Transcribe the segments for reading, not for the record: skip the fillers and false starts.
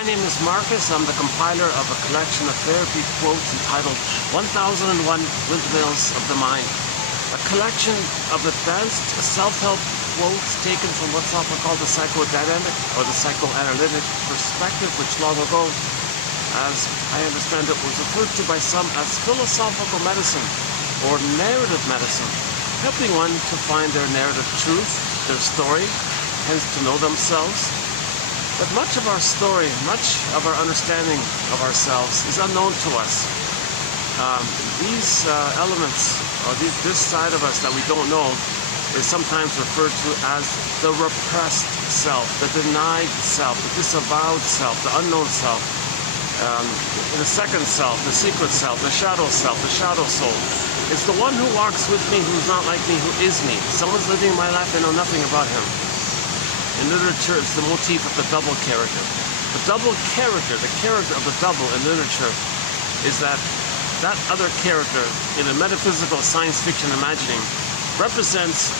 My name is Marcus. I'm the compiler of a collection of therapy quotes entitled 1001 Windmills of the Mind. A collection of advanced self-help quotes taken from what's often called the psychodynamic or the psychoanalytic perspective, which long ago, as I understand it, was referred to by some as philosophical medicine or narrative medicine, helping one to find their narrative truth, their story, hence to know themselves. But much of our story, much of our understanding of ourselves is unknown to us. These elements, or this side of us that we don't know, is sometimes referred to as the repressed self, the denied self, the disavowed self, the unknown self, the second self, the secret self, the shadow soul. It's the one who walks with me, who's not like me, who is me. Someone's living my life, I know nothing about him. In literature, it's the motif of the double character. The double character, the character of the double in literature, is that other character in a metaphysical science fiction imagining represents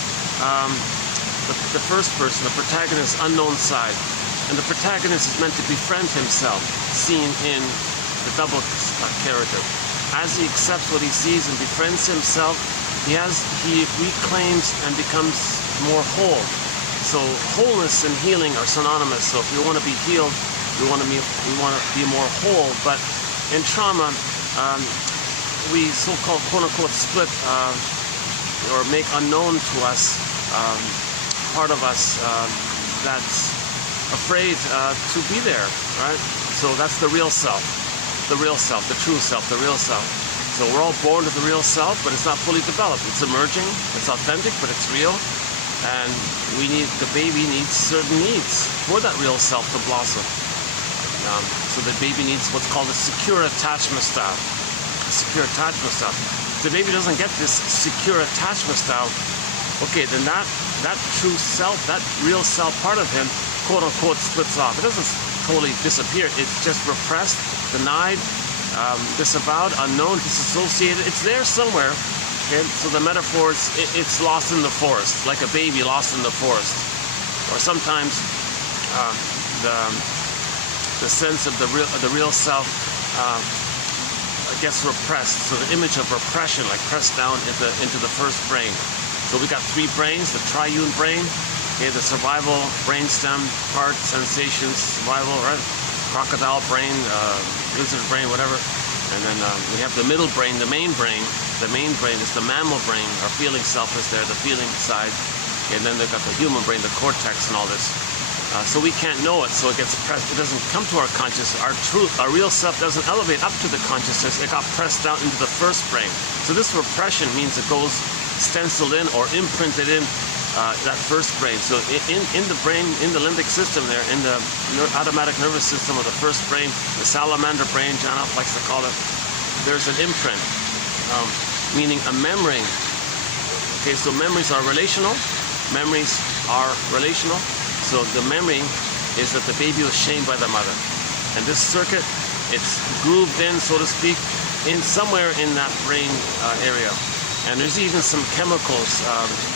the first person, the protagonist's unknown side. And the protagonist is meant to befriend himself, seen in the double character. As he accepts what he sees and befriends himself, he reclaims and becomes more whole. So wholeness and healing are synonymous. So if we want to be healed, we want to be more whole. But in trauma, we so-called quote-unquote split or make unknown to us part of us that's afraid to be there, right? So that's the real self, the true self, the real self. So we're all born with the real self, but it's not fully developed. It's emerging, it's authentic, but it's real. And the baby needs certain needs for that real self to blossom. So the baby needs what's called a secure attachment style. If the baby doesn't get this secure attachment style, okay, then that true self, that real self part of him, quote unquote, splits off. It doesn't totally disappear. It's just repressed, denied, disavowed, unknown, disassociated. It's there somewhere. Okay? So the metaphor is it's lost in the forest, like a baby lost in the forest. Or sometimes the sense of the real self gets repressed. So the image of repression, like pressed down into the first brain. So we got three brains: the triune brain, okay, the survival brainstem, part, sensations, survival, right? Crocodile brain, lizard brain, whatever. And then we have the middle brain, the main brain. The main brain is the mammal brain. Our feeling self is there, the feeling side. Okay, and then they've got the human brain, the cortex, and all this. So we can't know it, so it gets pressed. It doesn't come to our consciousness. Our real self doesn't elevate up to the consciousness. It got pressed down into the first brain. So this repression means it goes stenciled in or imprinted in that first brain. So in the brain, in the limbic system there, in the automatic nervous system of the first brain, the salamander brain, John F. likes to call it, there's an imprint, meaning a memory. Okay, so memories are relational. So the memory is that the baby was shamed by the mother. And this circuit, it's grooved in, so to speak, in somewhere in that brain area. And there's even some chemicals,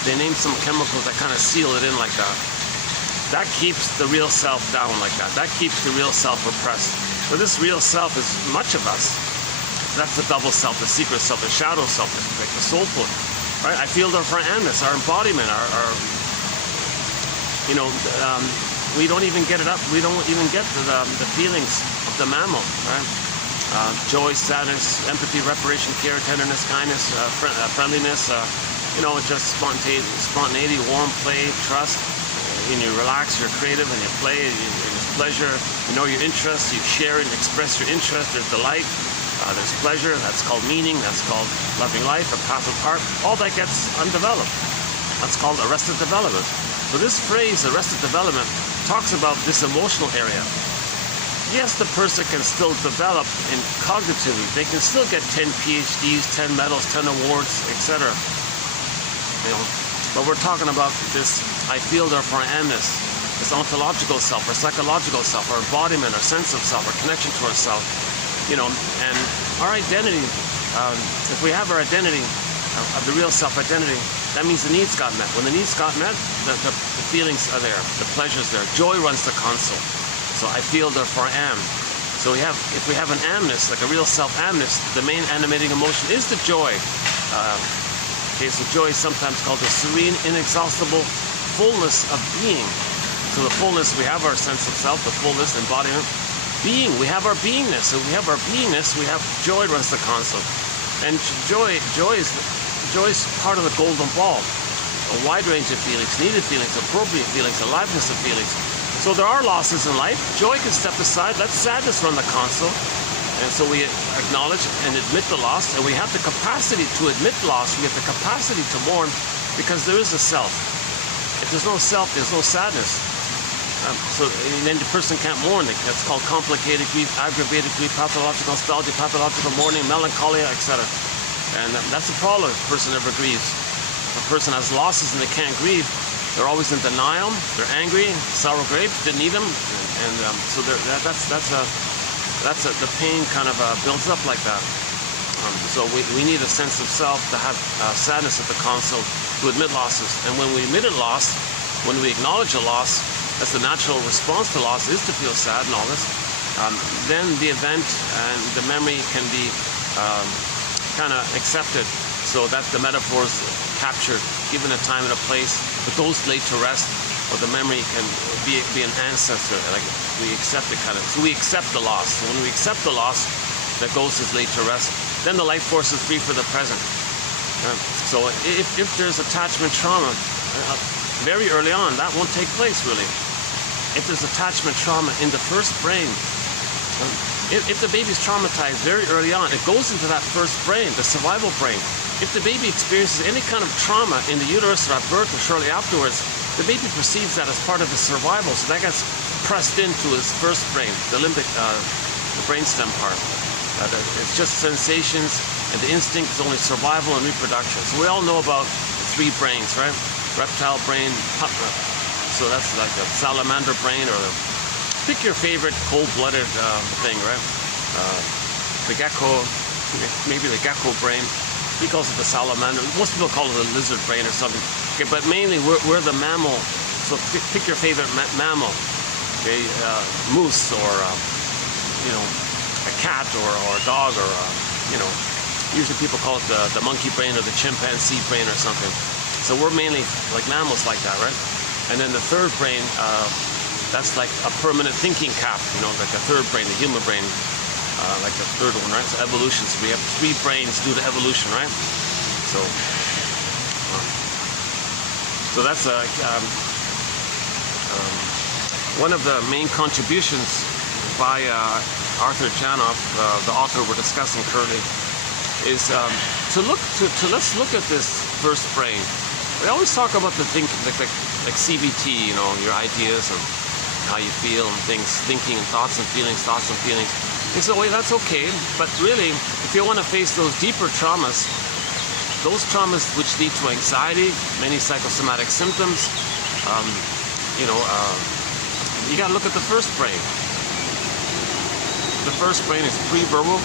they named some chemicals that kind of seal it in like that. That keeps the real self down like that. That keeps the real self repressed. So this real self is much of us. That's the double self, the secret self, the shadow self, like the soulful. Right? I feel the Annis, our embodiment, we don't even get it up. We don't even get the feelings of the mammal, right? Joy, sadness, empathy, reparation, care, tenderness, kindness, friendliness, just spontaneity, warm play, trust. When you relax, you're creative, and you play, and there's pleasure. You know your interests, you share and express your interest. There's delight, there's pleasure. That's called meaning. That's called loving life, a path of heart. All that gets undeveloped. That's called arrested development. So this phrase, arrested development, talks about this emotional area. Yes, the person can still develop in cognitively. They can still get 10 PhDs, 10 medals, 10 awards, etc. But we're talking about this I feel therefore I am this ontological self, our psychological self, our embodiment, our sense of self, our connection to ourself. And our identity, if we have our identity of the real self-identity, that means the needs got met. When the needs got met, the feelings are there, the pleasure's there. Joy runs the console. So I feel, therefore I am. So if we have an amness, like a real self-amness, the main animating emotion is the joy. Okay, so joy is sometimes called the serene, inexhaustible fullness of being. So the fullness, we have our sense of self, the fullness, embodiment. Being, we have our beingness. So we have our beingness, we have joy runs the console. And joy is part of the golden ball. A wide range of feelings, needed feelings, appropriate feelings, aliveness of feelings. So there are losses in life. Joy can step aside. Let sadness run the console. And so we acknowledge and admit the loss, and we have the capacity to admit loss. We have the capacity to mourn because there is a self. If there's no self, there's no sadness. So then the person can't mourn. That's called complicated grief, aggravated grief, pathological nostalgia, pathological mourning, melancholia, etc. And that's the problem if a person never grieves. If a person has losses and they can't grieve, they're always in denial, they're angry, sour grapes, didn't eat them, and so the pain kind of builds up like that. So we need a sense of self to have sadness at the console, to admit losses. And when we admit a loss, when we acknowledge a loss, that's the natural response to loss, is to feel sad and all this. Then the event and the memory can be kind of accepted, so that the metaphor is captured, given a time and a place, the ghost laid to rest, or the memory can be an ancestor. Like we accept it kind of. So we accept the loss. So when we accept the loss, the ghost is laid to rest. Then the life force is free for the present. So if there's attachment trauma, very early on, that won't take place really. If there's attachment trauma in the first brain, if the baby's traumatized very early on, it goes into that first brain, the survival brain. If the baby experiences any kind of trauma in the uterus or at birth or shortly afterwards, the baby perceives that as part of his survival, so that gets pressed into his first brain, the limbic, the brainstem part. It's just sensations, and the instinct is only survival and reproduction. So we all know about the three brains, right? Reptile brain, so that's like the salamander brain, or pick your favorite cold-blooded thing, right? The gecko, maybe the gecko brain. He calls it the salamander. Most people call it the lizard brain or something. Okay, but mainly we're the mammal. So pick your favorite mammal. Okay, moose, or a cat, or a dog, or usually people call it the monkey brain or the chimpanzee brain or something. So we're mainly like mammals like that, right? And then the third brain, that's like a permanent thinking cap, like the third brain, the human brain, like the third one, right? So evolution. So we have three brains due to evolution, right? So that's one of the main contributions by Arthur Janoff, the author we're discussing currently, is let's look at this first brain. We always talk about the thinking, like CBT, your ideas and how you feel and things, thinking and thoughts and feelings. And so that's okay, but really, if you want to face those deeper traumas, those traumas which lead to anxiety, many psychosomatic symptoms, you got to look at the first brain. The first brain is pre-verbal.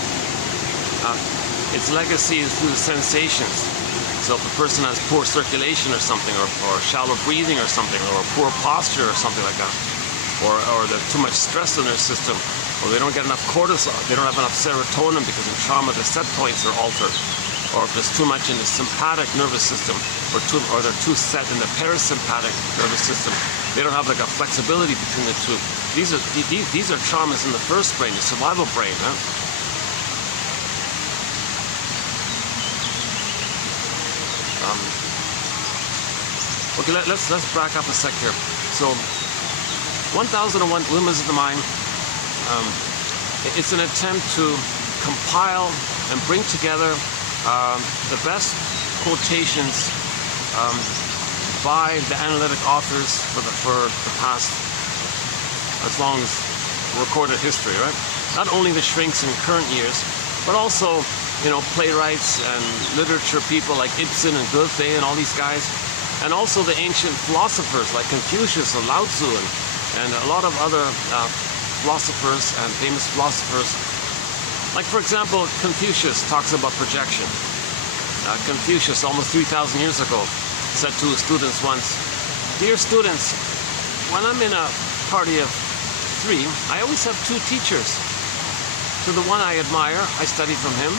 Its legacy is through the sensations. So if a person has poor circulation or something, or shallow breathing or something, or poor posture or something like that, or there's too much stress in their system, or they don't get enough cortisol, they don't have enough serotonin because in trauma the set points are altered, or if there's too much in the sympathetic nervous system, or they're too set in the parasympathetic nervous system, they don't have like a flexibility between the two. These are traumas in the first brain, the survival brain. Okay, let's back up a sec here. So 1001 Windmills of the Mind, it's an attempt to compile and bring together the best quotations by the analytic authors for the past, as long as recorded history, right? Not only the shrinks in current years, but also playwrights and literature people like Ibsen and Goethe and all these guys, and also the ancient philosophers like Confucius and Lao Tzu and a lot of other philosophers and famous philosophers. Like, for example, Confucius talks about projection. Confucius, almost 3,000 years ago, said to his students once, "Dear students, when I'm in a party of 3, I always have two teachers. To the one I admire, I study from him.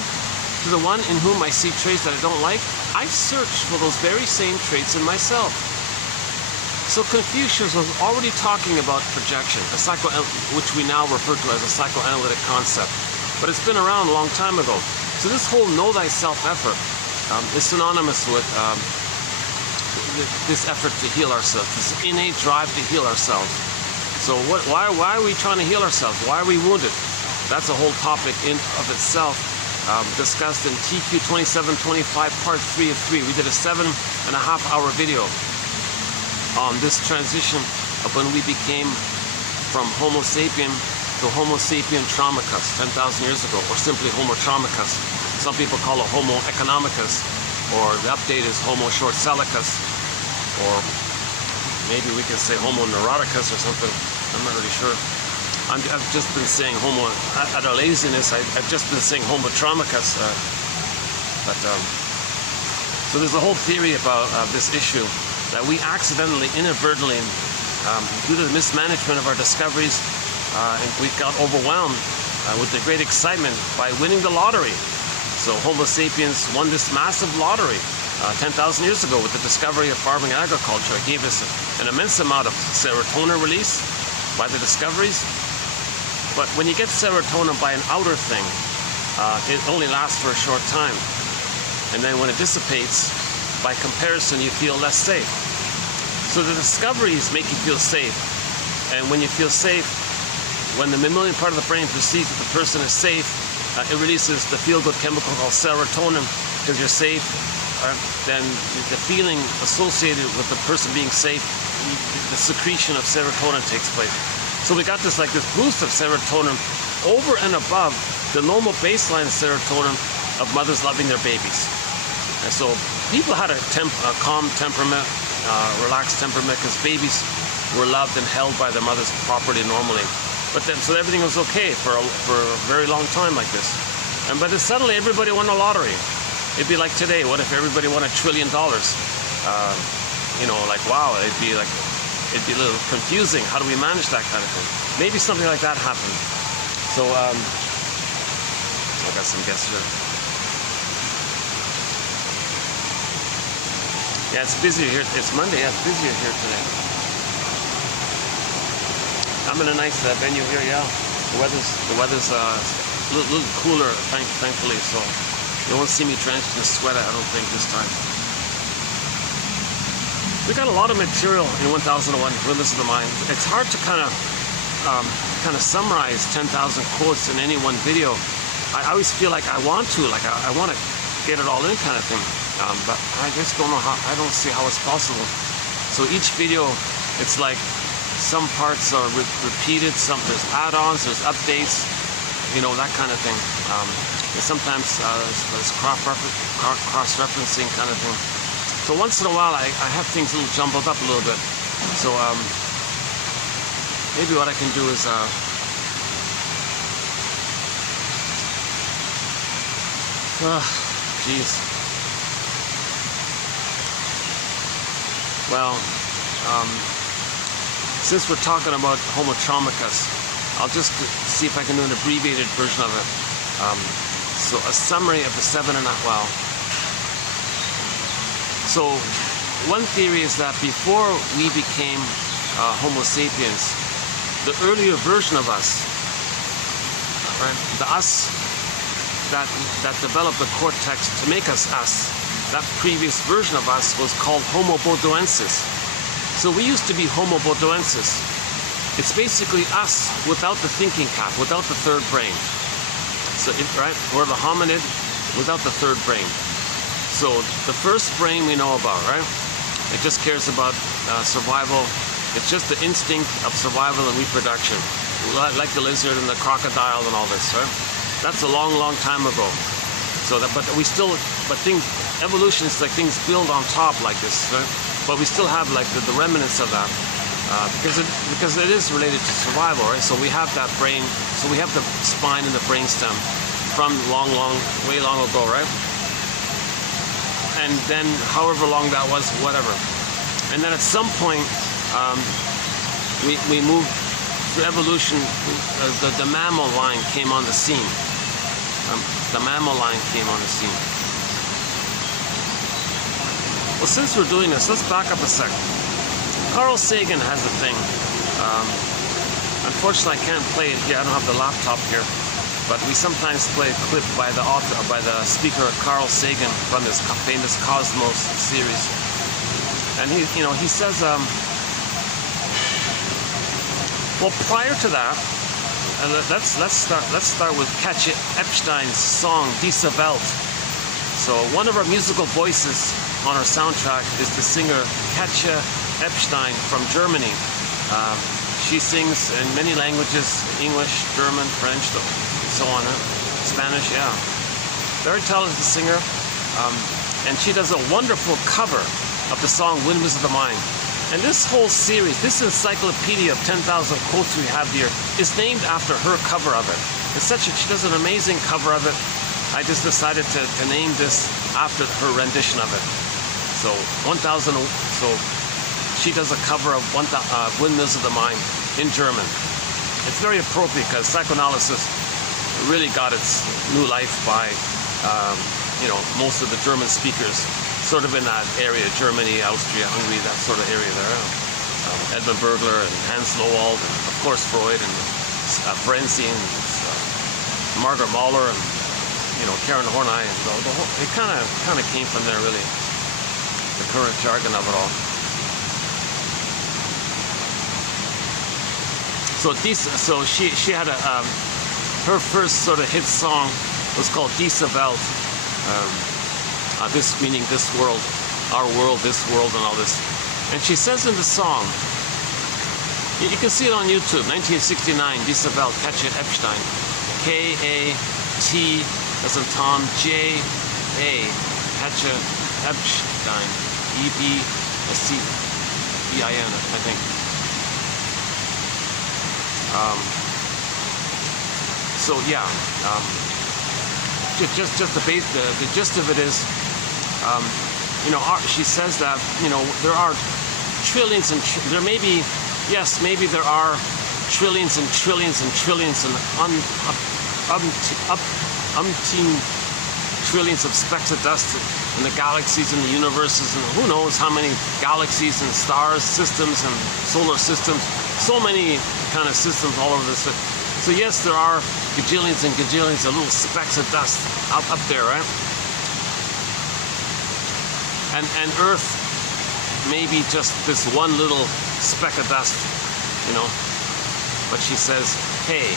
To the one in whom I see traits that I don't like, I search for those very same traits in myself. So Confucius was already talking about projection, which we now refer to as a psychoanalytic concept. But it's been around a long time ago. So this whole know thyself effort is synonymous with this effort to heal ourselves, this innate drive to heal ourselves. So why are we trying to heal ourselves? Why are we wounded? That's a whole topic in of itself, discussed in TQ 2725 part 3 of 3. We did a 7.5-hour video on this transition of when we became from Homo sapien to Homo sapien traumicus 10,000 years ago, or simply Homo traumicus. Some people call it Homo economicus, or the update is Homo short-sellicus, or maybe we can say Homo neuroticus or something. I'm not really sure. I've just been saying Homo, out of laziness, I've just been saying Homo traumicus. So there's a whole theory about this issue, that we accidentally, inadvertently, due to the mismanagement of our discoveries, and we got overwhelmed with the great excitement by winning the lottery. So Homo sapiens won this massive lottery 10,000 years ago with the discovery of farming and agriculture. It gave us an immense amount of serotonin release by the discoveries. But when you get serotonin by an outer thing, it only lasts for a short time. And then when it dissipates, by comparison, you feel less safe. So the discoveries make you feel safe. And when you feel safe, when the mammalian part of the brain perceives that the person is safe, it releases the feel-good chemical called serotonin, because you're safe. Then the feeling associated with the person being safe, the secretion of serotonin takes place. So we got this boost of serotonin over and above the normal baseline of serotonin of mothers loving their babies. And so people had a calm temperament, relaxed temperament, because babies were loved and held by their mothers properly, normally. But then, so everything was okay for a very long time like this. But then suddenly everybody won a lottery. It'd be like today. What if everybody won $1 trillion? Wow, it'd be a little confusing. How do we manage that kind of thing? Maybe something like that happened. So I got some guests here. Yeah, it's busier here. It's Monday. Yeah, it's busier here today. I'm in a nice venue here. Yeah, the weather's a little cooler, thankfully. So you won't see me drenched in sweat, I don't think, this time. We got a lot of material in 1001 Windmills of the Mind. It's hard to kind of summarize 10,000 quotes in any one video. I always feel like I want to, I want to get it all in, kind of thing. But I just don't know how. I don't see how it's possible. So each video, it's like some parts are repeated, there's add-ons, there's updates, that kind of thing. And sometimes there's cross-referencing kind of thing. So once in a while, I have things a little jumbled up a little bit. So maybe what I can do is well, since we're talking about Homo traumicus, I'll just see if I can do an abbreviated version of it. So a summary of the 7.5. So one theory is that before we became Homo sapiens, the earlier version of us, right, the us that developed the cortex to make us, that previous version of us was called Homo bodoensis. So we used to be Homo bodoensis. It's basically us without the thinking cap, without the third brain. So, right, we're the hominid without the third brain. So the first brain we know about, right? It just cares about survival. It's just the instinct of survival and reproduction, like the lizard and the crocodile and all this, right? That's a long, long time ago. So that, but evolution is like things build on top like this, right? But we still have like the remnants of that, because it is related to survival, right? So we have that brain, so we have the spine and the brainstem from way long ago, right? And then however long that was, whatever. And then at some point, we moved through evolution, the mammal line came on the scene. The mammal line came on the scene. Well, since we're doing this, let's back up a sec. Carl Sagan has a thing. Unfortunately, I can't play it here. I don't have the laptop here. But we sometimes play a clip by the author, by the speaker, Carl Sagan, from this famous Cosmos series. And he says, well, prior to that, let's start with Katja Epstein's song "Diese Welt." So one of our musical voices on our soundtrack is the singer Katja Epstein from Germany. She sings in many languages: English, German, French, so on, Spanish. Yeah, very talented singer, and she does a wonderful cover of the song "Windmills of the Mind." And this whole series, this encyclopedia of 10,000 quotes we have here, is named after her cover of it. She does an amazing cover of it. I just decided to name this after her rendition of it. So she does a cover of Windmills of the Mind in German. It's very appropriate because psychoanalysis really got its new life by most of the German speakers sort of in that area, Germany, Austria, Hungary, that sort of area there. Edmund Bergler and Hans Lowald, and of course Freud, and Ferenczi, and Margaret Mahler, and Karen Horney, and the whole, it kind of came from there, really. The current jargon of it all. So she had her first sort of hit song was called "Diese Welt." This meaning this world, our world, this world, and all this. And she says in the song, you can see it on YouTube, 1969, Diese Welt, Katja Epstein, K-A-T as in Tom, J-A, Katja Epstein, E-B-S-T-E-I-N, I think. So yeah, just the gist of it is, she says that there are trillions and maybe there are trillions and trillions and trillions and umpteen trillions of specks of dust in the galaxies and the universes, and who knows how many galaxies and stars, systems and solar systems, so many kind of systems all over this. So yes, there are gajillions and gajillions of little specks of dust up there, right? And Earth may be just this one little speck of dust, But she says, hey,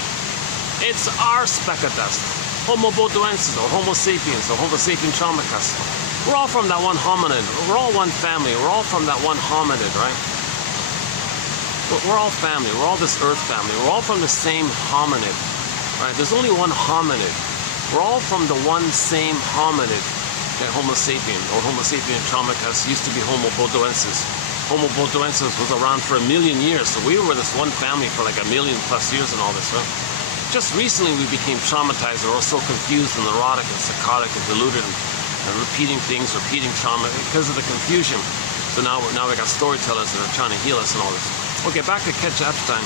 it's our speck of dust. Homo bodoensis, or Homo sapiens, or Homo sapien tramicus. We're all from that one hominid. We're all one family. We're all from that one hominid, right? We're all family. We're all this Earth family. We're all from the same hominid, right? There's only one hominid. We're all from the one same hominid. That Homo sapien, or Homo sapien tramicus, used to be Homo bodoensis. Homo bodoensis was around for 1 million years, so we were this one family for like 1 million+ years and all this, right? Just recently we became traumatized, or so confused and neurotic and psychotic and deluded and repeating things, repeating trauma because of the confusion. So now we got storytellers that are trying to heal us and all this. Okay, back to Katja Epstein.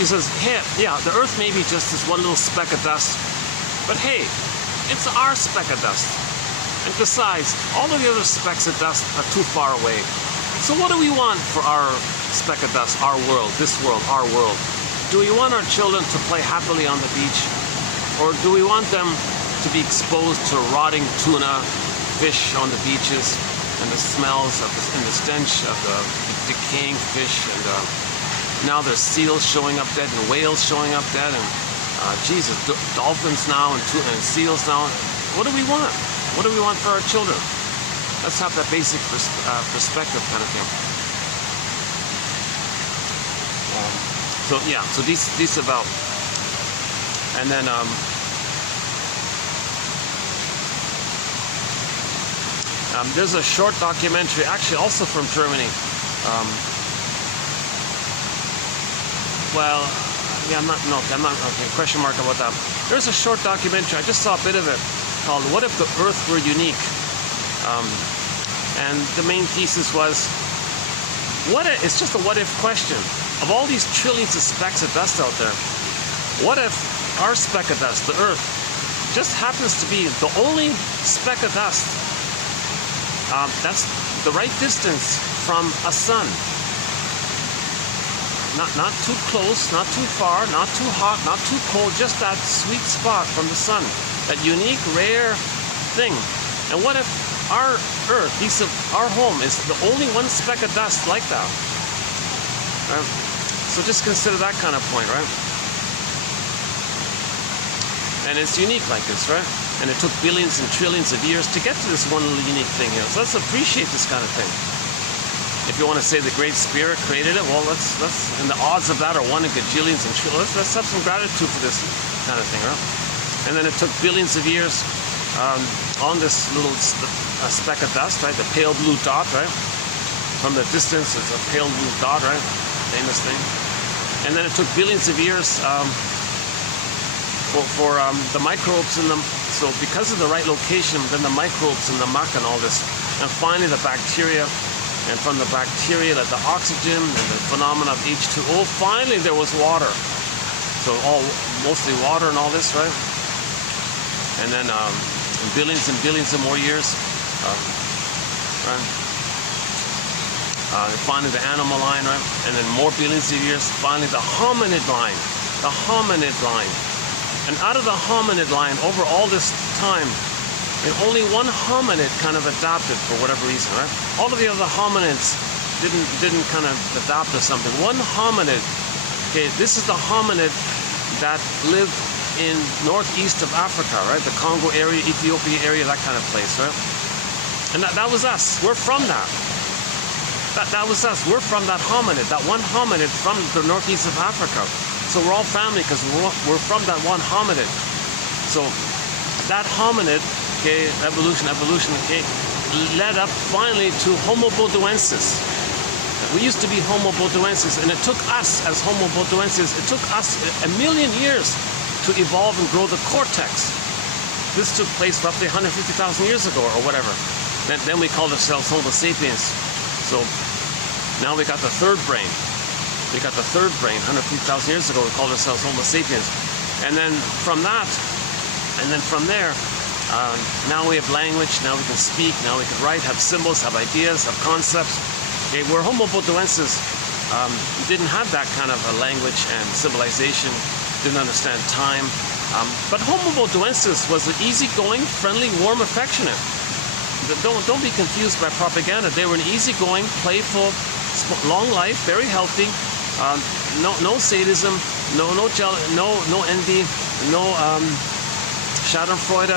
She says, hey, yeah, the Earth may be just this one little speck of dust, but hey, it's our speck of dust. And besides, all of the other specks of dust are too far away. So what do we want for our speck of dust, our world, this world, our world? Do we want our children to play happily on the beach? Or do we want them to be exposed to rotting tuna, fish on the beaches, and the smells of and the stench of the decaying fish, and now there's seals showing up dead and whales showing up dead, and Jesus, dolphins now and seals now. What do we want? What do we want for our children? Let's have that basic perspective kind of thing. So these about, and then there's a short documentary, actually also from Germany. I'm not okay. Question mark about that. There's a short documentary. I just saw a bit of it called "What If the Earth Were Unique?" And the main thesis was, it's just a what if question. of all these trillions of specks of dust out there, what if our speck of dust, the Earth, just happens to be the only speck of dust that's the right distance from a sun? Not too close, not too far, not too hot, not too cold, just that sweet spot from the sun, that unique, rare thing. And what if our Earth, our home, is the only one speck of dust like that? Right? So just consider that kind of point, right? And it's unique like this, right? And it took billions and trillions of years to get to this one little unique thing here. So let's appreciate this kind of thing. If you want to say the Great Spirit created it, well, let's and the odds of that are 1 in gajillions and trillions. Let's have some gratitude for this kind of thing, right? And then it took billions of years on this little speck of dust, right? The pale blue dot, right? From the distance, it's a pale blue dot, right? Famous thing. And then it took billions of years for the microbes in them. So because of the right location, then the microbes and the muck and all this, and finally the bacteria. And from the bacteria, the oxygen and the phenomena of H2O, finally there was water. So mostly water and all this, right? And then billions and billions of more years, right? Finally the animal line, right? And then more billions of years, finally the hominid line. The hominid line. And out of the hominid line, over all this time, and only one hominid kind of adapted for whatever reason, right? All of the other hominids didn't kind of adapt to something. One hominid, okay, this is the hominid that lived in northeast of Africa, right? The Congo area, Ethiopia area, that kind of place, right? And that was us. We're from that. That was us. We're from that hominid, that one hominid from the northeast of Africa. So we're all family because we're from that one hominid. So that hominid, okay, evolution, okay, led up finally to Homo bodoensis. We used to be Homo bodoensis, and it took us as Homo bodoensis, it took us a million years to evolve and grow the cortex. This took place roughly 150,000 years ago or whatever. Then we called ourselves Homo sapiens. So now we got the third brain. We got the third brain 150,000 years ago. We called ourselves Homo sapiens. And then from that, and then from there, now we have language, now we can speak, now we can write, have symbols, have ideas, have concepts. Okay, where Homo bodoensis didn't have that kind of a language and civilization, didn't understand time. But Homo bodoensis was an easygoing, friendly, warm, affectionate. Don't be confused by propaganda. They were an easygoing, playful, long life, very healthy. No sadism, no envy, no Schadenfreude,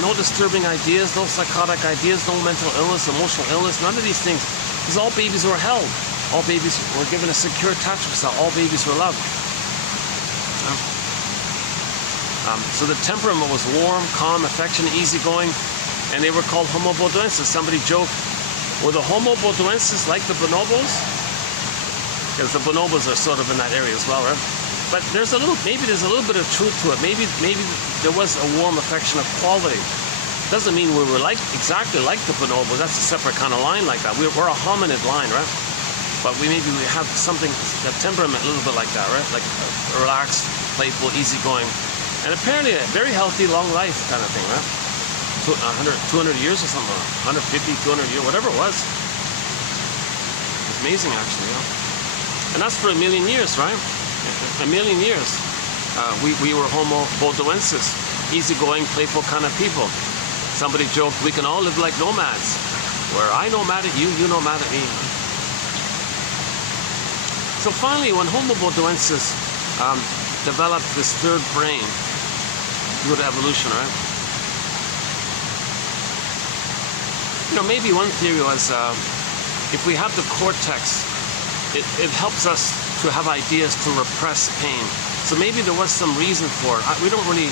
no disturbing ideas, no psychotic ideas, no mental illness, emotional illness, none of these things. Because all babies were held. All babies were given a secure attachment style. All babies were loved. So the temperament was warm, calm, affectionate, easygoing, and they were called Homo bodoensis. Somebody joked, were the Homo bodoensis like the bonobos? Because the bonobos are sort of in that area as well, right? But maybe there's a little bit of truth to it. Maybe there was a warm, affectionate quality. Doesn't mean we were exactly like the bonobos. That's a separate kind of line like that. We're a hominid line, right? But we have something, that temperament a little bit like that, right? Like relaxed, playful, easygoing, and apparently a very healthy, long life kind of thing, right? 200 years or something, 150, 200 years, whatever it was. It's amazing, actually, you know? And that's for a million years, right? A million years. We were Homo bodoensis, easygoing, playful kind of people. Somebody joked, we can all live like nomads, where I nomad at you, you nomad at me. So finally, when Homo bodoensis developed this third brain due to evolution, right? You know, maybe one theory was if we have the cortex, it helps us to have ideas to repress pain. So maybe there was some reason for it. We don't really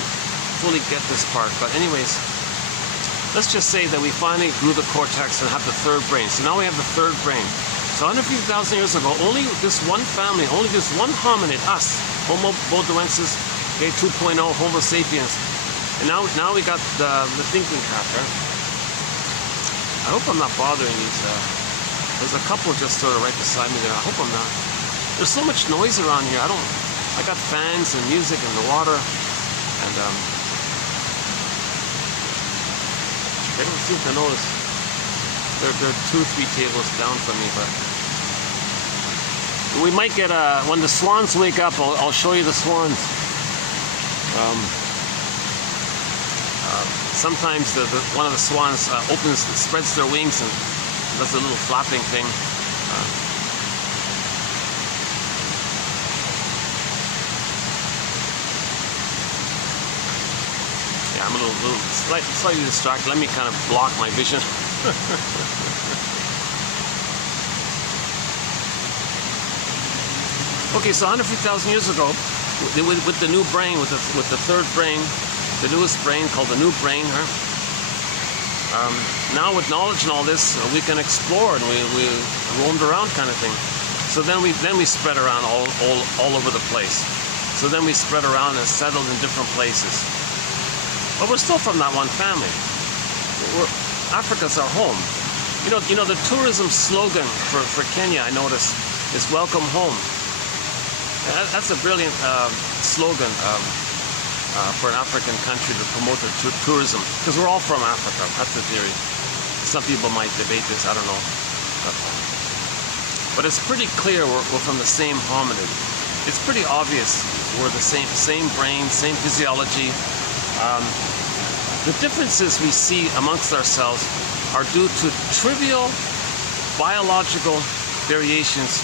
fully get this part, but anyways, let's just say that we finally grew the cortex and have the third brain. So now we have the third brain. So 150,000 years ago, only this one family, only this one hominid, us, Homo bodoensis, okay, 2.0, Homo sapiens. And now we got the thinking cap, right? I hope I'm not bothering these. There's a couple just sort of right beside me there. I hope I'm not. There's so much noise around here. I got fans and music and the water, and they don't seem to notice. They're 2-3 tables down from me, but we might get when the swans wake up, I'll show you the swans. Sometimes one of the swans spreads their wings and does a little flapping thing. Yeah, I'm a little slightly distracted. Let me kind of block my vision. Okay, so 150,000 years ago, with the new brain, with the third brain, the newest brain called the new brain, huh? Now with knowledge and all this, we can explore, and we roamed around, kind of thing. So then we spread around all over the place. So then we spread around and settled in different places. But we're still from that one family. Africa's our home. You know the tourism slogan for Kenya, I noticed, is "Welcome Home." That's a brilliant slogan for an African country to promote their tourism, because we're all from Africa. That's the theory. Some people might debate this, I don't know. But it's pretty clear we're from the same hominid. It's pretty obvious we're the same brain, same physiology. The differences we see amongst ourselves are due to trivial biological variations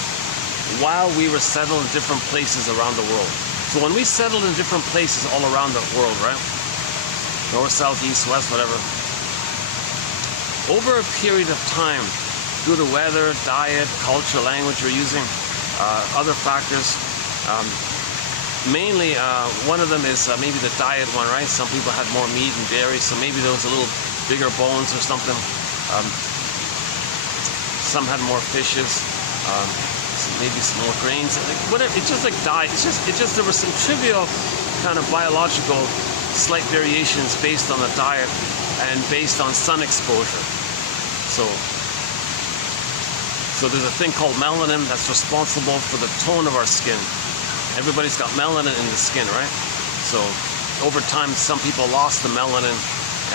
while we were settled in different places around the world. So when we settled in different places all around the world, right? North, south, east, west, whatever. Over a period of time, due to weather, diet, culture, language we're using, other factors, mainly one of them is maybe the diet one, right? Some people had more meat and dairy, so maybe there was a little bigger bones or something. Some had more fishes. Maybe some more grains, whatever. It's just like diet. It's just there were some trivial kind of biological slight variations based on the diet and based on sun exposure. So there's a thing called melanin that's responsible for the tone of our skin. Everybody's got melanin in the skin, right? So over time, some people lost the melanin,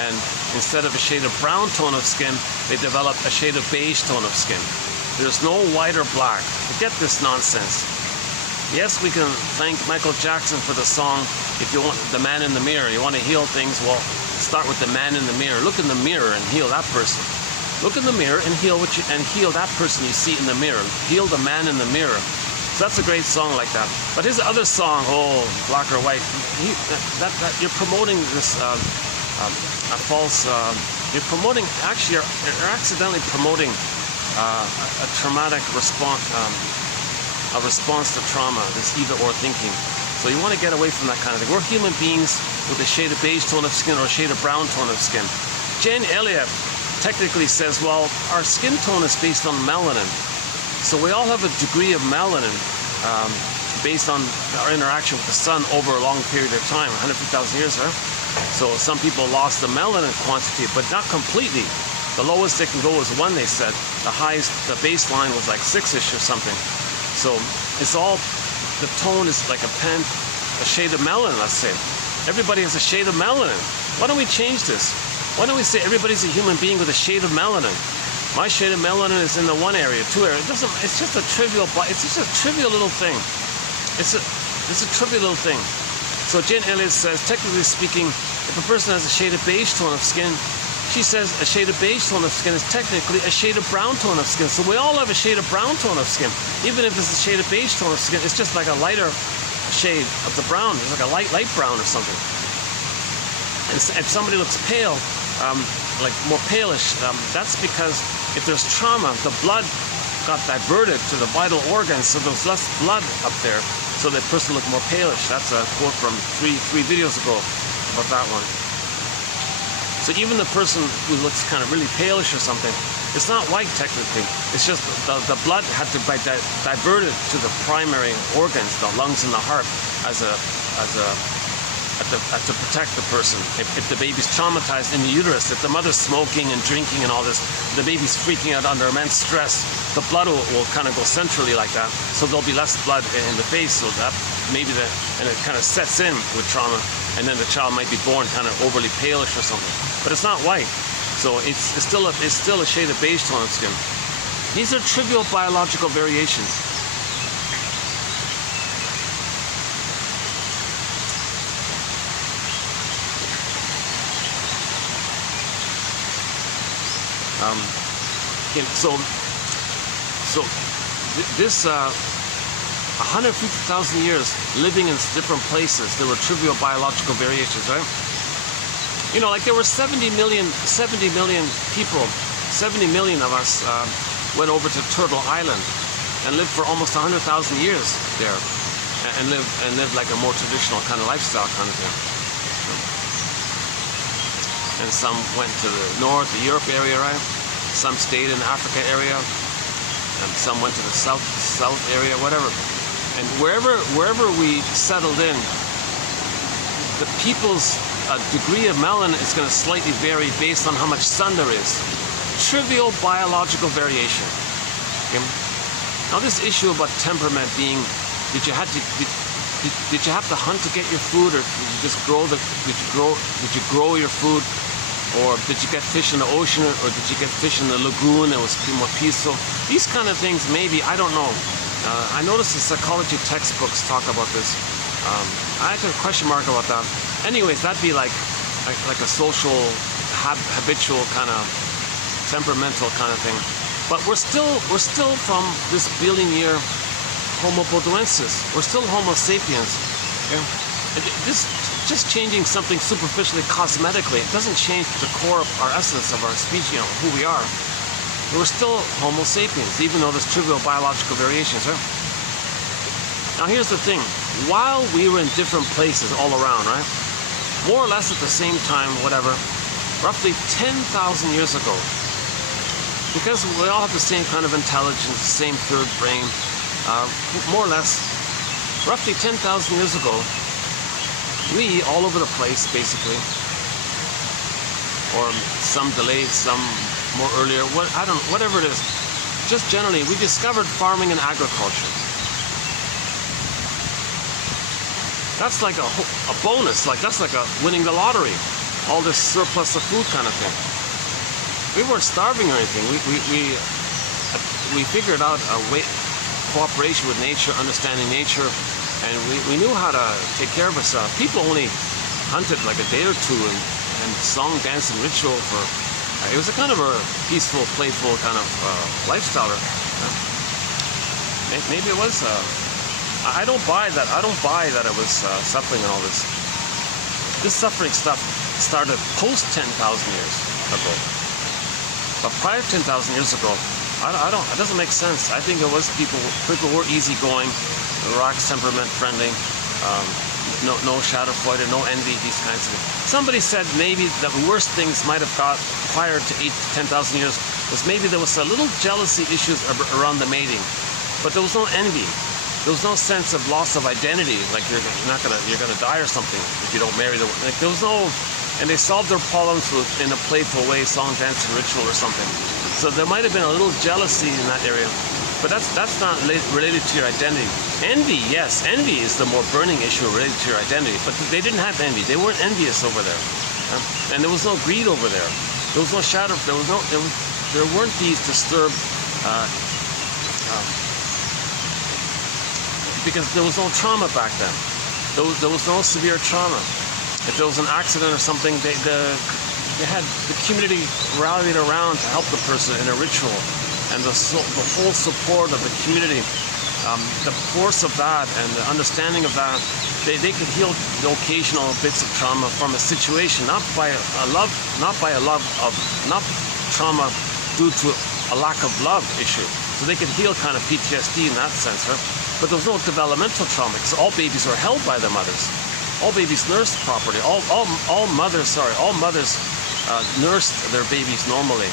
and instead of a shade of brown tone of skin, they developed a shade of beige tone of skin. There's no white or black. Forget this nonsense. Yes, we can thank Michael Jackson for the song, if you want the man in the mirror, you want to heal things, well, start with the man in the mirror. Look in the mirror and heal that person. Look in the mirror and heal that person you see in the mirror. Heal the man in the mirror. So that's a great song like that. But his other song, oh, black or white, you're promoting this a false. You're promoting. Actually, you're accidentally promoting a traumatic response, a response to trauma, this either or thinking. So you want to get away from that kind of thing. We're human beings with a shade of beige tone of skin or a shade of brown tone of skin. Jane Elliott technically says, well, our skin tone is based on melanin. So we all have a degree of melanin based on our interaction with the sun over a long period of time, 150,000 years, right? So some people lost the melanin quantity, but not completely. The lowest it can go is 1, they said. The highest, the baseline was like 6-ish or something. So it's all, the tone is like a shade of melanin, let's say. Everybody has a shade of melanin. Why don't we change this? Why don't we say everybody's a human being with a shade of melanin? My shade of melanin is in the 1 area, 2 area. It's just a trivial, it's just a trivial little thing. It's a trivial little thing. So Jane Elliott says, technically speaking, if a person has a shade of beige tone of skin, she says a shade of beige tone of skin is technically a shade of brown tone of skin. So we all have a shade of brown tone of skin. Even if it's a shade of beige tone of skin, it's just like a lighter shade of the brown. It's like a light brown or something. And if somebody looks pale, like more palish, that's because if there's trauma, the blood got diverted to the vital organs, so there's less blood up there, so that person looked more palish. That's a quote from three videos ago about that one. So even the person who looks kind of really palish or something, it's not white technically. It's just the blood had to be diverted to the primary organs, the lungs and the heart, as a to protect the person. If the baby's traumatized in the uterus, if the mother's smoking and drinking and all this, the baby's freaking out under immense stress, the blood will kind of go centrally like that, so there'll be less blood in the face, so that maybe and it kind of sets in with trauma, and then the child might be born kind of overly palish or something. But it's not white, so it's still a shade of beige tone of skin. These are trivial biological variations. This 150,000 years living in different places, there were trivial biological variations, right? You know, like there were 70 million people, 70 million of us went over to Turtle Island and lived for almost 100,000 years there, and lived like a more traditional kind of lifestyle kind of thing. And some went to the north, the Europe area, right? Some stayed in the Africa area, and some went to the south area, whatever. And wherever we settled in, the people's degree of melanin is going to slightly vary based on how much sun there is. Trivial biological variation. Okay? Now this issue about temperament being, did you have to hunt to get your food, or did you just grow your food? Or did you get fish in the ocean, or did you get fish in the lagoon that was more peaceful? These kind of things, maybe, I don't know. I noticed the psychology textbooks talk about this. I had a question mark about that. Anyways, that'd be like a social, habitual kind of temperamental kind of thing. But we're still from this billion-year Homo bodoensis. We're still Homo sapiens. Okay? This just changing something superficially, cosmetically, it doesn't change the core of our essence of our species, you know, who we are. We're still Homo sapiens, even though there's trivial biological variations, right? Now here's the thing. While we were in different places all around, right? More or less at the same time, whatever, roughly 10,000 years ago, because we all have the same kind of intelligence, the same third brain, more or less, roughly 10,000 years ago, we, all over the place, basically, or some delayed, some more earlier, whatever it is, just generally, we discovered farming and agriculture. That's like a bonus, that's like winning the lottery, all this surplus of food kind of thing. We weren't starving or anything. We figured out a way, cooperation with nature, understanding nature, and we knew how to take care of ourselves. People only hunted like a day or two and song, dance, and ritual for. It was a kind of a peaceful, playful kind of lifestyle. Maybe it was. I don't buy that. I don't buy that it was suffering and all this. This suffering stuff started post 10,000 years ago. But prior to 10,000 years ago, it doesn't make sense. I think it was people were easygoing, relaxed, temperament, friendly, no schadenfreude, no envy, these kinds of things. Somebody said maybe the worst things might have got prior to 8 to 10,000 years was maybe there was a little jealousy issues around the mating, but there was no envy. There was no sense of loss of identity, like you're gonna die or something if you don't marry the. Like there was no, and they solved their problems in a playful way, song, dance, and ritual or something. So there might have been a little jealousy in that area, but that's not related to your identity. Envy, yes, envy is the more burning issue related to your identity, but they didn't have envy. They weren't envious over there, and there was no greed over there. There was no shadow. There weren't these disturbed. Because there was no trauma back then. There was no severe trauma. If there was an accident or something, they had the community rallied around to help the person in a ritual, and the whole support of the community, the force of that and the understanding of that, they could heal the occasional bits of trauma from a situation, not trauma due to a lack of love issue. So they could heal kind of PTSD in that sense, right? But there was no developmental trauma because all babies were held by their mothers. All babies nursed properly. All mothers nursed their babies normally.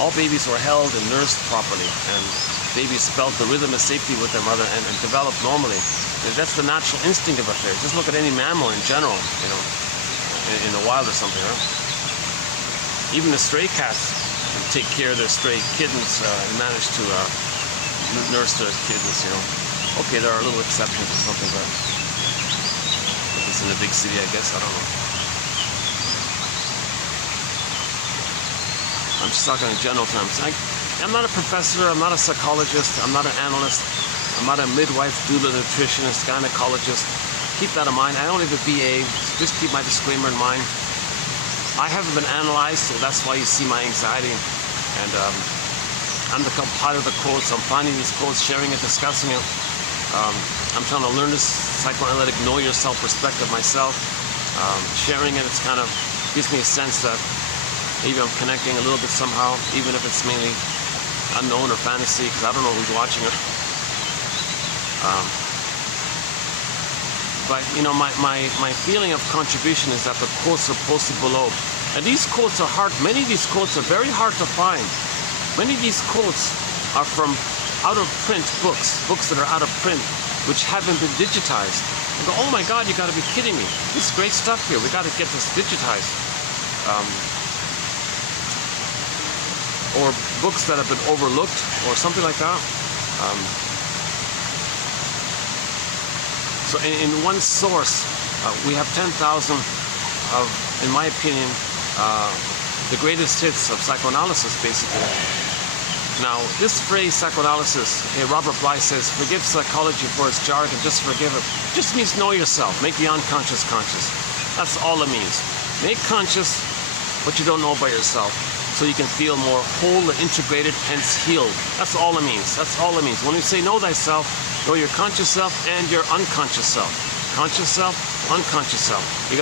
All babies were held and nursed properly, and babies felt the rhythm of safety with their mother and developed normally. That's the natural instinct of affairs. Just look at any mammal in general, you know, in the wild or something, right? Even the stray cats take care of their stray kittens and manage to nurse their kittens, you know. Okay, there are little exceptions or something, but it's in a big city, I guess. I don't know. I'm just talking in general terms. I'm not a professor. I'm not a psychologist. I'm not an analyst. I'm not a midwife, doula, nutritionist, gynecologist. Keep that in mind. I don't have a BA. Just keep my disclaimer in mind. I haven't been analyzed, so that's why you see my anxiety. And I'm the compiler of the quotes. I'm finding these quotes, sharing it, discussing it. I'm trying to learn this psychoanalytic know yourself perspective myself. Sharing it, it's kind of gives me a sense that maybe I'm connecting a little bit somehow, even if it's mainly unknown or fantasy, because I don't know who's watching it. But you know, my feeling of contribution is that the quotes are posted below. And these quotes are hard, many of these quotes are very hard to find. Many of these quotes are from out of print books that are out of print, which haven't been digitized. I go, oh my God, you gotta be kidding me. This is great stuff here, we gotta get this digitized. Or books that have been overlooked or something like that. So in one source, we have 10,000 of, in my opinion, the greatest hits of psychoanalysis, basically. Now, this phrase, psychoanalysis, Robert Bly says, forgive psychology for its jargon, just forgive it. Just means know yourself, make the unconscious conscious. That's all it means. Make conscious what you don't know about yourself, so you can feel more whole and integrated, hence healed. That's all it means. That's all it means. When you say know thyself, know your conscious self and your unconscious self. Conscious self, unconscious self. You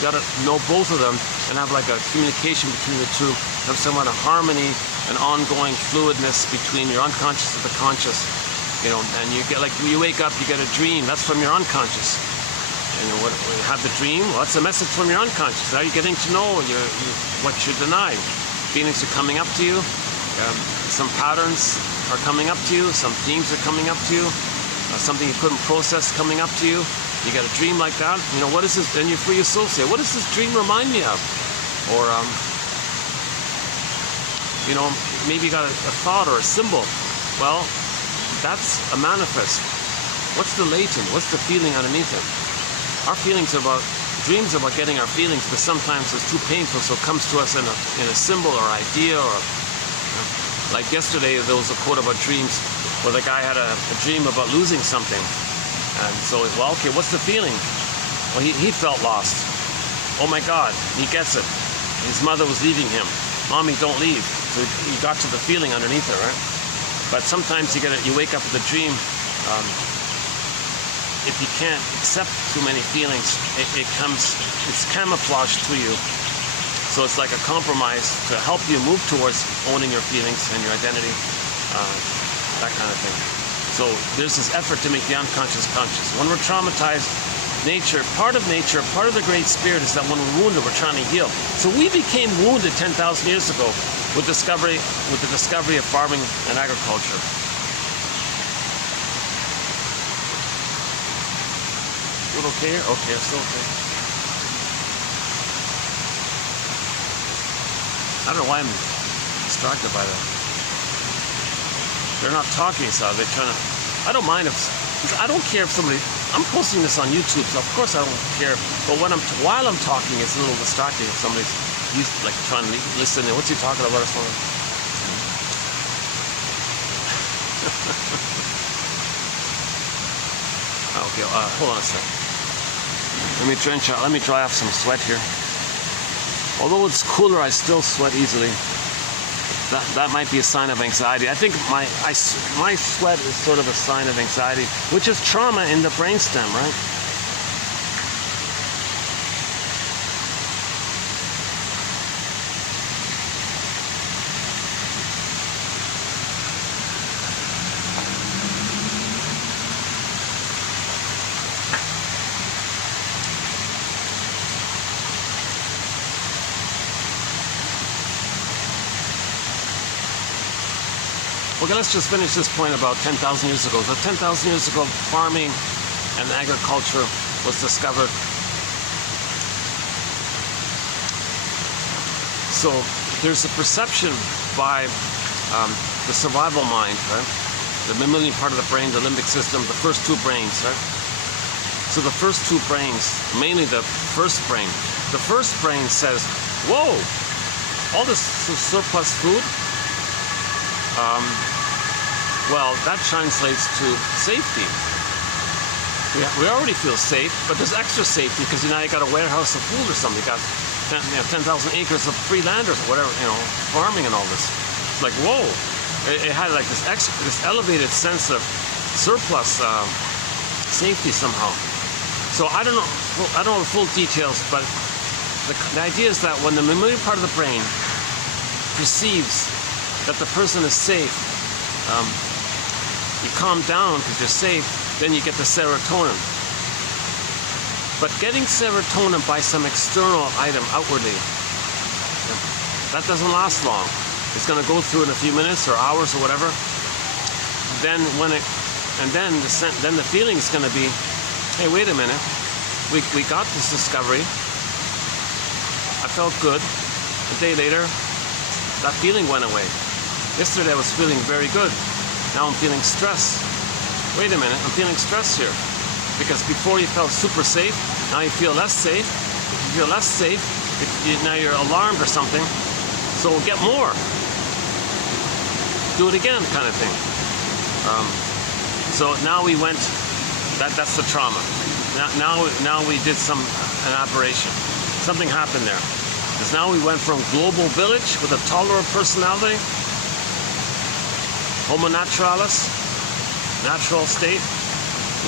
gotta know both of them and have like a communication between the two. Have some kind of harmony and ongoing fluidness between your unconscious and the conscious. You know, and you get like when you wake up, you get a dream. That's from your unconscious. And when you have the dream, well, that's a message from your unconscious. Now you're getting to know what you're denied. Feelings are coming up to you. Some patterns are coming up to you. Some themes are coming up to you. Something you couldn't process coming up to you. You get a dream like that. You know, what is this? Then you free associate. What does this dream remind me of? Or, you know, maybe you got a thought or a symbol. Well, that's a manifest. What's the latent? What's the feeling underneath it? Our feelings are about, dreams are about getting our feelings, but sometimes it's too painful, so it comes to us in a symbol or idea, or like yesterday there was a quote about dreams where the guy had a dream about losing something. And so, well, okay, what's the feeling? Well, he felt lost. Oh my God, he gets it. His mother was leaving him. Mommy, don't leave. So he got to the feeling underneath it, right? But sometimes you wake up with a dream. If you can't accept too many feelings, it's camouflaged to you. So it's like a compromise to help you move towards owning your feelings and your identity, that kind of thing. So there's this effort to make the unconscious conscious. When we're traumatized, part of the Great Spirit is that when we're wounded, we're trying to heal. So we became wounded 10,000 years ago with the discovery of farming and agriculture. Still okay? Okay, still okay. I don't know why I'm distracted by that. They're not talking, so they're trying to. I don't mind if. I don't care if somebody. I'm posting this on YouTube, so of course I don't care. But while I'm talking, it's a little distracting if somebody's like trying to listen. What's he talking about or something? Okay, hold on a second. Let me dry off some sweat here. Although it's cooler, I still sweat easily. That might be a sign of anxiety. I think my sweat is sort of a sign of anxiety, which is trauma in the brainstem, right? Okay, let's just finish this point about 10,000 years ago. So 10,000 years ago, farming and agriculture was discovered. So there's a perception by the survival mind, right? The mammalian part of the brain, the limbic system, the first two brains, right? So the first two brains, mainly the first brain says, whoa, all this surplus food, well, that translates to safety. We already feel safe, but there's extra safety because now you got a warehouse of food or something. You got 10,000 acres of free land or whatever, farming and all this. It's like, whoa. It had like this elevated sense of surplus safety somehow. So I don't know the full details, but the idea is that when the mammalian part of the brain perceives that the person is safe, you calm down because you're safe, then you get the serotonin. But getting serotonin by some external item outwardly, that doesn't last long. It's going to go through in a few minutes or hours or whatever. Then then the feeling is going to be, hey, wait a minute, we got this discovery. I felt good. A day later, that feeling went away. Yesterday I was feeling very good. Now I'm feeling stress. Wait a minute, I'm feeling stress here. Because before you felt super safe, now you feel less safe. If you feel less safe, now you're alarmed or something. So get more. Do it again, kind of thing. So now we went. That's the trauma. Now we did an aberration. Something happened there. Because now we went from global village with a tolerant personality, homo naturalis, natural state,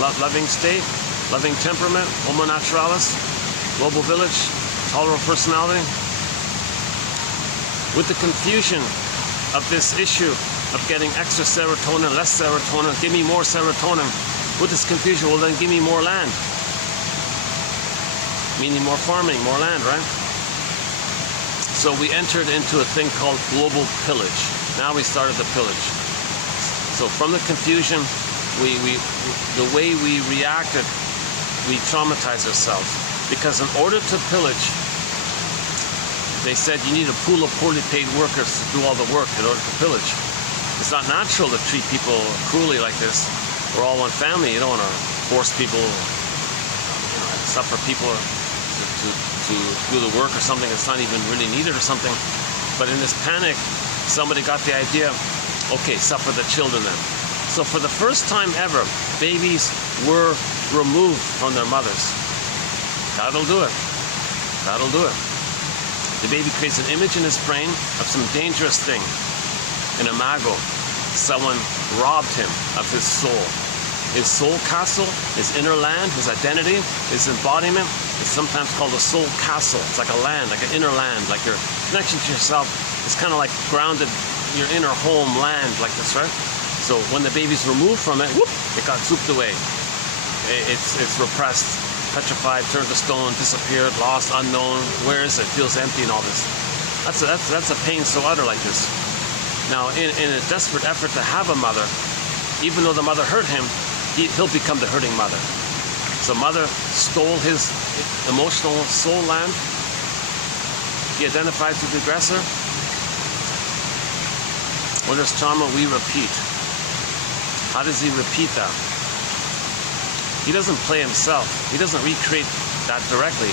loving state, loving temperament, homo naturalis, global village, tolerant personality, with the confusion of this issue of getting extra serotonin, less serotonin, give me more serotonin. With this confusion, well then give me more land. Meaning more farming, more land, right? So we entered into a thing called global pillage. Now we started the pillage. So from the confusion, the way we reacted, we traumatized ourselves. Because in order to pillage, they said you need a pool of poorly paid workers to do all the work in order to pillage. It's not natural to treat people cruelly like this. We're all one family. You don't want to force people, suffer people to do the work or something that's not even really needed or something. But in this panic, somebody got the idea, okay, suffer the children then. So for the first time ever, babies were removed from their mothers. That'll do it. That'll do it. The baby creates an image in his brain of some dangerous thing. An imago. Someone robbed him of his soul. His soul castle, his inner land, his identity, his embodiment is sometimes called a soul castle. It's like a land, like an inner land, like your connection to yourself is kind of like grounded, your inner home land, like this, right? So when the baby's removed from it, whoop, it got zooped away. It's repressed, petrified, turned to stone, disappeared, lost, unknown. Where is it? Feels empty and all this. That's a pain so utter like this. Now, in a desperate effort to have a mother, even though the mother hurt him, he'll become the hurting mother. So mother stole his emotional soul land. He identifies with the aggressor. When there's trauma, we repeat. How does he repeat that? He doesn't play himself. He doesn't recreate that directly.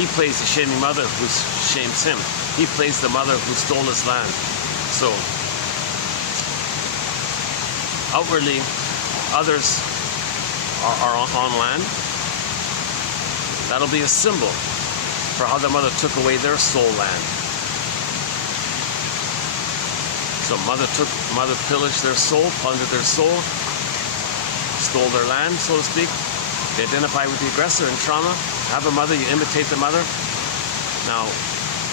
He plays the shaming mother who shames him. He plays the mother who stole his land. So outwardly, others are on land. That'll be a symbol for how the mother took away their soul land. So mother pillaged their soul, plundered their soul, stole their land, so to speak. They identify with the aggressor in trauma. Have a mother, you imitate the mother. Now,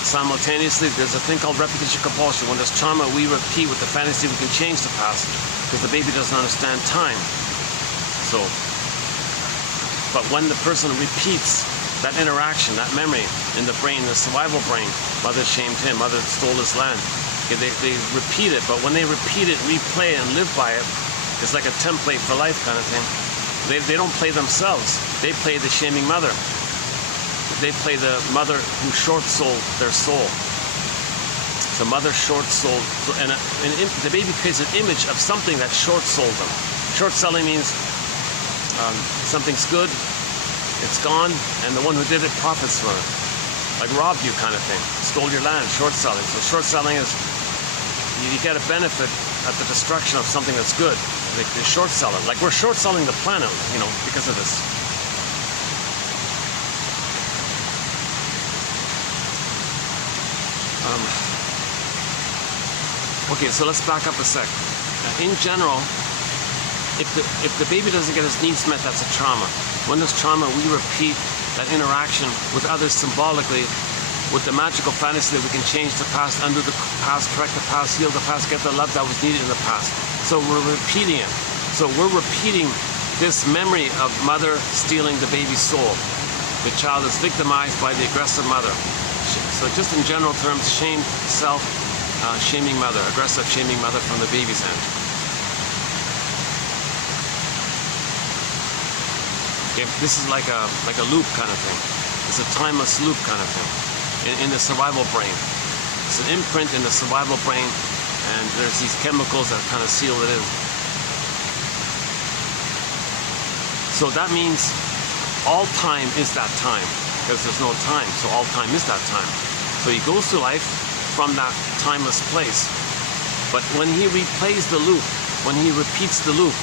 simultaneously, there's a thing called repetition compulsion. When there's trauma, we repeat with the fantasy we can change the past because the baby doesn't understand time. So, but when the person repeats that interaction, that memory in the brain, the survival brain, mother shamed him, mother stole his land. Okay, they repeat it, but when they repeat it, replay it, and live by it, it's like a template for life kind of thing. They don't play themselves. They play the shaming mother. They play the mother who short-sold their soul. The mother short-sold, and the baby creates an image of something that short-sold them. Short-selling means something's good, it's gone, and the one who did it profits from it. Like robbed you kind of thing, stole your land, short-selling. So short-selling is you get a benefit at the destruction of something that's good. Like they're short-selling. Like we're short-selling the planet, you know, because of this. Okay, so let's back up a sec. In general, if the baby doesn't get his needs met, that's a trauma. When there's trauma, we repeat that interaction with others symbolically, with the magical fantasy that we can change the past, undo the past, correct the past, heal the past, get the love that was needed in the past. So we're repeating it. So we're repeating this memory of mother stealing the baby's soul. The child is victimized by the aggressive mother. So just in general terms, shame, self, shaming mother, aggressive shaming mother from the baby's end. Okay, this is like a loop kind of thing. It's a timeless loop kind of thing in the survival brain. It's an imprint in the survival brain, and there's these chemicals that kind of seal it in. So that means all time is that time, because there's no time, so all time is that time. So he goes through life from that timeless place. But when he replays the loop, when he repeats the loop,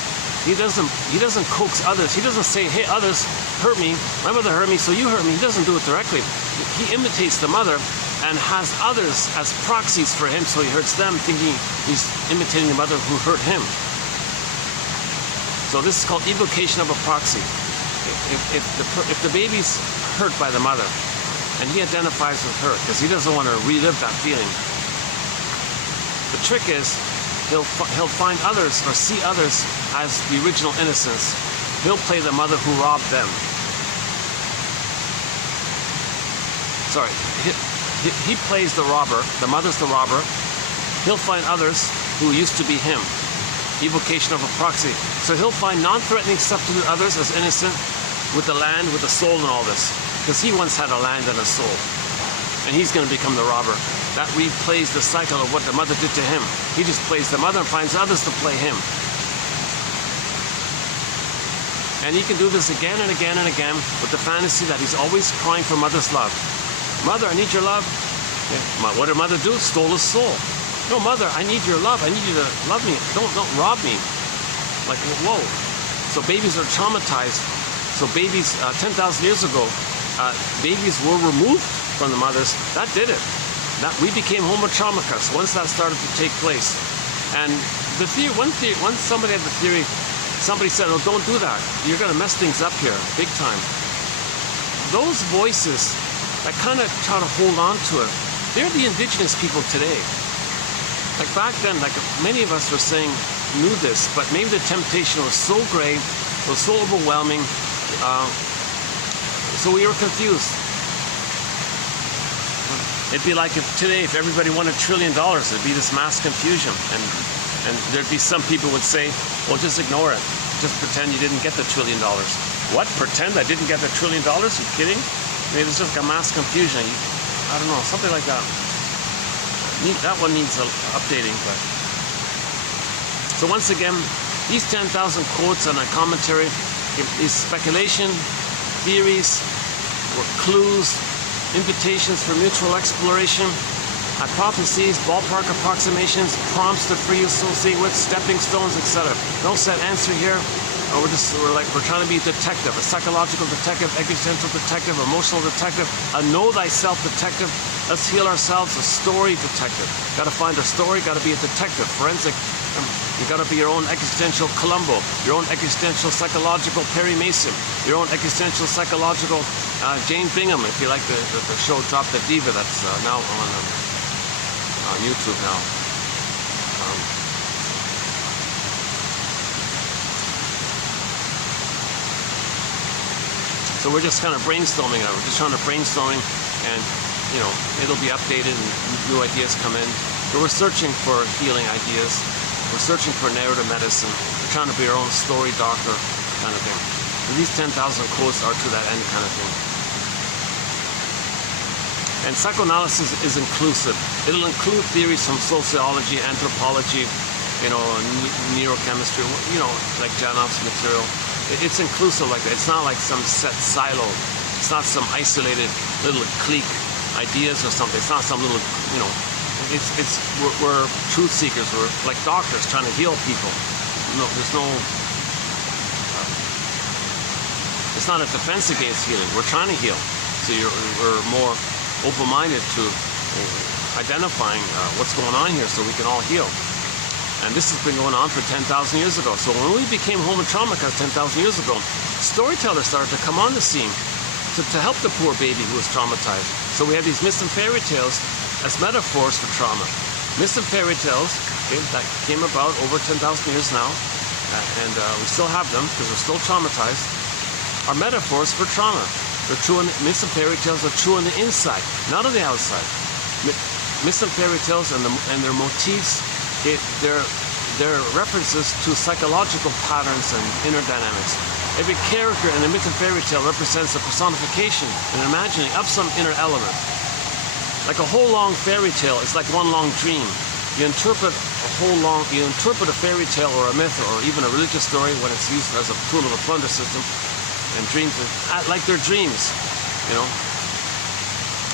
he doesn't coax others. He doesn't say, hey, others hurt me, my mother hurt me, so you hurt me. He doesn't do it directly. He imitates the mother and has others as proxies for him, so he hurts them, thinking he's imitating the mother who hurt him. So this is called evocation of a proxy. If the baby's hurt by the mother, and he identifies with her because he doesn't want to relive that feeling, the trick is he'll find others or see others as the original innocence. He'll play the mother who robbed them. Sorry, he plays the robber. The mother's the robber. He'll find others who used to be him. Evocation of a proxy. So he'll find non-threatening substitute others as innocent with the land, with the soul and all this. Because he once had a land and a soul. And he's going to become the robber. That replays the cycle of what the mother did to him. He just plays the mother and finds others to play him. And he can do this again and again and again with the fantasy that he's always crying for mother's love. Mother, I need your love. Yeah. What did mother do? Stole his soul. No, mother, I need your love. I need you to love me. Don't rob me. Like, whoa. So babies are traumatized. So babies, 10,000 years ago, babies were removed from the mothers. That did it. We became homo traumicus once that started to take place. And the theory, once somebody had the theory, somebody said, oh, don't do that. You're going to mess things up here, big time. Those voices that kind of try to hold on to it, they're the indigenous people today. Like back then, like many of us were saying, knew this, but maybe the temptation was so great, was so overwhelming, so we were confused. It'd be like if today, if everybody won $1 trillion, it'd be this mass confusion. And there'd be some people would say, well, just ignore it. Just pretend you didn't get the $1 trillion. What? Pretend I didn't get the $1 trillion? You kidding? Maybe it's just like a mass confusion. I don't know, something like that. That one needs updating. But so once again, these 10,000 quotes and a commentary is speculation, theories, or clues, invitations for mutual exploration, hypotheses, ballpark approximations, prompts to free associate with, stepping stones, etc. No set answer here. We're trying to be a detective, a psychological detective, existential detective, emotional detective, a know thyself detective. Let's heal ourselves, a story detective. Got to find a story, got to be a detective, forensic. You got to be your own existential Columbo, your own existential psychological Perry Mason, your own existential psychological Jane Bingham, if you like the show Drop the Diva, that's now on YouTube now. So we're just kind of brainstorming now. We're just trying to brainstorming, and you know, it'll be updated and new ideas come in. But we're searching for healing ideas. We're searching for narrative medicine. We're trying to be our own story doctor, kind of thing. And these 10,000 quotes are to that end kind of thing. And psychoanalysis is inclusive. It'll include theories from sociology, anthropology, neurochemistry, like Janoff's material. It's inclusive like that. It's not like some set silo. It's not some isolated little clique ideas or something. It's not some little, we're truth seekers. We're like doctors trying to heal people. No, it's not a defense against healing. We're trying to heal. So we're more open-minded to identifying what's going on here so we can all heal. And this has been going on for 10,000 years ago. So when we became Homo Traumaca 10,000 years ago, storytellers started to come on the scene to help the poor baby who was traumatized. So we have these myths and fairy tales as metaphors for trauma. Myths and fairy tales that came about over 10,000 years now, and we still have them because we're still traumatized, are metaphors for trauma. They're true, myths and fairy tales are true on the inside, not on the outside. Myths and fairy tales and their motifs, they're references to psychological patterns and inner dynamics. Every character in a myth and fairy tale represents a personification, an imagining of some inner element. Like a whole long fairy tale is like one long dream. You interpret a fairy tale or a myth or even a religious story when it's used as a tool of a plunder system. And dreams, like they're dreams,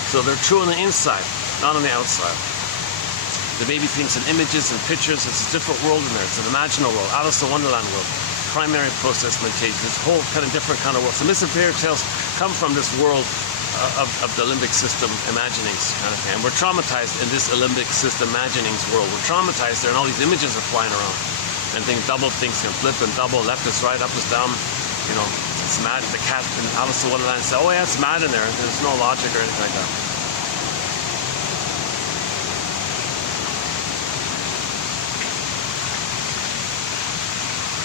So they're true on the inside, not on the outside. The baby thinks in images and pictures. It's a different world in there. It's an imaginal world, Alice in Wonderland world. Primary process mentation. It's a whole kind of different kind of world. So myths and fairy tales come from this world of the limbic system imaginings kind of thing. And we're traumatized in this limbic system imaginings world. We're traumatized there, and all these images are flying around. And double things can flip and double, left is right, up is down, It's mad. The cat in Alice in Wonderland said, "Oh yeah, it's mad in there. There's no logic or anything like that."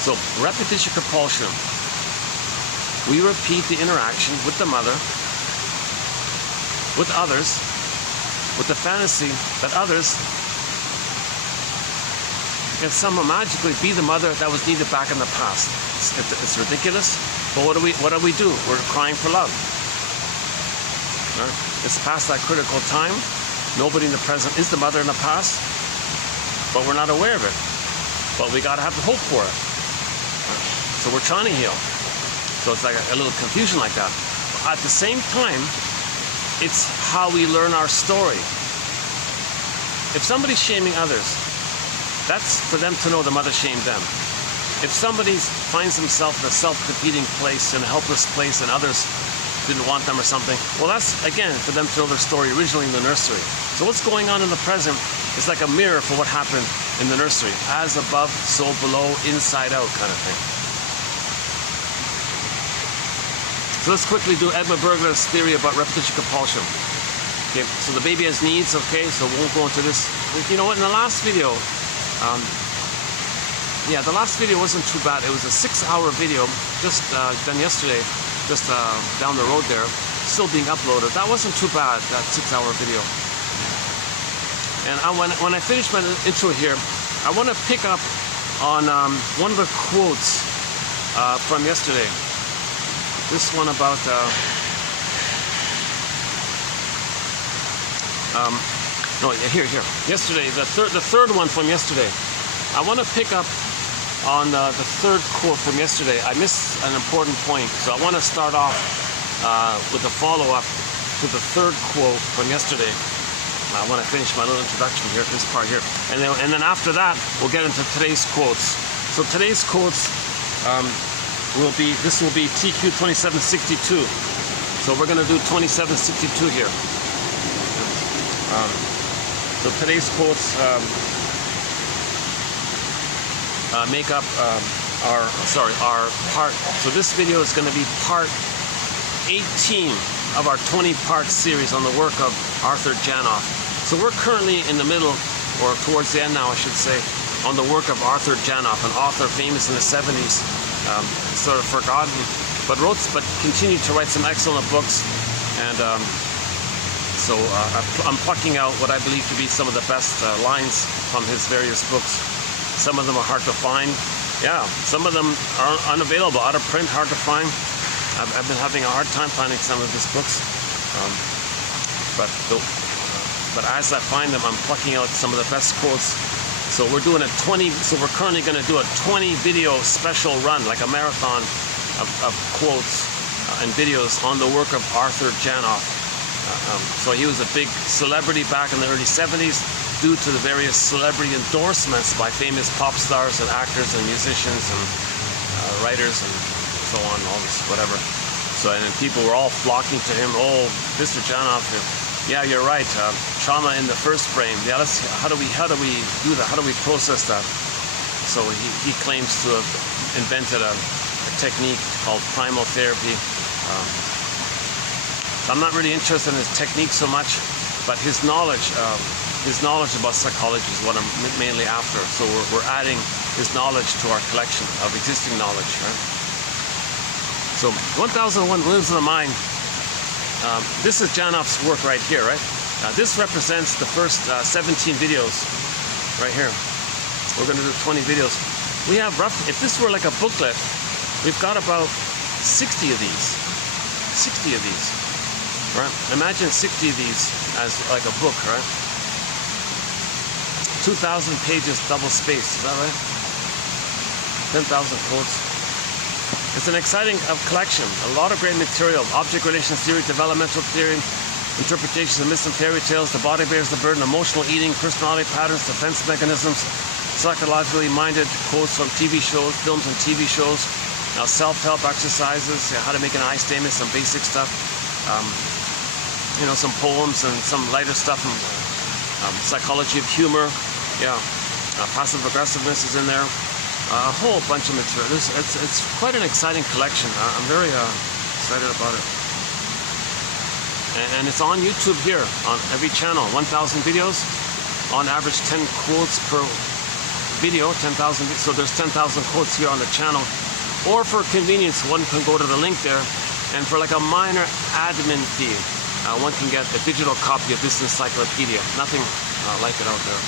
So repetition compulsion. We repeat the interaction with the mother, with others, with the fantasy that others can somehow magically be the mother that was needed back in the past. It's ridiculous. But what do we do? We're crying for love. Right? It's past that critical time. Nobody in the present is the mother in the past, but we're not aware of it. But we gotta have the hope for it. Right? So we're trying to heal. So it's like a little confusion like that. But at the same time, it's how we learn our story. If somebody's shaming others, that's for them to know the mother shamed them. If somebody finds himself in a self-defeating place, in a helpless place, and others didn't want them or something, well, that's, again, for them to know their story originally in the nursery. So what's going on in the present is like a mirror for what happened in the nursery. As above, so below, inside out kind of thing. So let's quickly do Edmund Berger's theory about repetition compulsion. Okay, so the baby has needs, okay, so we won't go into this. You know what, in the last video, the last video wasn't too bad. It was a 6-hour video just done yesterday, just down the road there, still being uploaded. That wasn't too bad, that 6-hour video. And when I finish my intro here, I want to pick up on one of the quotes from yesterday. This one about here. Yesterday, the third one from yesterday. I want to pick up on the third quote from yesterday. I missed an important point, so I want to start off with a follow-up to the third quote from yesterday. I want to finish my little introduction here, this part here, and then after that, we'll get into today's quotes. So today's quotes will be TQ 2762. So we're going to do 2762 here. So today's quotes make up our part. So this video is going to be part 18 of our 20-part series on the work of Arthur Janoff. So we're currently in the middle, or towards the end now, I should say, on the work of Arthur Janoff, an author famous in the 70s, sort of forgotten, but continued to write some excellent books. And so I'm plucking out what I believe to be some of the best lines from his various books. Some of them are hard to find, Yeah, some of them are unavailable, out of print, hard to find. I've been having a hard time finding some of his books, but as I find them, I'm plucking out some of the best quotes. So we're doing so we're currently going to do a 20 video special run, like a marathon of quotes and videos on the work of Arthur Janoff. So he was a big celebrity back in the early 70s due to the various celebrity endorsements by famous pop stars and actors and musicians and writers and so on, all this, whatever. So, and then people were all flocking to him. Oh, Mr. Janoff, yeah, you're right. Trauma in the first frame. Yeah, how do we do that? How do we process that? So he claims to have invented a technique called primal therapy. I'm not really interested in his technique so much, but his knowledge about psychology is what I'm mainly after. So we're adding his knowledge to our collection of existing knowledge, right? So 1001 Whims of the Mind. This is Janoff's work right here, right? This represents the first 17 videos right here. We're going to do 20 videos. We have roughly, if this were like a booklet, we've got about 60 of these. 60 of these, right? Imagine 60 of these as like a book, right? 2,000 pages double spaced, is that right? 10,000 quotes. It's an exciting collection, a lot of great material. Object relations theory, developmental theory, interpretations of myths and fairy tales, the body bears the burden, emotional eating, personality patterns, defense mechanisms, psychologically minded quotes from TV shows, films and TV shows, self-help exercises, how to make an eye statement, some basic stuff, some poems and some lighter stuff, psychology of humor, passive aggressiveness is in there. A whole bunch of material. It's quite an exciting collection. I'm very excited about it. And it's on YouTube here, on every channel. 1,000 videos, on average 10 quotes per video, 10,000. So there's 10,000 quotes here on the channel. Or for convenience, one can go to the link there, and for like a minor admin fee, one can get a digital copy of this encyclopedia. Nothing like it out there.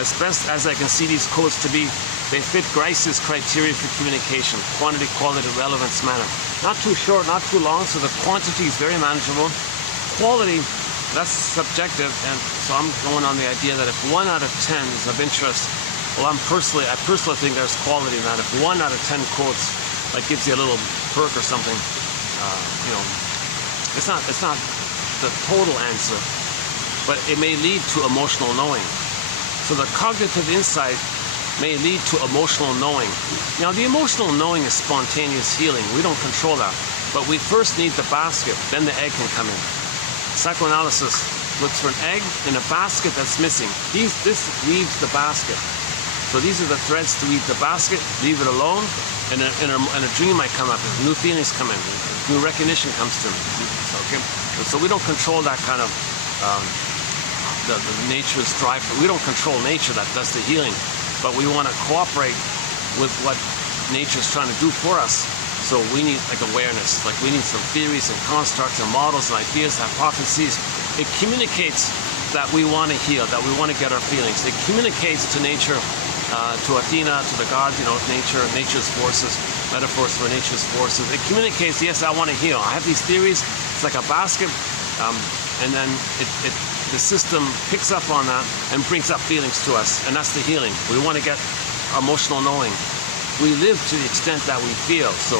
As best as I can see these quotes to be, they fit Grice's criteria for communication: quantity, quality, relevance, manner. Not too short, not too long, so the quantity is very manageable. Quality, that's subjective, and so I'm going on the idea that if 1 out of 10 is of interest, well, I personally think there's quality in that. If 1 out of 10 quotes like gives you a little perk or something, it's not the total answer, but it may lead to emotional knowing. So the cognitive insight may lead to emotional knowing. Now, the emotional knowing is spontaneous healing. We don't control that. But we first need the basket, then the egg can come in. Psychoanalysis looks for an egg in a basket that's missing. This weaves the basket. So these are the threads to weave the basket. Leave it alone, and a dream might come up. New feelings come in. New recognition comes to me. Okay? So we don't control that kind of the nature's drive. We don't control nature that does the healing, but we want to cooperate with what nature's trying to do for us. So we need like awareness, like we need some theories and constructs and models and ideas, hypotheses. It communicates that we want to heal, that we want to get our feelings. It communicates to nature, to Athena, to the gods, nature's forces, metaphors for nature's forces. It communicates, yes, I want to heal. I have these theories. It's like a basket, and then the system picks up on that and brings up feelings to us, and that's the healing. We want to get emotional knowing. We live to the extent that we feel, so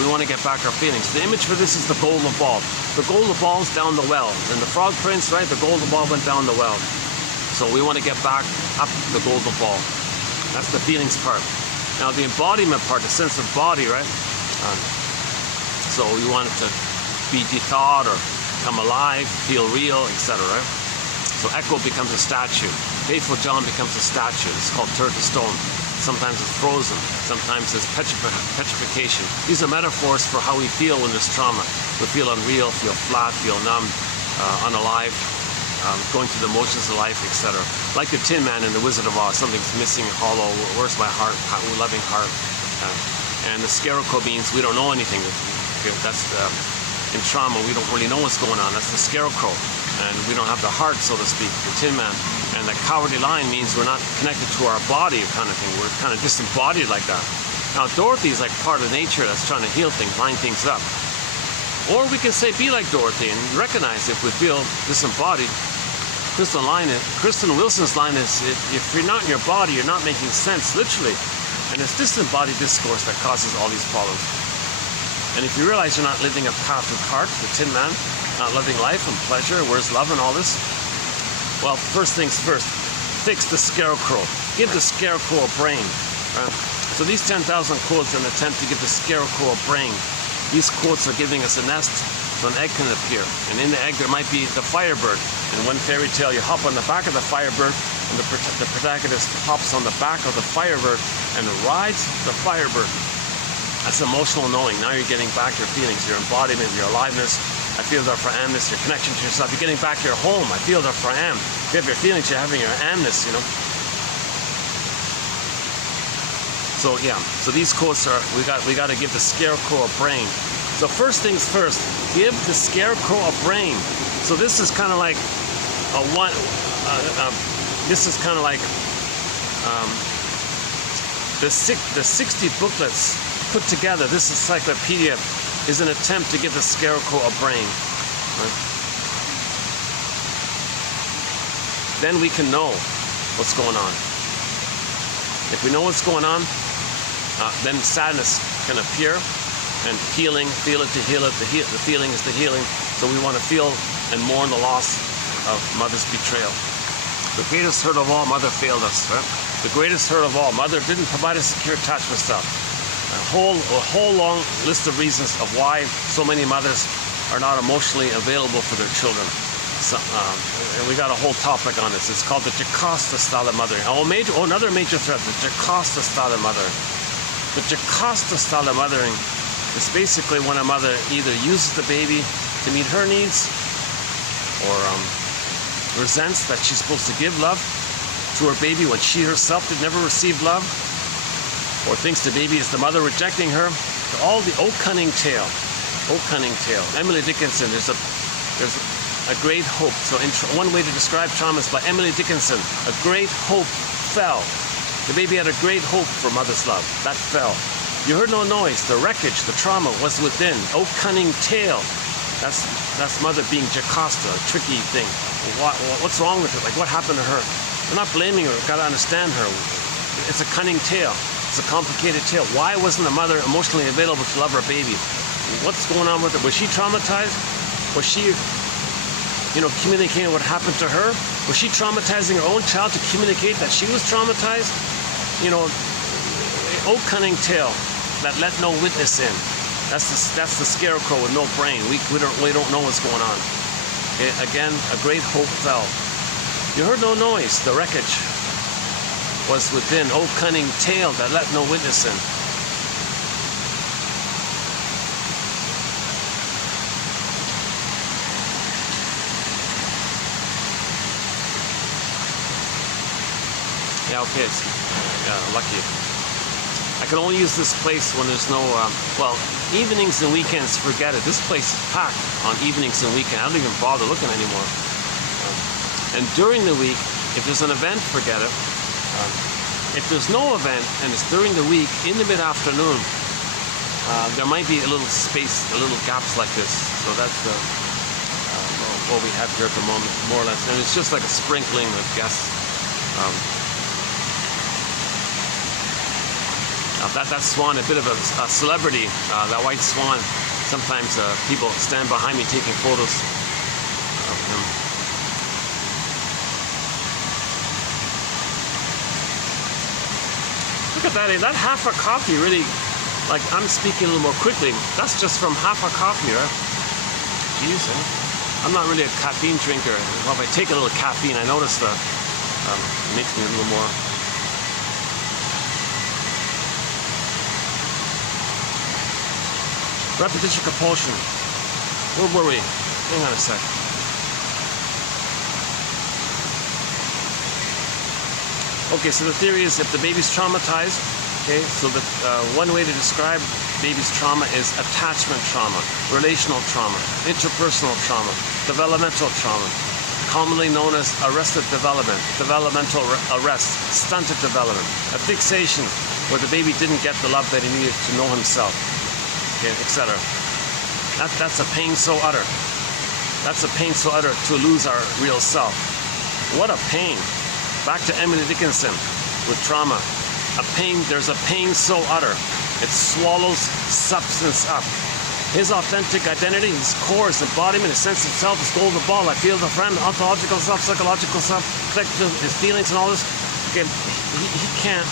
we want to get back our feelings. The image for this is the golden ball. The golden ball's down the well, and the frog prince, right? The golden ball went down the well. So we want to get back up the golden ball. That's the feelings part. Now the embodiment part, the sense of body, right? So we want it to be de-thought or come alive, feel real, etc. So Echo becomes a statue. Faithful John becomes a statue. It's called turned to stone. Sometimes it's frozen. Sometimes it's petrification. These are metaphors for how we feel when there's trauma. We feel unreal, feel flat, feel numb, unalive, going through the motions of life, etc. Like the Tin Man in The Wizard of Oz. Something's missing, hollow. Where's my heart? Loving heart. And the scarecrow means we don't know anything. That's in trauma, we don't really know what's going on. That's the scarecrow. and we don't have the heart, so to speak, the Tin Man. And the cowardly lion means we're not connected to our body, kind of thing. We're kind of disembodied like that. Now Dorothy is like part of nature that's trying to heal things, line things up. Or we can say be like Dorothy and recognize if we feel disembodied. Kristen Wilson's line is, if you're not in your body, you're not making sense, literally. And it's disembodied discourse that causes all these problems. And if you realize you're not living a path of heart, the Tin Man, not living life and pleasure, where's love and all this? Well, first things first, fix the scarecrow. Give the scarecrow a brain. So these 10,000 quotes are an attempt to give the scarecrow a brain. These quotes are giving us a nest, so an egg can appear. And in the egg there might be the firebird. In one fairy tale, you hop on the back of the firebird, and the protagonist hops on the back of the firebird and rides the firebird. That's emotional knowing. Now you're getting back your feelings, your embodiment, your aliveness. I feel there for amness, your connection to yourself. You're getting back your home. I feel there for am. If you have your feelings, you're having your amness, you know. So yeah, so these quotes are, we got to give the scarecrow a brain. So first things first, give the scarecrow a brain. So this is kind of like this is kind of like the 60 booklets put together. This encyclopedia is an attempt to give the scarecrow a brain. Right? Then we can know what's going on. If we know what's going on, then sadness can appear, and healing, feel it to heal it. The feeling is the healing. So we want to feel and mourn the loss of mother's betrayal. The greatest hurt of all, mother failed us. Right? The greatest hurt of all, mother didn't provide a secure attachment style. A whole long list of reasons of why so many mothers are not emotionally available for their children. So, and we got a whole topic on this. It's called the Jocasta style of mothering. Another major threat, the Jocasta style of mothering. The Jocasta style of mothering is basically when a mother either uses the baby to meet her needs, or resents that she's supposed to give love to her baby when she herself did never receive love, or thinks the baby is the mother rejecting her. All the cunning tale. Emily Dickinson, there's a great hope. So one way to describe trauma is by Emily Dickinson. A great hope fell. The baby had a great hope for mother's love. That fell. You heard no noise. The wreckage, the trauma was within. Cunning tale. That's mother being Jocasta, a tricky thing. What's wrong with her? Like, what happened to her? We're not blaming her. We've got to understand her. It's a cunning tale. It's a complicated tale. Why wasn't the mother emotionally available to love her baby? What's going on with her? Was she traumatized? Was she, communicating what happened to her? Was she traumatizing her own child to communicate that she was traumatized? Cunning tale that let no witness in. That's the scarecrow with no brain. We don't know what's going on. Again, a great hope fell. You heard no noise. The wreckage was within. Cunning tale that let no witness in. Yeah, okay, it's lucky. I can only use this place when there's no, evenings and weekends, forget it. This place is packed on evenings and weekends. I don't even bother looking anymore. And during the week, if there's an event, forget it. If there's no event and it's during the week, in the mid-afternoon, there might be a little space, a little gaps like this. So that's what we have here at the moment, more or less. And it's just like a sprinkling of guests. That swan, a bit of a celebrity, that white swan. Sometimes people stand behind me taking photos of him. Look at that, that half a coffee really, like I'm speaking a little more quickly. That's just from half a coffee, right? Jeez, I'm not really a caffeine drinker. Well, if I take a little caffeine, I notice that it makes me a little more. Repetition compulsion. Where were we? Hang on a sec. Okay, so the theory is if the baby's traumatized, okay, so the one way to describe baby's trauma is attachment trauma, relational trauma, interpersonal trauma, developmental trauma. commonly known as arrested development, developmental arrest, stunted development, a fixation where the baby didn't get the love that he needed to know himself, okay, etc. That's a pain so utter. That's a pain so utter to lose our real self. What a pain. Back to Emily Dickinson with trauma. There's a pain so utter. It swallows substance up. His authentic identity, his core, his embodiment, his sense of self, his golden ball, I feel the friend, ontological self, psychological self, his feelings and all this. Okay, he can't,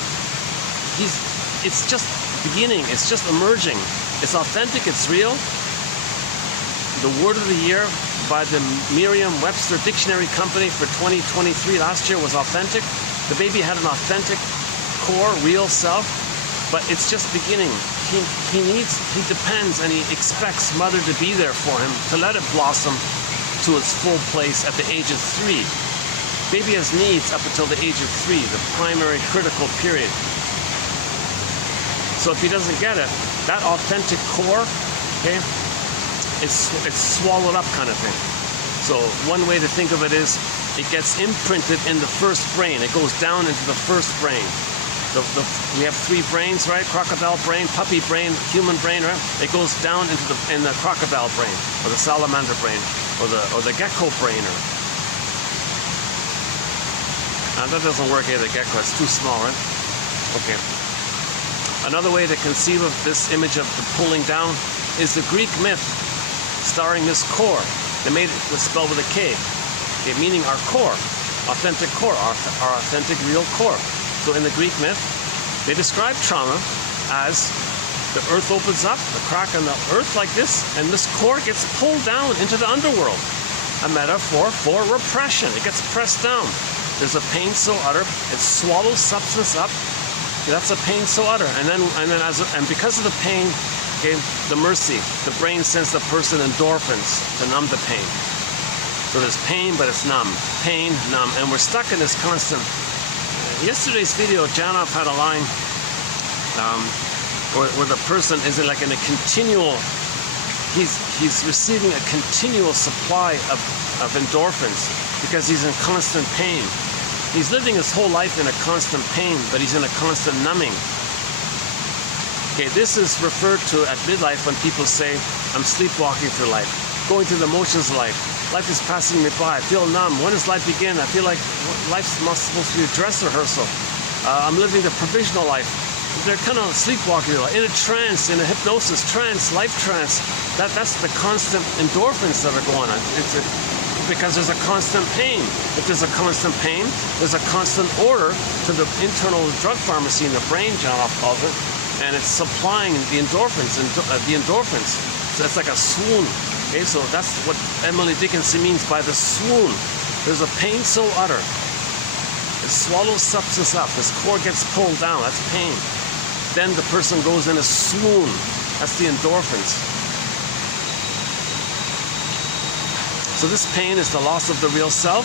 it's just beginning, it's just emerging. It's authentic, it's real. The word of the year by the Merriam-Webster Dictionary Company for 2023 last year was authentic. The baby had an authentic core, real self, but it's just beginning. He depends and he expects mother to be there for him, to let it blossom to its full place at the age of 3. Baby has needs up until the age of 3, the primary critical period. So if he doesn't get it, that authentic core, okay, it's swallowed up kind of thing. So one way to think of it is it gets imprinted in the first brain. It goes down into the first brain. We have 3 brains, right? Crocodile brain, puppy brain, human brain, right? It goes down into the crocodile brain, or the salamander brain, or the gecko brain. Now that doesn't work either, gecko. It's too small, right? Okay. Another way to conceive of this image of the pulling down is the Greek myth starring this core. They made it spelled with a K, okay, meaning our core, authentic core, our authentic real core. So in the Greek myth, they describe trauma as the earth opens up, the crack in the earth like this, and this core gets pulled down into the underworld. A metaphor for repression. It gets pressed down. There's a pain so utter, it swallows substance up. That's a pain so utter. And because of the pain, okay, the mercy, the brain sends the person endorphins to numb the pain. So there's pain, but it's numb. Pain, numb. And we're stuck in this constant. Yesterday's video, Janov had a line where the person is in a continual, he's receiving a continual supply of endorphins because he's in constant pain. He's living his whole life in a constant pain, but he's in a constant numbing. Okay, this is referred to at midlife when people say, I'm sleepwalking through life, going through the motions of life. Life is passing me by. I feel numb. When does life begin? I feel like life's supposed to be a dress rehearsal. I'm living the provisional life. They're kind of sleepwalking, in a trance, in a hypnosis, trance, life trance. That's the constant endorphins that are going on. Because there's a constant pain. If there's a constant pain, there's a constant order to the internal drug pharmacy in the brain, John calls it, and it's supplying the endorphins. So it's like a swoon. Okay, so that's what Emily Dickinson means by the swoon. There's a pain so utter. It swallows substance up. This core gets pulled down. That's pain. Then the person goes in a swoon. That's the endorphins. So this pain is the loss of the real self.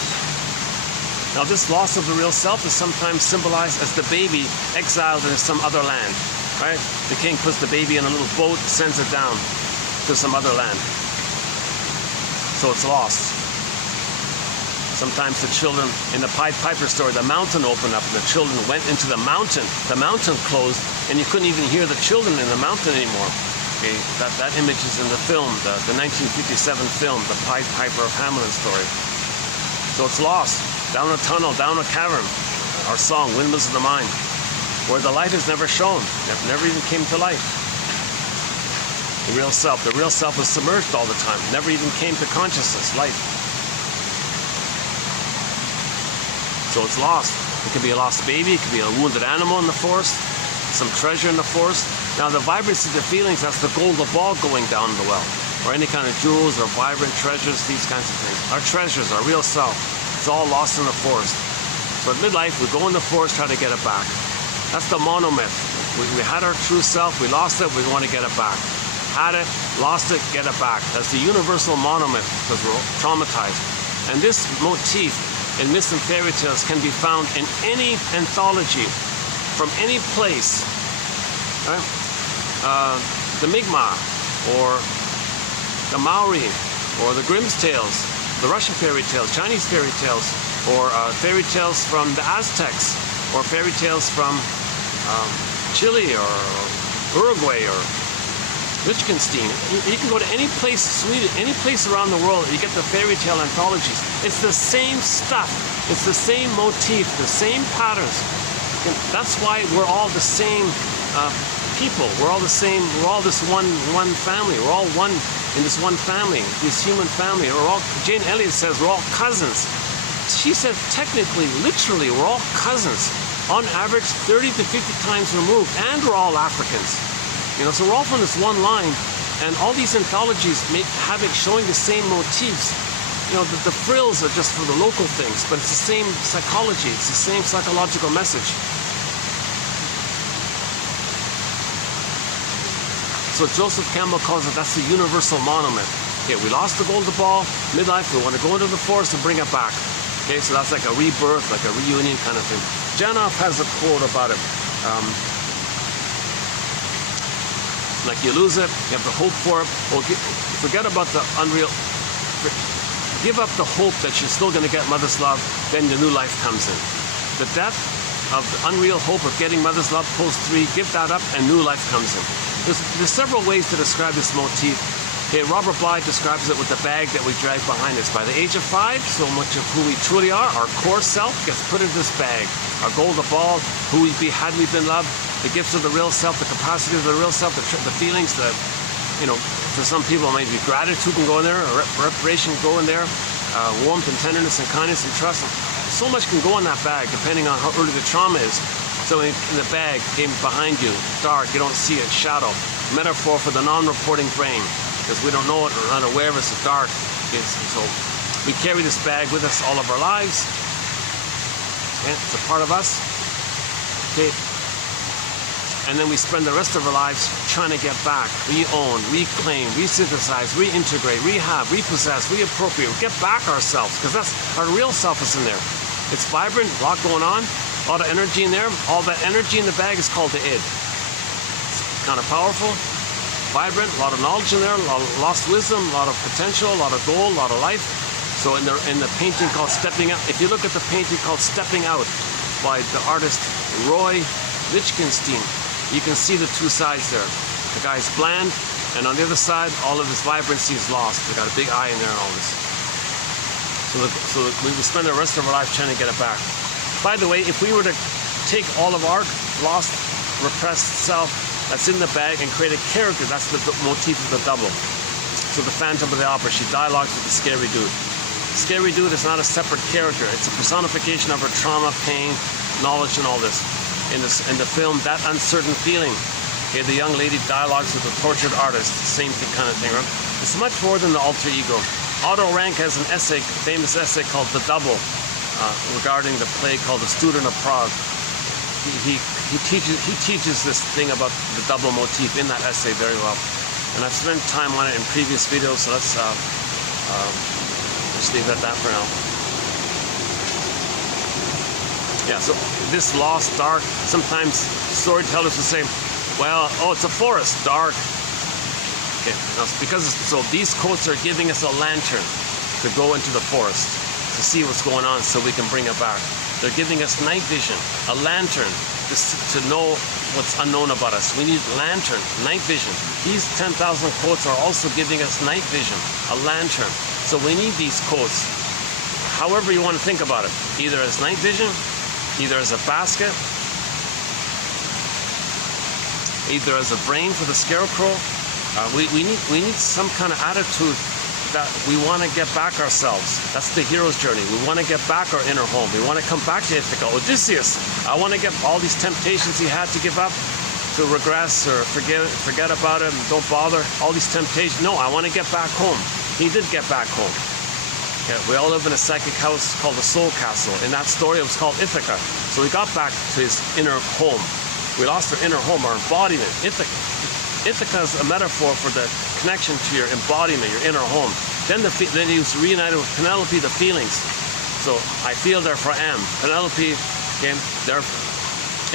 Now this loss of the real self is sometimes symbolized as the baby exiled in some other land. Right? The king puts the baby in a little boat, sends it down to some other land. So it's lost. Sometimes the children, in the Pied Piper story, the mountain opened up and the children went into the mountain. The mountain closed and you couldn't even hear the children in the mountain anymore. Okay, that image is in the film, the 1957 film, the Pied Piper of Hamelin story. So it's lost. Down a tunnel, down a cavern. Our song, Windmills of the Mind, where the light is never shown. It never even came to light. The real self was submerged all the time, never even came to consciousness, light. So it's lost. It could be a lost baby, it could be a wounded animal in the forest, some treasure in the forest. Now the vibrancy of the feelings, that's the golden ball going down the well, or any kind of jewels or vibrant treasures, these kinds of things. Our treasures, our real self, it's all lost in the forest. So at midlife, we go in the forest, try to get it back. That's the monomyth. We had our true self, we lost it, we want to get it back. Had it, lost it, get it back. That's the universal monomyth because we're traumatized. And this motif in myths and fairy tales can be found in any anthology from any place. Right? The Mi'kmaq, or the Maori, or the Grimm's Tales, the Russian fairy tales, Chinese fairy tales, or fairy tales from the Aztecs, or fairy tales from Chile or Uruguay or Liechtenstein. You can go to any place, Sweden, any place around the world, you get the fairy tale anthologies. It's the same stuff. It's the same motif, the same patterns. And that's why we're all the same people. We're all the same. We're all this one family. We're all one in this one family, this human family. We're all. Jane Elliott says we're all cousins. She said technically, literally, we're all cousins. On average, 30 to 50 times removed, and we're all Africans. You know, so we're all from this one line, and all these anthologies showing the same motifs. You know, the frills are just for the local things, but it's the same psychology, it's the same psychological message. So Joseph Campbell calls it, that's the universal monument. Okay, we lost the golden ball, midlife, we want to go into the forest and bring it back. Okay, so that's like a rebirth, like a reunion kind of thing. Janov has a quote about it. Like you lose it, you have to hope for it. Well, forget about the unreal. Give up the hope that you're still going to get mother's love, then the new life comes in. The death of the unreal hope of getting mother's love post-3, give that up and new life comes in. There's several ways to describe this motif. Okay, Robert Bly describes it with the bag that we drag behind us. By the age of 5, so much of who we truly are, our core self, gets put in this bag. Our golden ball, who we'd be had we been loved, the gifts of the real self, the capacity of the real self, the feelings, you know, for some people it might be gratitude can go in there, or reparation can go in there, warmth and tenderness and kindness and trust. So much can go in that bag depending on how early the trauma is. So in the bag, behind you, dark, you don't see it, shadow. Metaphor for the non-reporting brain, because we don't know it or not aware of it, so dark. So we carry this bag with us all of our lives. Okay, it's a part of us. Okay. And then we spend the rest of our lives trying to get back, re-own, reclaim, resynthesize, reintegrate, rehab, repossess, reappropriate, get back ourselves, because that's our real self is in there. It's vibrant, a lot going on, a lot of energy in there. All that energy in the bag is called the id. It's kind of powerful, vibrant, a lot of knowledge in there, a lot of lost wisdom, a lot of potential, a lot of goal, a lot of life. So in the painting called Stepping Out, if you look at the painting called Stepping Out by the artist Roy Lichtenstein, you can see the two sides there. The guy's bland, and on the other side, all of his vibrancy is lost. They got a big eye in there and all this. So we will spend the rest of our life trying to get it back. By the way, if we were to take all of our lost, repressed self that's in the bag and create a character, that's the motif of the double. So the Phantom of the Opera, she dialogues with the scary dude. Scary dude is not a separate character. It's a personification of her trauma, pain, knowledge, and all this. In the film, that uncertain feeling. Okay, the young lady dialogues with the tortured artist, same thing, kind of thing, right? It's much more than the alter ego. Otto Rank has an essay, famous essay called The Double, regarding the play called The Student of Prague. He teaches this thing about the double motif in that essay very well. And I've spent time on it in previous videos, so let's just leave it at that for now. Yeah, so this lost, dark, sometimes storytellers will say, well, oh, it's a forest, dark. Okay, now so these quotes are giving us a lantern to go into the forest, to see what's going on so we can bring it back. They're giving us night vision, a lantern to know what's unknown about us. We need lantern, night vision. These 10,000 quotes are also giving us night vision, a lantern. So we need these quotes, however you want to think about it, either as night vision, either as a basket, either as a brain for the scarecrow. We need some kind of attitude that we want to get back ourselves. That's the hero's journey. We want to get back our inner home. We want to come back to Ithaca. Odysseus, I want to get all these temptations he had to give up, to regress or forget about it, and don't bother. All these temptations. No, I want to get back home. He did get back home. Okay, we all live in a psychic house called the Soul Castle. In that story, it was called Ithaca. So he got back to his inner home. We lost our inner home, our embodiment. Ithaca is a metaphor for the connection to your embodiment, your inner home. Then he was reunited with Penelope, the feelings. So I feel, therefore am. Penelope, okay,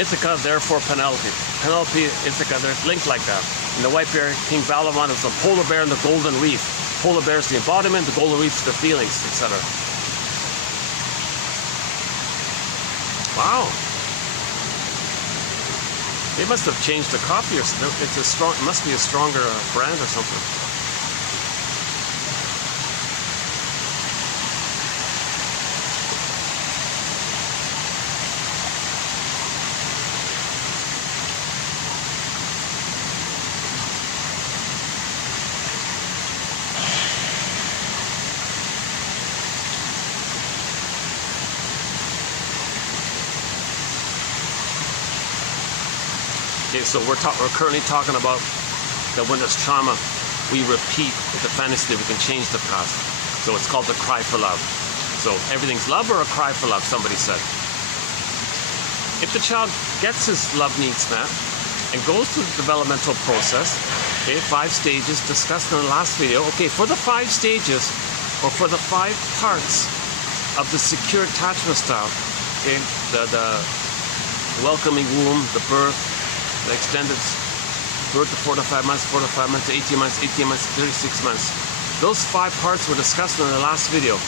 Ithaca, therefore Penelope. Penelope, Ithaca, they're linked like that. In the White Bear, King Valamon is the polar bear and the golden reef. Polar bears, the embodiment, the golden reefs, the feelings, etc. Wow. They must have changed the coffee, or it's a strong. It must be a stronger brand or something. Okay, so we're currently talking about that when there's trauma, we repeat the fantasy that we can change the past. So it's called the cry for love. So everything's love or a cry for love, somebody said. If the child gets his love needs met and goes through the developmental process, okay, 5 stages discussed in the last video. Okay, for the 5 stages or for the 5 parts of the secure attachment style, okay, the welcoming womb, the birth, the extended birth to 4 to 5 months, 4 to 5 months, 18 months, 18 months, 36 months. Those 5 parts were discussed in the last video.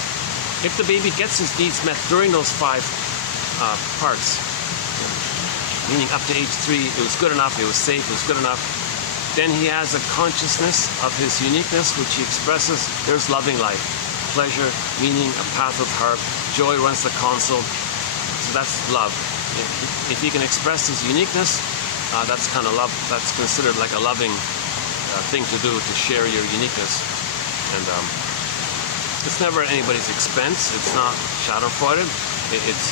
If the baby gets his needs met during those 5 parts, meaning up to age 3, it was good enough, it was safe, it was good enough, then he has a consciousness of his uniqueness, which he expresses. There's loving life, pleasure, meaning, a path of heart, joy runs the console. So that's love. If he can express his uniqueness, that's kind of love. That's considered like a loving thing to do, to share your uniqueness. And it's never at anybody's expense. It's not schadenfreude. It's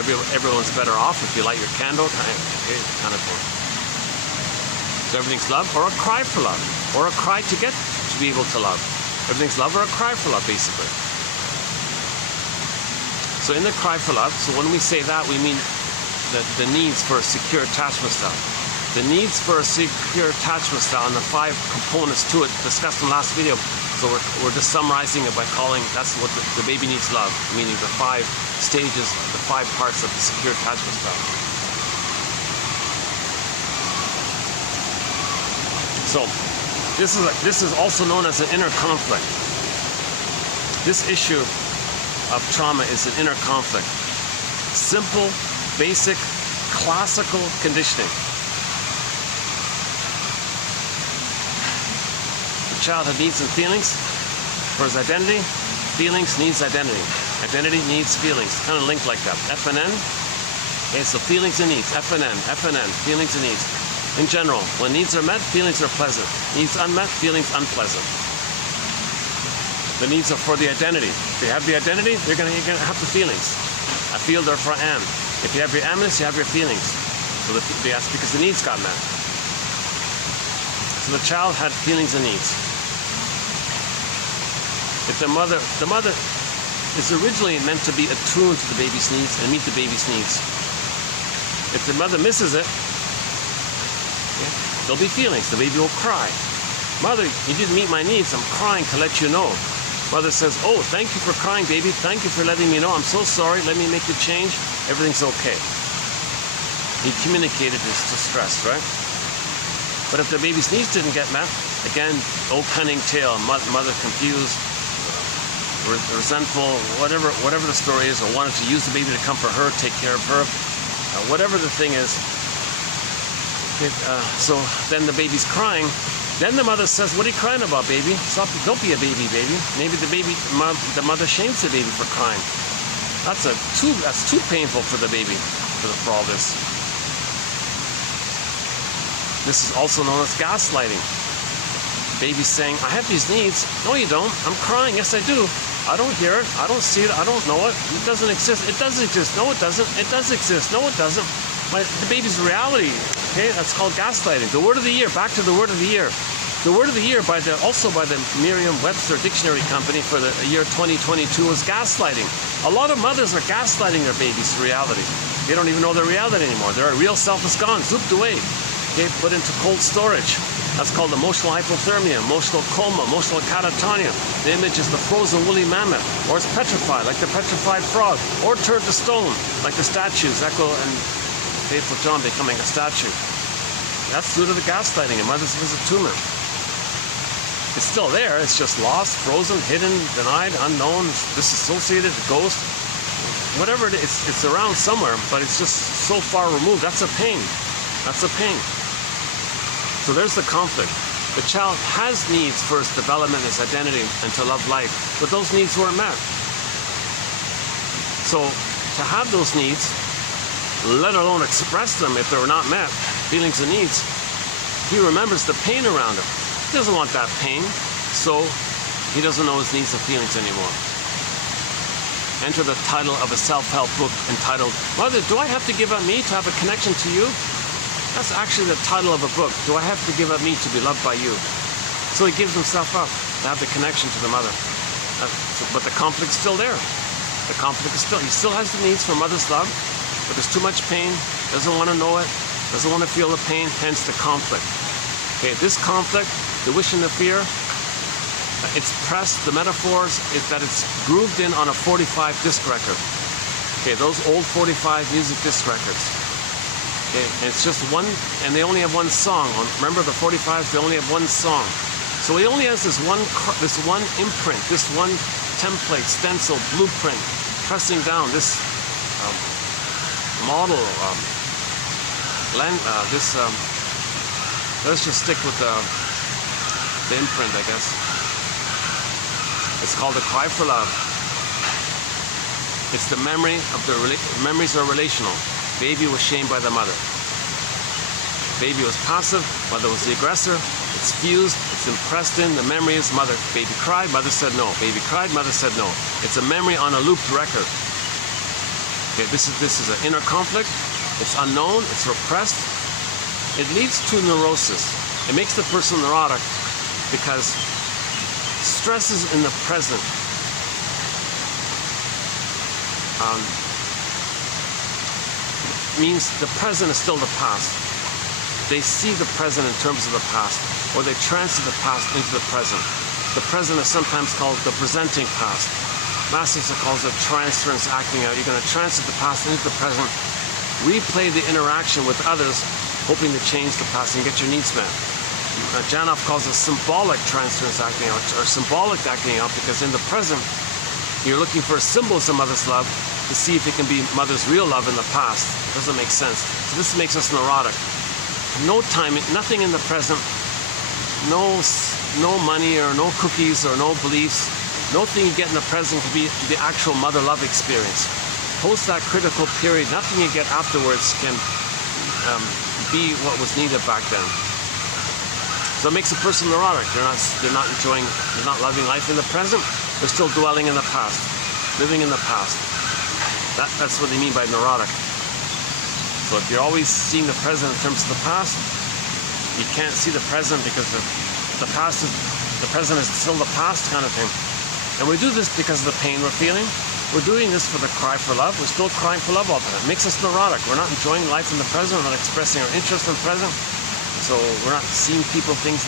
everyone's better off if you light your candle, kind of thing. So everything's love or a cry for love, or a cry to get to be able to love. Everything's love or a cry for love, basically. So in the cry for love, so when we say that, we mean the needs for a secure attachment style. The needs for a secure attachment style and the 5 components to it discussed in the last video. So we're just summarizing it by calling, that's what the baby needs love, meaning the 5 stages, the 5 parts of the secure attachment style. So this is also known as an inner conflict. This issue of trauma is an inner conflict. Simple, basic, classical conditioning. The child had needs and feelings for his identity. Feelings needs identity. Identity needs feelings. Kind of linked like that. F and N. Okay, so feelings and needs. F and N. Feelings and needs. In general, when needs are met, feelings are pleasant. Needs unmet, feelings unpleasant. The needs are for the identity. If you have the identity, you're gonna have the feelings. I feel, therefore I am. If you have your amness, you have your feelings. So that's because the needs got met. So the child had feelings and needs. If the mother is originally meant to be attuned to the baby's needs and meet the baby's needs. If the mother misses it, okay, there'll be feelings. The baby will cry. Mother, you didn't meet my needs. I'm crying to let you know. Mother says, oh, thank you for crying, baby. Thank you for letting me know. I'm so sorry. Let me make the change. Everything's okay. He communicated his distress, right? But if the baby's needs didn't get met, again, old cunning tale, mother confused, resentful, whatever the story is, or wanted to use the baby to comfort her, take care of her, whatever the thing is. So then the baby's crying. Then the mother says, what are you crying about, baby? Stop, don't be a baby. Maybe the mother shames the baby for crying. That's too painful for the baby, for all this. This is also known as gaslighting. Baby's saying, I have these needs. No, you don't. I'm crying. Yes, I do. I don't hear it. I don't see it. I don't know it. It doesn't exist. It does exist. No, it doesn't. It does exist. No, it doesn't. The baby's reality. Okay, that's called gaslighting. The word of the year. Back to the word of the year. The word of the year also by the Merriam-Webster Dictionary Company for the year 2022 was gaslighting. A lot of mothers are gaslighting their babies to reality. They don't even know their reality anymore. Their real self is gone, zooped away. Okay, put into cold storage. That's called emotional hypothermia, emotional coma, emotional catatonia. The image is the frozen woolly mammoth, or it's petrified, like the petrified frog, or turned to stone, like the statues, Echo and Faithful John becoming a statue. That's due to the gaslighting. A mother's visit tumor. It's still there. It's just lost, frozen, hidden, denied, unknown, disassociated, ghost. Whatever it is, it's around somewhere, but it's just so far removed. That's a pain. That's a pain. So there's the conflict. The child has needs for its development, its identity, and to love life, but those needs weren't met. So to have those needs, let alone express them if they're not met, feelings and needs, he remembers the pain around him. He doesn't want that pain, so he doesn't know his needs and feelings anymore. Enter the title of a self-help book entitled, Mother, do I have to give up me to have a connection to you? That's actually the title of a book. Do I have to give up me to be loved by you? So he gives himself up to have the connection to the mother. But the conflict's still there. The conflict is still, he still has the needs for mother's love, but there's too much pain, doesn't want to know it, doesn't want to feel the pain, hence the conflict. Okay, this conflict, the wish and the fear, it's pressed, the metaphors is that it's grooved in on a 45 disc record. Okay, those old 45 music disc records. Okay, and it's just one, and they only have one song. Remember the 45s, they only have one song. So he only has this one imprint, this one template, stencil, blueprint, pressing down this model, let's just stick with the imprint, I guess. It's called The Cry for Love. It's the memory of memories are relational. Baby was shamed by the mother. Baby was passive, mother was the aggressor. It's fused, it's impressed in, the memory is mother. Baby cried, mother said no. Baby cried, mother said no. It's a memory on a looped record. Okay, this is an inner conflict. It's unknown, it's repressed. It leads to neurosis. It makes the person neurotic because stress is in the present. Means the present is still the past. They see the present in terms of the past, or they transit the past into the present. The present is sometimes called the presenting past. Masters calls it transference, acting out. You're going to transit the past into the present, replay the interaction with others, hoping to change the past and get your needs met. Janov calls it symbolic transference acting out, or symbolic acting out, because in the present, you're looking for symbols of mother's love to see if it can be mother's real love in the past. It doesn't make sense. So this makes us neurotic. No time, nothing in the present, no money or no cookies or no beliefs. Nothing you get in the present can be the actual mother love experience. Post that critical period, nothing you get afterwards can be what was needed back then. So it makes a person neurotic. They're not enjoying, they're not loving life in the present. They're still dwelling in the past, living in the past. That's what they mean by neurotic. So if you're always seeing the present in terms of the past, you can't see the present because the present is still the past kind of thing. And we do this because of the pain we're feeling. We're doing this for the cry for love. We're still crying for love all the time. It makes us neurotic. We're not enjoying life in the present. We're not expressing our interest in the present. So we're not seeing people, things.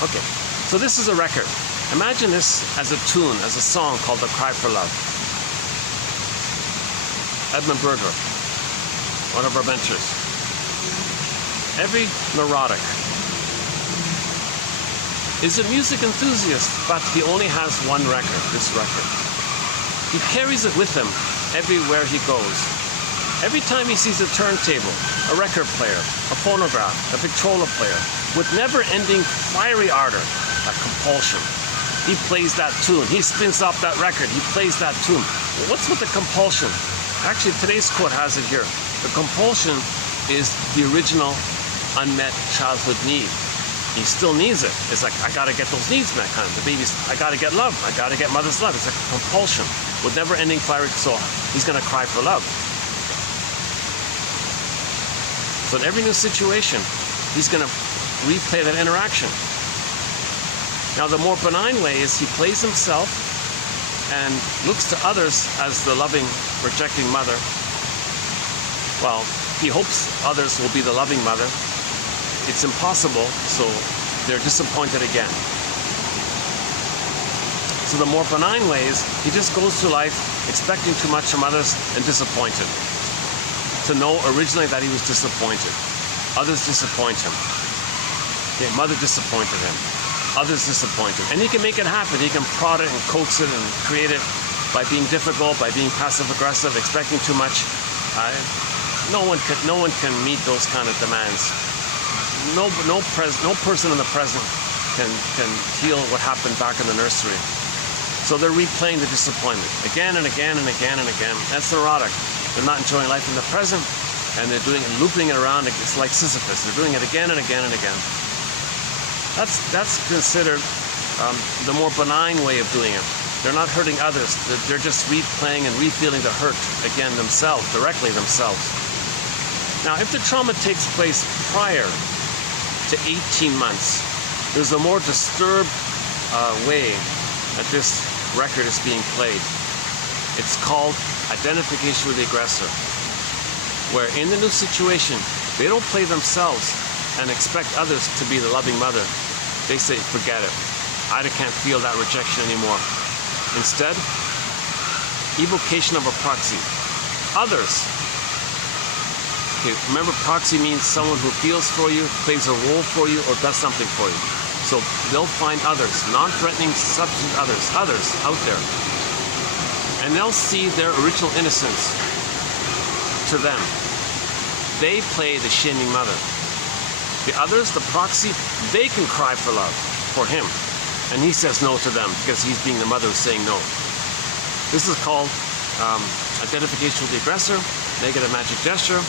Okay, so this is a record. Imagine this as a tune, as a song called The Cry for Love. Edmund Berger, one of our mentors. Every neurotic is a music enthusiast, but he only has one record, this record. He carries it with him everywhere he goes. Every time he sees a turntable, a record player, a phonograph, a Victrola player, with never-ending fiery ardor, a compulsion. He plays that tune. He spins up that record. He plays that tune. Well, what's with the compulsion? Actually, today's quote has it here. The compulsion is the original unmet childhood need. He still needs it. It's like, I gotta get those needs met, kind of. The baby's, I gotta get love. I gotta get mother's love. It's like a compulsion with never-ending fiery. So he's gonna cry for love. So in every new situation, he's gonna replay that interaction. Now, the more benign way is he plays himself and looks to others as the loving, rejecting mother. Well, he hopes others will be the loving mother. It's impossible, so they're disappointed again. So the more benign way is he just goes through life expecting too much from others and disappointed. To know originally that he was disappointed. Others disappoint him. Okay, mother disappointed him. others disappointed. And he can make it happen. He can prod it and coax it and create it by being difficult, by being passive-aggressive, expecting too much. No one can meet those kind of demands. No person in the present can heal what happened back in the nursery. So they're replaying the disappointment again and again and again and again. That's neurotic. They're not enjoying life in the present, and they're doing it, looping it around. It's like Sisyphus. They're doing it again and again and again. That's considered the more benign way of doing it. They're not hurting others. They're just replaying and refeeling the hurt again themselves, directly themselves. Now, if the trauma takes place prior to 18 months, there's a more disturbed way that this record is being played. It's called identification with the aggressor, where in the new situation, they don't play themselves and expect others to be the loving mother. They say, forget it. I can't feel that rejection anymore. Instead, evocation of a proxy. Others. Okay, remember, proxy means someone who feels for you, plays a role for you, or does something for you. So they'll find others, non-threatening, substitute others out there. And they'll see their original innocence to them. They play the shaming mother. The others, the proxy, they can cry for love for him. And he says no to them because he's being the mother who's saying no. This is called identification with the aggressor, negative magic gesture,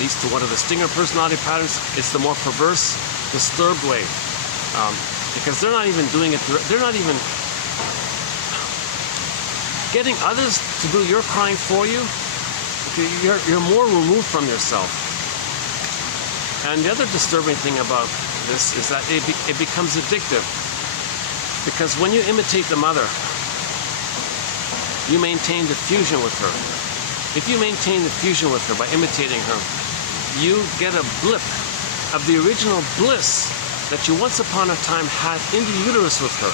leads to one of the stinger personality patterns. It's the more perverse, disturbed way. Because they're not even doing it, they're not even getting others to do your crying for you. You're more removed from yourself. And the other disturbing thing about this is that it becomes addictive. Because when you imitate the mother, you maintain the fusion with her. If you maintain the fusion with her by imitating her, you get a blip of the original bliss that you once upon a time had in the uterus with her.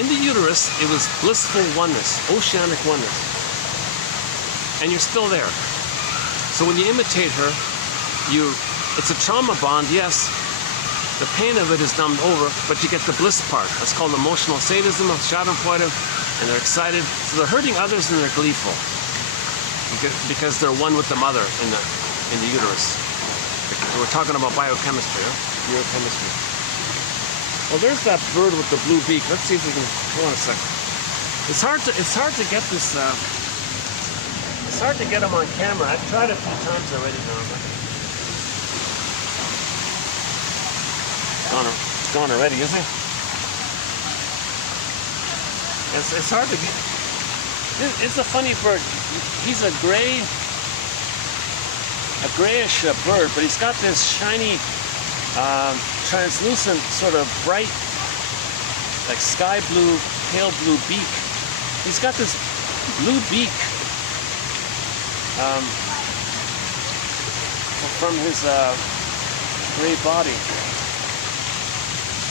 In the uterus, it was blissful oneness, oceanic oneness. And you're still there. So when you imitate her, it's a trauma bond, yes. The pain of it is numbed over, but you get the bliss part. That's called emotional sadism of Schadenfreude, and they're excited. So they're hurting others and they're gleeful because they're one with the mother in the uterus. We're talking about biochemistry, neurochemistry. Well, there's that bird with the blue beak. Let's see if we can. Hold on a second. It's hard to get this. It's hard to get him on camera. I've tried a few times already now. It's gone already, isn't it? It's hard to get. It's a funny bird. He's a grayish bird, but he's got this shiny, translucent, sort of bright, like sky blue, pale blue beak. He's got this blue beak from his gray body.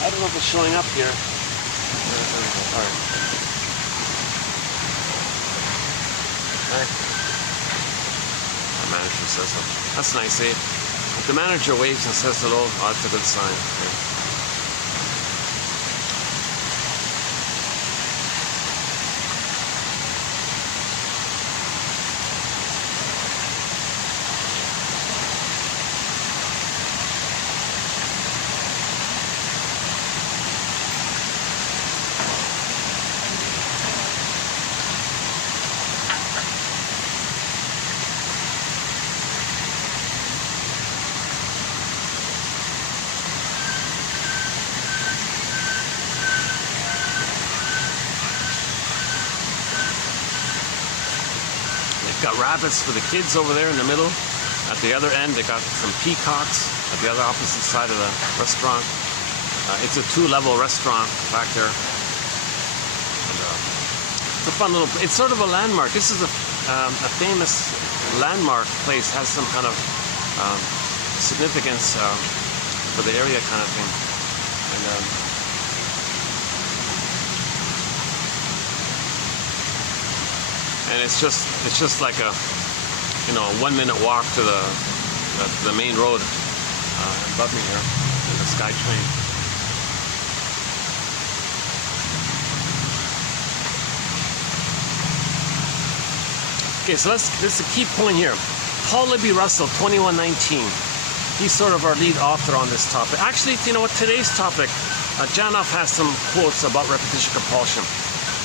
I don't know if it's showing up here. All right. The manager says so. That's nice, eh? If the manager waves and says hello, oh, that's a good sign. Okay. Got rabbits for the kids over there in the middle. At the other end, they got some peacocks at the other opposite side of the restaurant. It's a 2-level restaurant back there. And, it's a fun little. It's sort of a landmark. This is a famous landmark place. Has some kind of significance for the area, kind of thing. And it's just like a 1-minute walk to the main road above me here in the SkyTrain. Okay, so this is a key point here. Paul Libby Russell, 2119. He's sort of our lead author on this topic. Actually, you know what? Today's topic, Janoff has some quotes about repetition compulsion.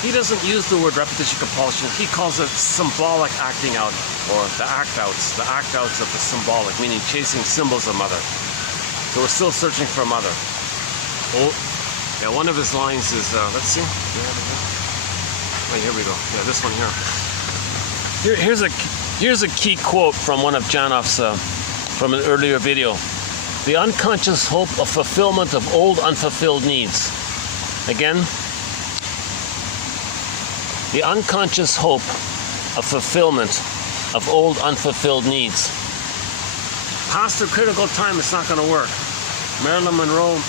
He doesn't use the word repetition compulsion. He calls it symbolic acting out, or the act outs of the symbolic, meaning chasing symbols of mother. So we're still searching for a mother. Oh, yeah, one of his lines is, let's see. Oh, here we go. Yeah, this one here. Here's a key quote from one of Janoff's, from an earlier video. The unconscious hope of fulfillment of old unfulfilled needs. Again, the unconscious hope of fulfillment of old unfulfilled needs. Past the critical time, it's not going to work. Marilyn Monroe,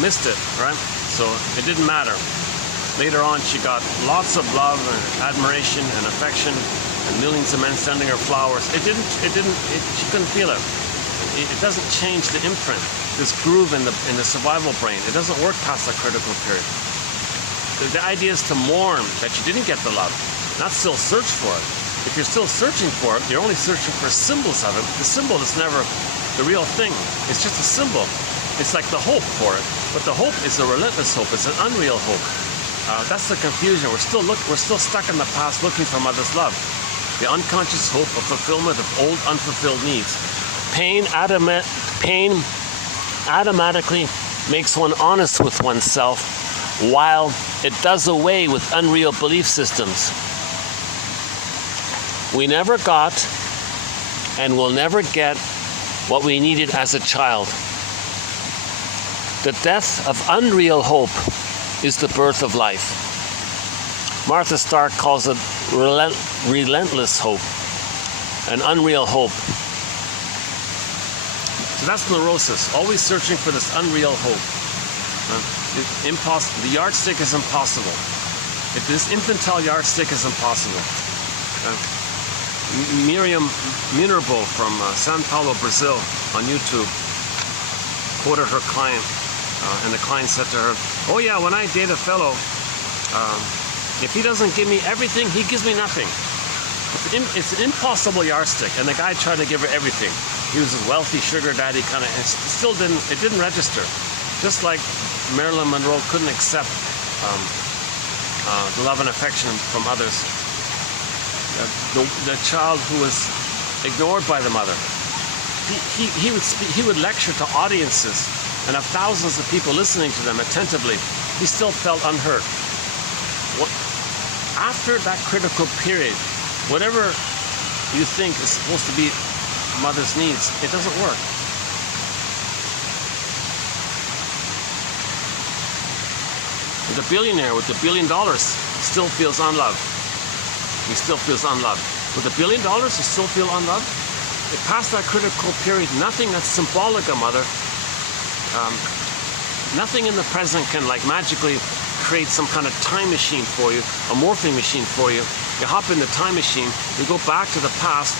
missed it, right? So it didn't matter. Later on, she got lots of love and admiration and affection and millions of men sending her flowers. She couldn't feel it. It doesn't change the imprint, this groove in the survival brain. It doesn't work past that critical period. The idea is to mourn that you didn't get the love, not still search for it. If you're still searching for it, you're only searching for symbols of it. The symbol is never the real thing. It's just a symbol. It's like the hope for it. But the hope is a relentless hope. It's an unreal hope. That's the confusion. We're still stuck in the past looking for mother's love. The unconscious hope of fulfillment of old unfulfilled needs. Pain automatically makes one honest with oneself, while it does away with unreal belief systems. We never got and will never get what we needed as a child. The death of unreal hope is the birth of life. Martha Stark calls it relentless hope, an unreal hope. So that's neurosis, always searching for this unreal hope. The yardstick is impossible. This infantile yardstick is impossible. Miriam Minerbo from Sao Paulo, Brazil, on YouTube, quoted her client, and the client said to her, "Oh yeah, when I date a fellow, if he doesn't give me everything, he gives me nothing." It's an impossible yardstick, and the guy tried to give her everything. He was a wealthy sugar daddy kind of, and it didn't register. Just like Marilyn Monroe couldn't accept the love and affection from others. The child who was ignored by the mother, he would lecture to audiences and have thousands of people listening to them attentively. He still felt unheard. After that critical period, whatever you think is supposed to be mother's needs, it doesn't work. The billionaire with $1 billion still feels unloved. He still feels unloved. With $1 billion, he still feels unloved. If past that critical period, nothing that's symbolic of mother, nothing in the present can magically create some kind of time machine for you, a morphing machine for you. You hop in the time machine, you go back to the past,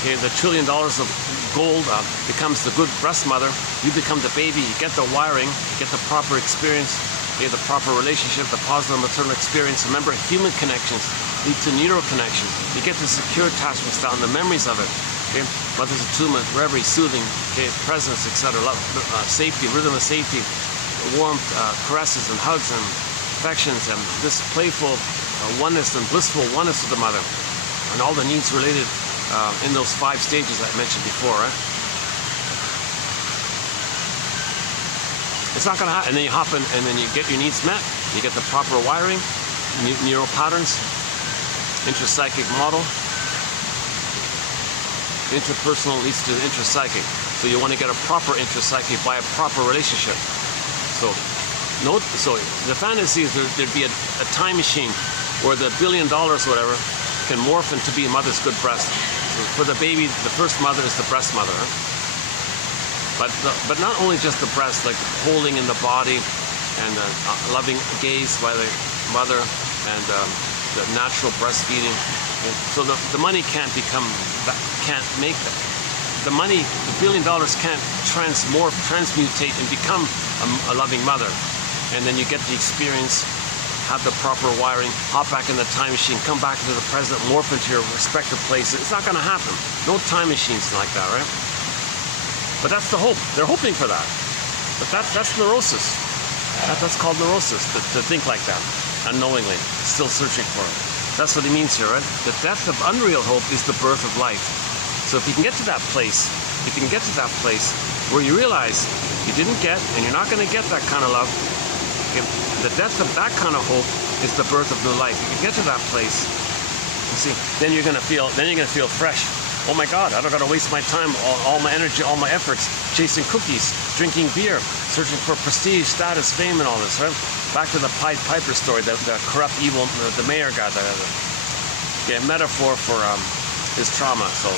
okay, the $1 trillion of gold becomes the good breast mother, you become the baby, you get the wiring, you get the proper experience, the proper relationship, the positive maternal experience. Remember, human connections lead to neural connections. You get the secure attachments down, the memories of it. Okay, mother's attunement, reverie, soothing, okay, presence, etc. Love, safety, rhythm of safety, warmth, caresses and hugs and affections, and this playful oneness and blissful oneness of the mother, and all the needs related in those 5 stages I mentioned before. Right? It's not going to happen. And then you hop in, and then you get your needs met. You get the proper wiring, neural patterns, intrapsychic model. Interpersonal leads to intrapsychic. So you want to get a proper intrapsychic by a proper relationship. So the fantasy is there'd be a time machine where the $1 billion, whatever, can morph into be a mother's good breast. So for the baby, the first mother is the breast mother. Huh? But not only just the breast, like holding in the body and loving gaze by the mother and the natural breastfeeding. And so the money can't make that. The money, the $1 billion can't transmutate and become a loving mother. And then you get the experience have the proper wiring, hop back in the time machine, come back into the present, morph into your respective places. It's not going to happen. No time machines like that, right? But that's the hope. They're hoping for that. But that's neurosis. That's called neurosis, to think like that, unknowingly, still searching for it. That's what he means here, right? The death of unreal hope is the birth of life. So if you can get to that place, where you realize you didn't get, and you're not going to get that kind of love, if the death of that kind of hope is the birth of new life. If you get to that place, you see, then you're going to feel fresh. Oh my God, I don't got to waste my time, all my energy, all my efforts, chasing cookies, drinking beer, searching for prestige, status, fame, and all this, right? Back to the Pied Piper story, the corrupt, evil, the mayor guy, a metaphor for his trauma. So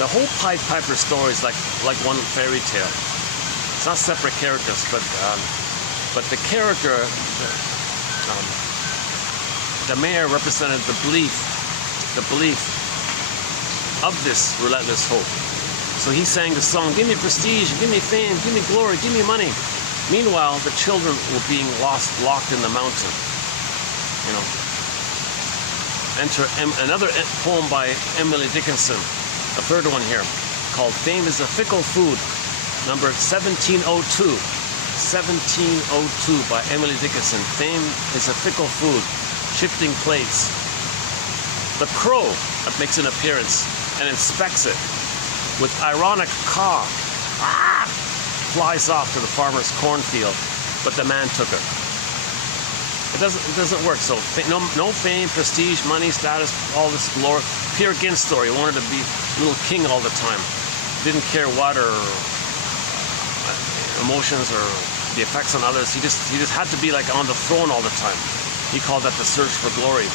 the whole Pied Piper story is like one fairy tale. It's not separate characters, but the character, the mayor represented the belief of this relentless hope. So he sang the song, give me prestige, give me fame, give me glory, give me money. Meanwhile, the children were being locked in the mountain. You know. Enter another poem by Emily Dickinson, a third one here, called Fame is a Fickle Food, number 1702. 1702 by Emily Dickinson. Fame is a fickle food, shifting plates. The crow makes an appearance and inspects it with ironic caw. Flies off to the farmer's cornfield, but the man took it. It doesn't work. So no fame, prestige, money, status, all this glory. Peer Gynt's story. He wanted to be little king all the time. Didn't care what or emotions or the effects on others. He just had to be like on the throne all the time. He called that the search for glory.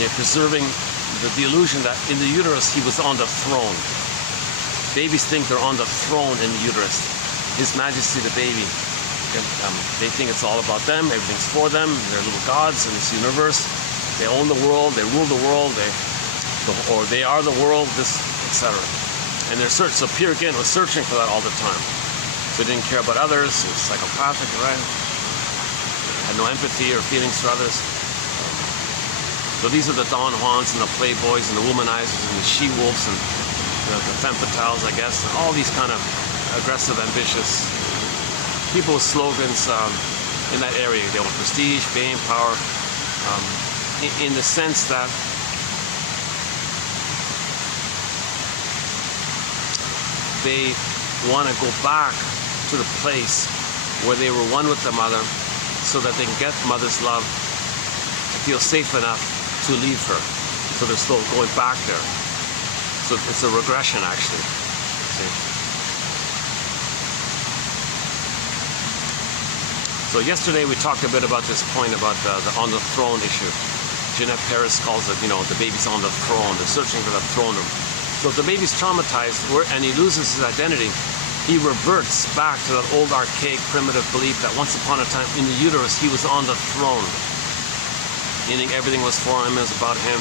Yeah, preserving the illusion that in the uterus he was on the throne. Babies think they're on the throne in the uterus. His Majesty the baby. They think it's all about them. Everything's for them. They're little gods in this universe. They own the world. They rule the world. Or they are the world. This, etc. And they're searching. So Peer Gynt was searching for that all the time. So he didn't care about others. He was psychopathic, right? Had no empathy or feelings for others. So these are the Don Juans and the Playboys and the womanizers and the she-wolves and the femme fatales, I guess. And all these kind of aggressive, ambitious people with slogans in that area. They want prestige, fame, power, in the sense that they want to go back to the place where they were one with the mother so that they can get mother's love, feel safe enough to leave her. So they're still going back there. So it's a regression, actually. See? So yesterday we talked a bit about this point about the on the throne issue. Jeanette Paris calls it, the baby's on the throne. They're searching for the throne room. So if the baby's traumatized and he loses his identity, he reverts back to that old archaic primitive belief that once upon a time in the uterus he was on the throne. Meaning everything was for him, it was about him.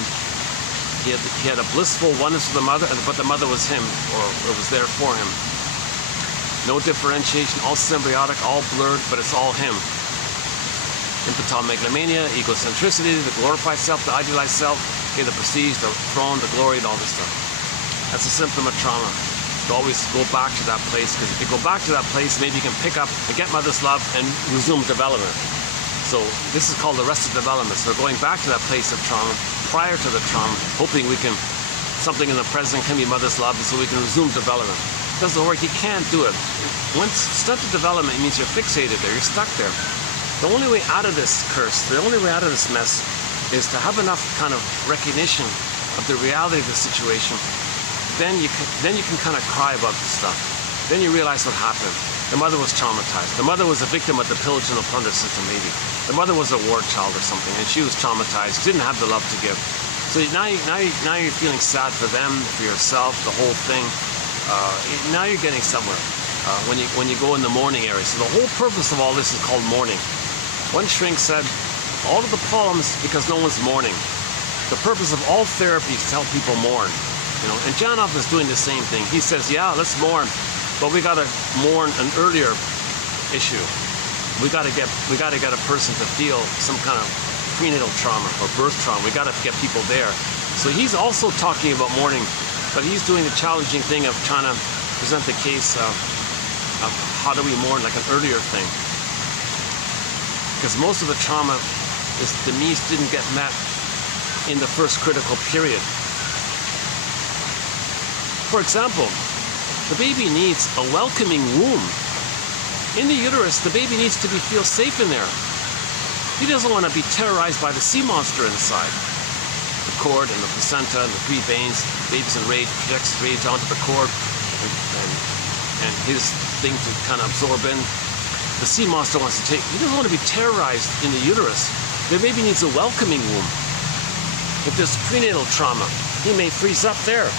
He had a blissful oneness with the mother, but the mother was him, or it was there for him. No differentiation, all symbiotic, all blurred, but it's all him. Infantile megalomania, egocentricity, the glorified self, the idealized self, okay, the prestige, the throne, the glory, and all this stuff. That's a symptom of trauma. To always go back to that place, because if you go back to that place, maybe you can pick up and get mother's love and resume development. So this is called arrested development. So going back to that place of trauma, prior to the trauma, hoping something in the present can be mother's love, so we can resume development. It doesn't work. You can't do it. Once stunted development, it means you're fixated there. You're stuck there. The only way out of this curse, the only way out of this mess, is to have enough kind of recognition of the reality of the situation. Then you can kind of cry about the stuff. Then you realize what happened. The mother was traumatized. The mother was a victim of the pillage and the plunder system, maybe. The mother was a war child or something, and she was traumatized, didn't have the love to give. So now you're feeling sad for them, for yourself, the whole thing. Now you're getting somewhere when you go in the mourning area. So the whole purpose of all this is called mourning. One shrink said, all of the problems because no one's mourning. The purpose of all therapy is to help people mourn. And Janoff is doing the same thing. He says, yeah, let's mourn, but we got to mourn an earlier issue. We got to get a person to feel some kind of prenatal trauma or birth trauma. We got to get people there. So he's also talking about mourning, but he's doing the challenging thing of trying to present the case of how do we mourn, like an earlier thing. Because most of the trauma is the needs didn't get met in the first critical period. For example, the baby needs a welcoming womb. In the uterus, the baby needs to feel safe in there. He doesn't want to be terrorized by the sea monster inside. The cord and the placenta and the 3 veins, the baby's enraged, projects rage onto the cord and his thing to kind of absorb in. The sea monster wants to take, he doesn't want to be terrorized in the uterus. The baby needs a welcoming womb. If there's prenatal trauma, he may freeze up there.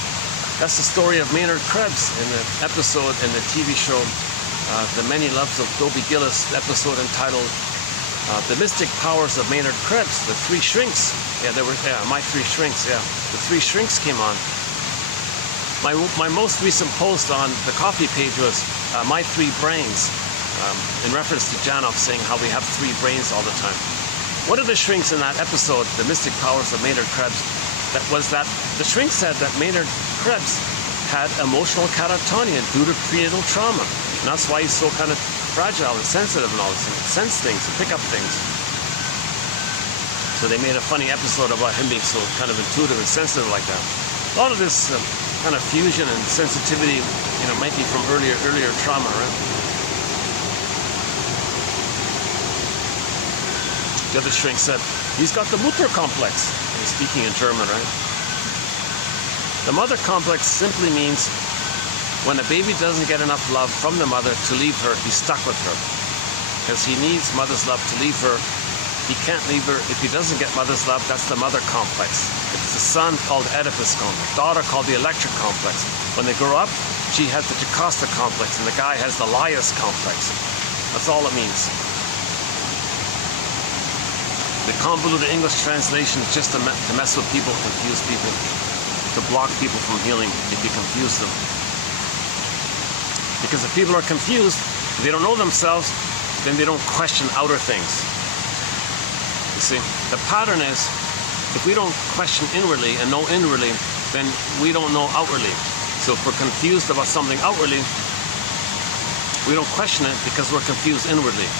That's the story of Maynard Krebs in the episode in the TV show, The Many Loves of Dobie Gillis, episode entitled The Mystic Powers of Maynard Krebs, the 3 shrinks. My 3 shrinks, The 3 shrinks came on. My most recent post on the coffee page was my 3 brains, in reference to Janov saying how we have 3 brains all the time. One of the shrinks in that episode, The Mystic Powers of Maynard Krebs, that the shrink said that Maynard Krebs had emotional catatonia due to prenatal trauma. And that's why he's so kind of fragile and sensitive and all this thing. Sense things and pick up things. So they made a funny episode about him being so kind of intuitive and sensitive like that. A lot of this kind of fusion and sensitivity, might be from earlier trauma, right? The other shrink said, he's got the Mutter complex. He's speaking in German, right? The mother complex simply means when a baby doesn't get enough love from the mother to leave her, he's stuck with her. Because he needs mother's love to leave her. He can't leave her. If he doesn't get mother's love, that's the mother complex. If it's a son, called Oedipus complex. Daughter, called the electric complex. When they grow up, she has the Jocasta complex, and the guy has the Laius complex. That's all it means. The convoluted English translation is just to mess with people, confuse people, to block people from healing if you confuse them. Because if people are confused, if they don't know themselves, then they don't question outer things. You see, the pattern is, if we don't question inwardly and know inwardly, then we don't know outwardly. So if we're confused about something outwardly, we don't question it because we're confused inwardly.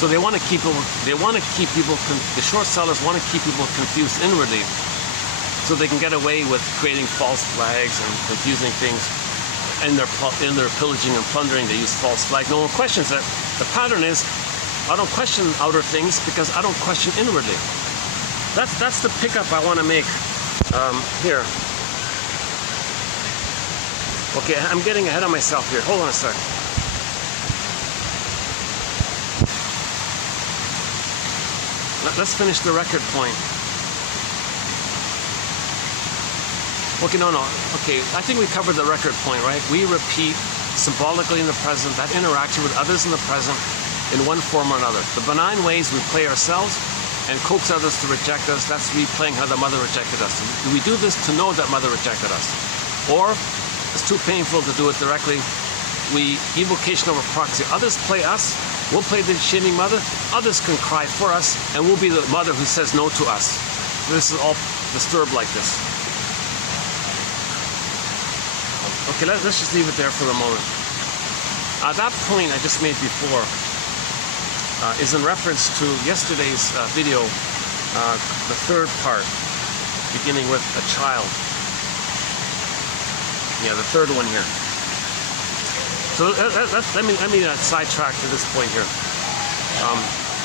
So they want to keep people, the short sellers want to keep people confused inwardly so they can get away with creating false flags and confusing things. In their pillaging and plundering, they use false flags. No one questions it. The pattern is, I don't question outer things because I don't question inwardly. That's the pickup I want to make here. Okay, I'm getting ahead of myself here. Hold on a sec. Let's finish the record point. Okay, no. Okay, I think we covered the record point, right? We repeat symbolically in the present that interaction with others in the present in one form or another. The benign ways we play ourselves and coax others to reject us, that's replaying how the mother rejected us. Do we do this to know that mother rejected us? Or it's too painful to do it directly. We evocation over proxy. Others play us. We'll play the shaming mother. Others can cry for us, and we'll be the mother who says no to us. This is all disturbed like this. Okay, let's just leave it there for the moment. That point I just made before is in reference to yesterday's video, the 3rd part, beginning with a child. Yeah, the 3rd one here. So let me sidetrack to this point here.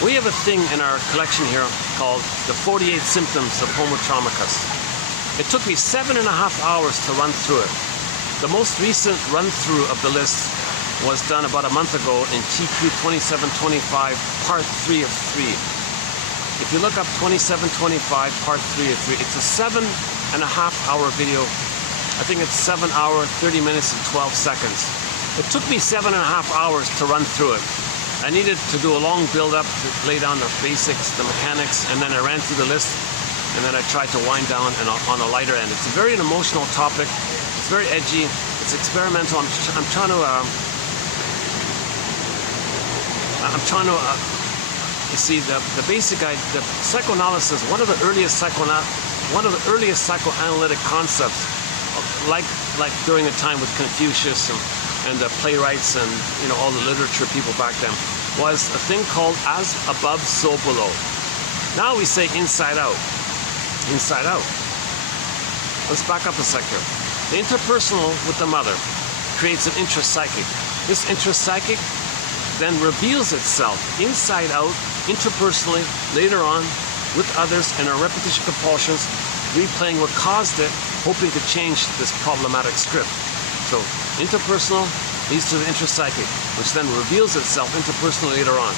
We have a thing in our collection here called the 48 Symptoms of Homo Traumicus. It took me 7.5 hours to run through it. The most recent run-through of the list was done about a month ago in TQ 2725, Part 3 of 3. If you look up 2725, Part 3 of 3, it's a 7.5-hour video. I think it's 7 hours, 30 minutes, and 12 seconds. It took me 7.5 hours to run through it. I needed to do a long build-up to lay down the basics, the mechanics, and then I ran through the list, and then I tried to wind down and on a lighter end. It's a very emotional topic. It's very edgy. It's experimental. I'm trying to I'm trying to, you see, the basic idea, the psychoanalysis, one of the earliest psychoanalytic concepts, like during the time with Confucius and the playwrights and all the literature people back then, was a thing called as above, so below. Now we say inside out. Inside out. Let's back up a sec here. The interpersonal with the mother creates an intrapsychic. This intrapsychic then reveals itself inside out, interpersonally, later on, with others, and our repetition compulsions, replaying what caused it, hoping to change this problematic script. So, interpersonal leads to the intrapsychic, which then reveals itself interpersonally later on.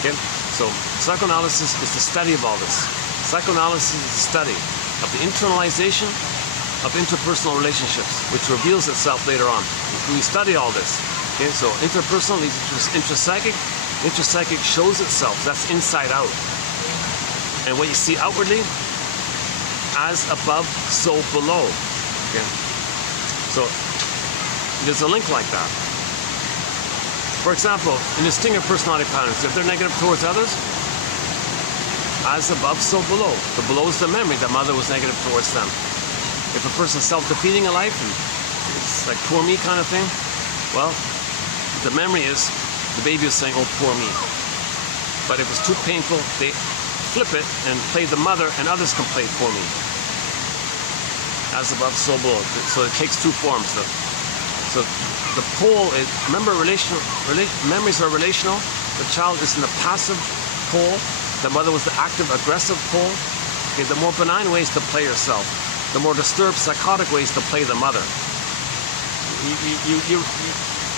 Okay? So, psychoanalysis is the study of all this. Psychoanalysis is the study of the internalization of interpersonal relationships, which reveals itself later on. We study all this. Okay, so interpersonal leads to intrapsychic. Intrapsychic shows itself. That's inside out. And what you see outwardly, as above, so below. Okay, so there's a link like that. For example, in distinctive personality patterns, if they're negative towards others, as above, so below. The below is the memory. The mother was negative towards them. If a person's self-defeating in life, and it's like poor me kind of thing, well, the memory is the baby is saying, oh, poor me. But if it's too painful, they flip it and play the mother, and others can play poor me. As above, so below. So it takes two forms. So the pole is, remember, memories are relational. The child is in the passive pole. The mother was the active, aggressive pole. Okay, the more benign ways to play yourself. The more disturbed, psychotic ways to play the mother.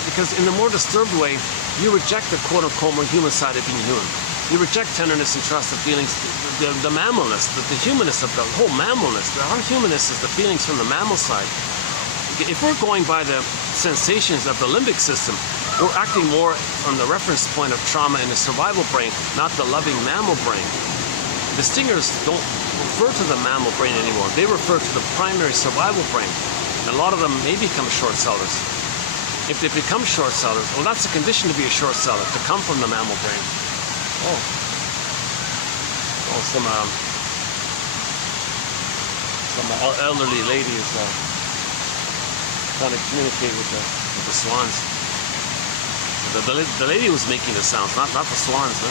Because in the more disturbed way, you reject the quote-unquote more human side of being human. You reject tenderness and trust, the feelings, the mammalness, the humanness of the whole mammalness. Our humanness is the feelings from the mammal side. If we're going by the sensations of the limbic system, we're acting more from the reference point of trauma in the survival brain, not the loving mammal brain. The stingers don't refer to the mammal brain anymore. They refer to the primary survival brain. And a lot of them may become short sellers. If they become short sellers, well, that's a condition to be a short seller, to come from the mammal brain. Some elderly ladies trying to communicate with the swans. The lady was making the sounds, not the swans.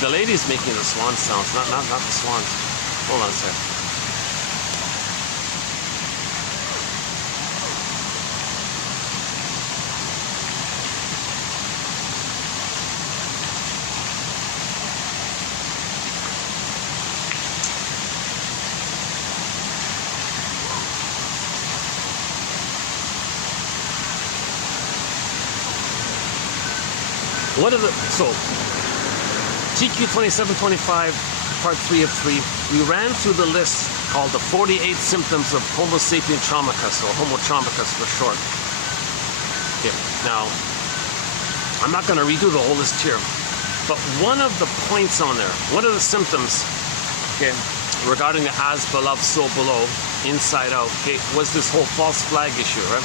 The lady's making the swan sounds, not the swans. Hold on a sec. TQ 2725, part 3 of 3, we ran through the list called the 48 symptoms of Homo sapien traumicus, or Homo traumicus for short. Okay, now, I'm not going to redo the whole list here, but one of the points on there, one of the symptoms, okay, regarding the as beloved, so below, inside out, okay, was this whole false flag issue, right?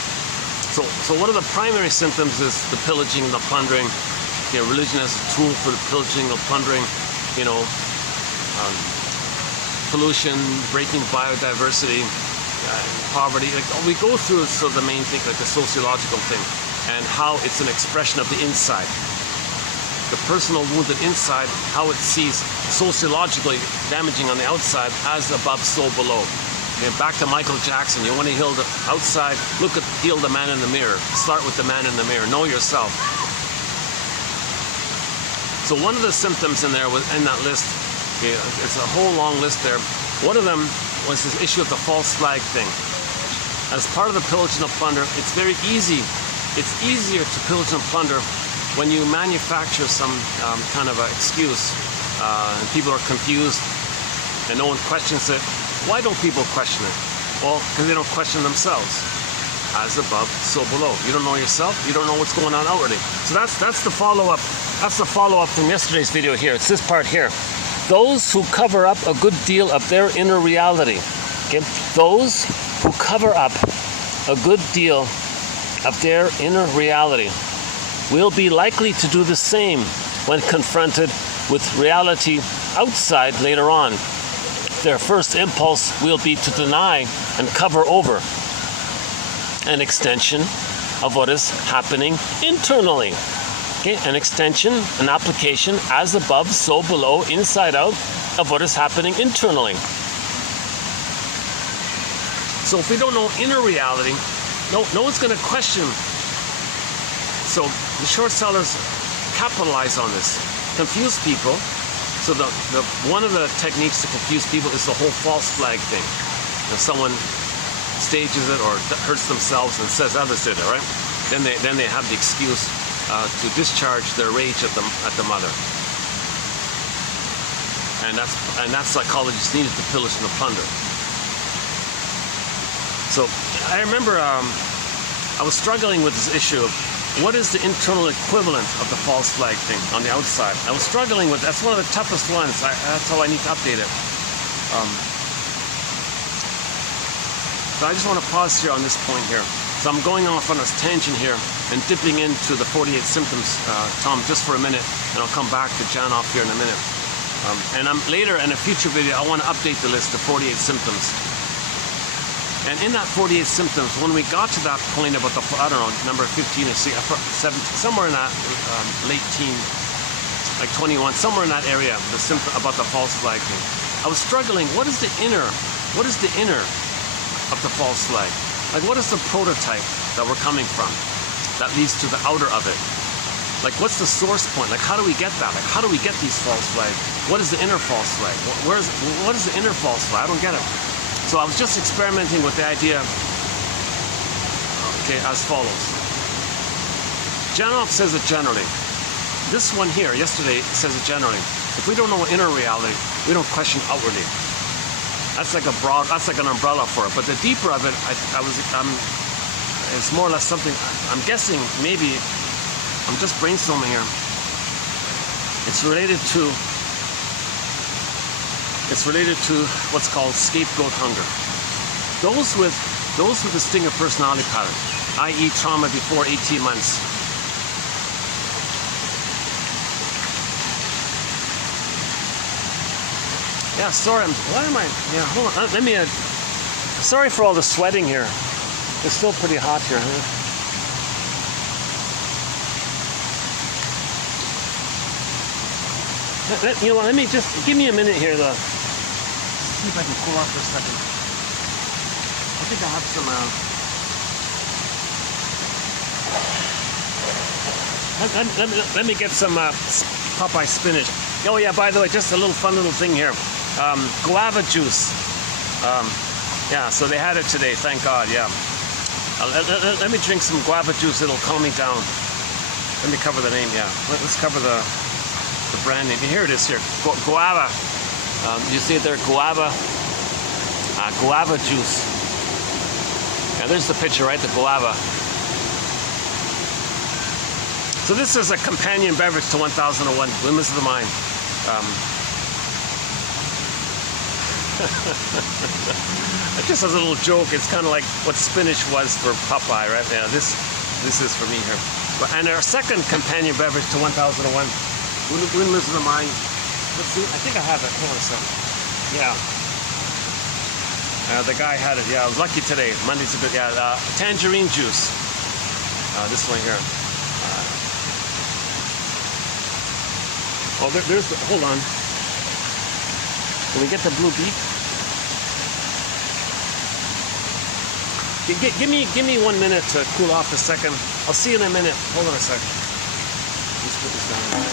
So one of the primary symptoms is the pillaging and the plundering. Religion as a tool for the pillaging or plundering, pollution, breaking biodiversity, poverty. Like, we go through sort of the main thing, like the sociological thing, and how it's an expression of the inside. The personal wounded inside, how it sees sociologically damaging on the outside, as above, so below. And back to Michael Jackson, you want to heal the outside, heal the man in the mirror. Start with the man in the mirror, know yourself. So one of the symptoms in there, in that list, okay, it's a whole long list there. One of them was this issue of the false flag thing. As part of the pillage and the plunder, it's very easy. It's easier to pillage and plunder when you manufacture some kind of an excuse, and people are confused, and no one questions it. Why don't people question it? Well, because they don't question themselves. As above, so below. You don't know yourself. You don't know what's going on outwardly. So that's the follow-up. That's the follow-up from yesterday's video here. It's this part here. Those who cover up a good deal of their inner reality. Okay? Those who cover up a good deal of their inner reality, will be likely to do the same when confronted with reality outside later on. Their first impulse will be to deny and cover over an extension of what is happening internally. Okay, an extension, an application, as above, so below, inside out, of what is happening internally. So if we don't know inner reality, no one's going to question. So the short sellers capitalize on this, confuse people. So one of the techniques to confuse people is the whole false flag thing. If someone stages it or hurts themselves and says others did it, right? Then they have the excuse to discharge their rage at the mother. And that's psychologists needed to pillage and to plunder. So I remember I was struggling with this issue of what is the internal equivalent of the false flag thing on the outside. I was struggling with, that's one of the toughest ones. That's how I need to update it. So I just want to pause here on this point here. So I'm going off on a tangent here and dipping into the 48 symptoms, Tom, just for a minute, and I'll come back to Janoff here in a minute. And later in a future video, I want to update the list of 48 symptoms. And in that 48 symptoms, when we got to that point about the, I don't know, number 15 or 17, somewhere in that late teen, like 21, somewhere in that area, the symptom about the false flag thing, I was struggling. What is the inner of the false flag? Like, what is the prototype that we're coming from that leads to the outer of it? Like, what's the source point? Like, how do we get that? Like, how do we get these false flags? What is the inner false flag? What is the inner false flag? I don't get it. So I was just experimenting with the idea, okay, as follows. Janoff says it generally. This one here, yesterday, says it generally. If we don't know inner reality, we don't question outwardly. That's like an umbrella for it. But the deeper of it, it's more or less something, I'm guessing, maybe, I'm just brainstorming here. It's related to what's called scapegoat hunger. Those with the stinger personality pattern, i.e. trauma before 18 months. Yeah, sorry, hold on, sorry for all the sweating here. It's still pretty hot here, huh? You know what, let me just, give me a minute here to see if I can cool off for a second. I think I have some, let me get some Popeye spinach. Oh yeah, by the way, just a little fun little thing here. Guava juice. Yeah, so they had it today, thank God, yeah. Let me drink some guava juice, it'll calm me down. Let me cover the name, yeah. Let's cover the brand name. Here it is here, guava. You see it there, guava juice. Yeah, there's the picture, right, the guava. So this is a companion beverage to 1001, Windmills of the Mind. Just as a little joke, it's kind of like what spinach was for Popeye, right? Yeah, this is for me here. And our second companion beverage to 1001, Windmills of the Mind. Let's see, I think I have it. Hold on a second. Yeah. The guy had it. Yeah, I was lucky today. Monday's a good. Yeah, tangerine juice. This one here. Oh, there's the. Hold on. Can we get the blue beet? Give me 1 minute to cool off a second. I'll see you in a minute. Hold on a second. Let's put this down.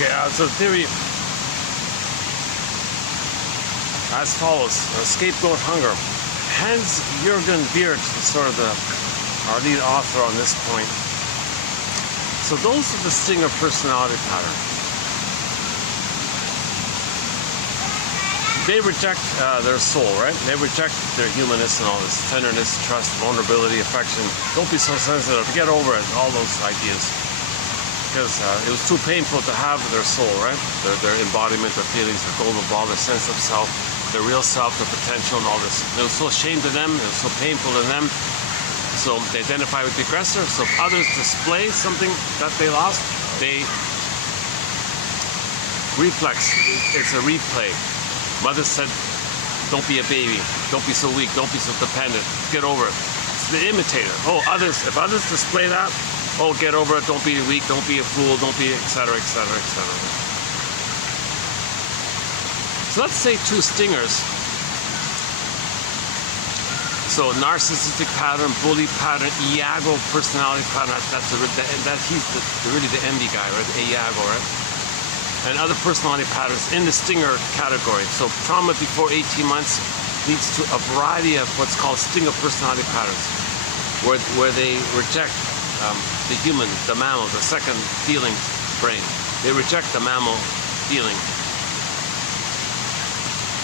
Okay, so the theory as follows: scapegoat hunger. Hans Jürgen Wirth is sort of our lead author on this point. So those are the stinger personality pattern. They reject their soul, right? They reject their humanness and all this tenderness, trust, vulnerability, affection. Don't be so sensitive. Get over it. All those ideas. Because it was too painful to have their soul, right? Their embodiment, their feelings, their golden ball, their sense of self, their real self, their potential, and all this. It was so shame to them. It was so painful to them. So they identify with the aggressor. So if others display something that they lost, they reflex. It's a replay. Mother said, don't be a baby. Don't be so weak. Don't be so dependent. Get over it. It's the imitator. Oh, if others display that, oh, get over it. Don't be weak. Don't be a fool. Don't be, etc., etc., etc. So let's say two stingers. So narcissistic pattern, bully pattern, Iago personality pattern. He's really the envy guy, right? Iago, right? And other personality patterns in the stinger category. So trauma before 18 months leads to a variety of what's called stinger personality patterns, where they reject the human, the mammal, the second feeling brain. They reject the mammal feeling.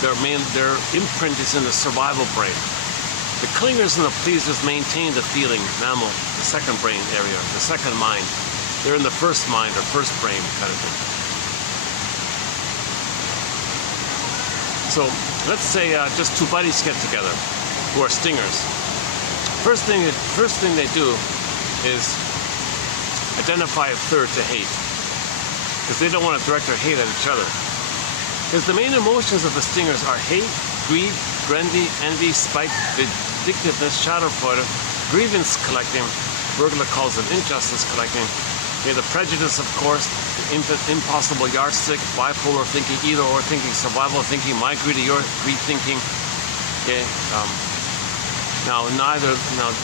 Their imprint is in the survival brain. The clingers and the pleasers maintain the feeling, mammal, the second brain area, the second mind. They're in the first mind or first brain kind of thing. So let's say just two buddies get together who are stingers. First thing they do is identify a third to hate, because they don't want to direct their hate at each other. Because the main emotions of the stingers are hate, greed, envy, spite, vindictiveness, schadenfreude, grievance collecting, Burglar calls it injustice collecting, the prejudice, of course, the impossible yardstick, bipolar thinking, either or thinking, survival thinking, my greed, your greed thinking. Okay. Now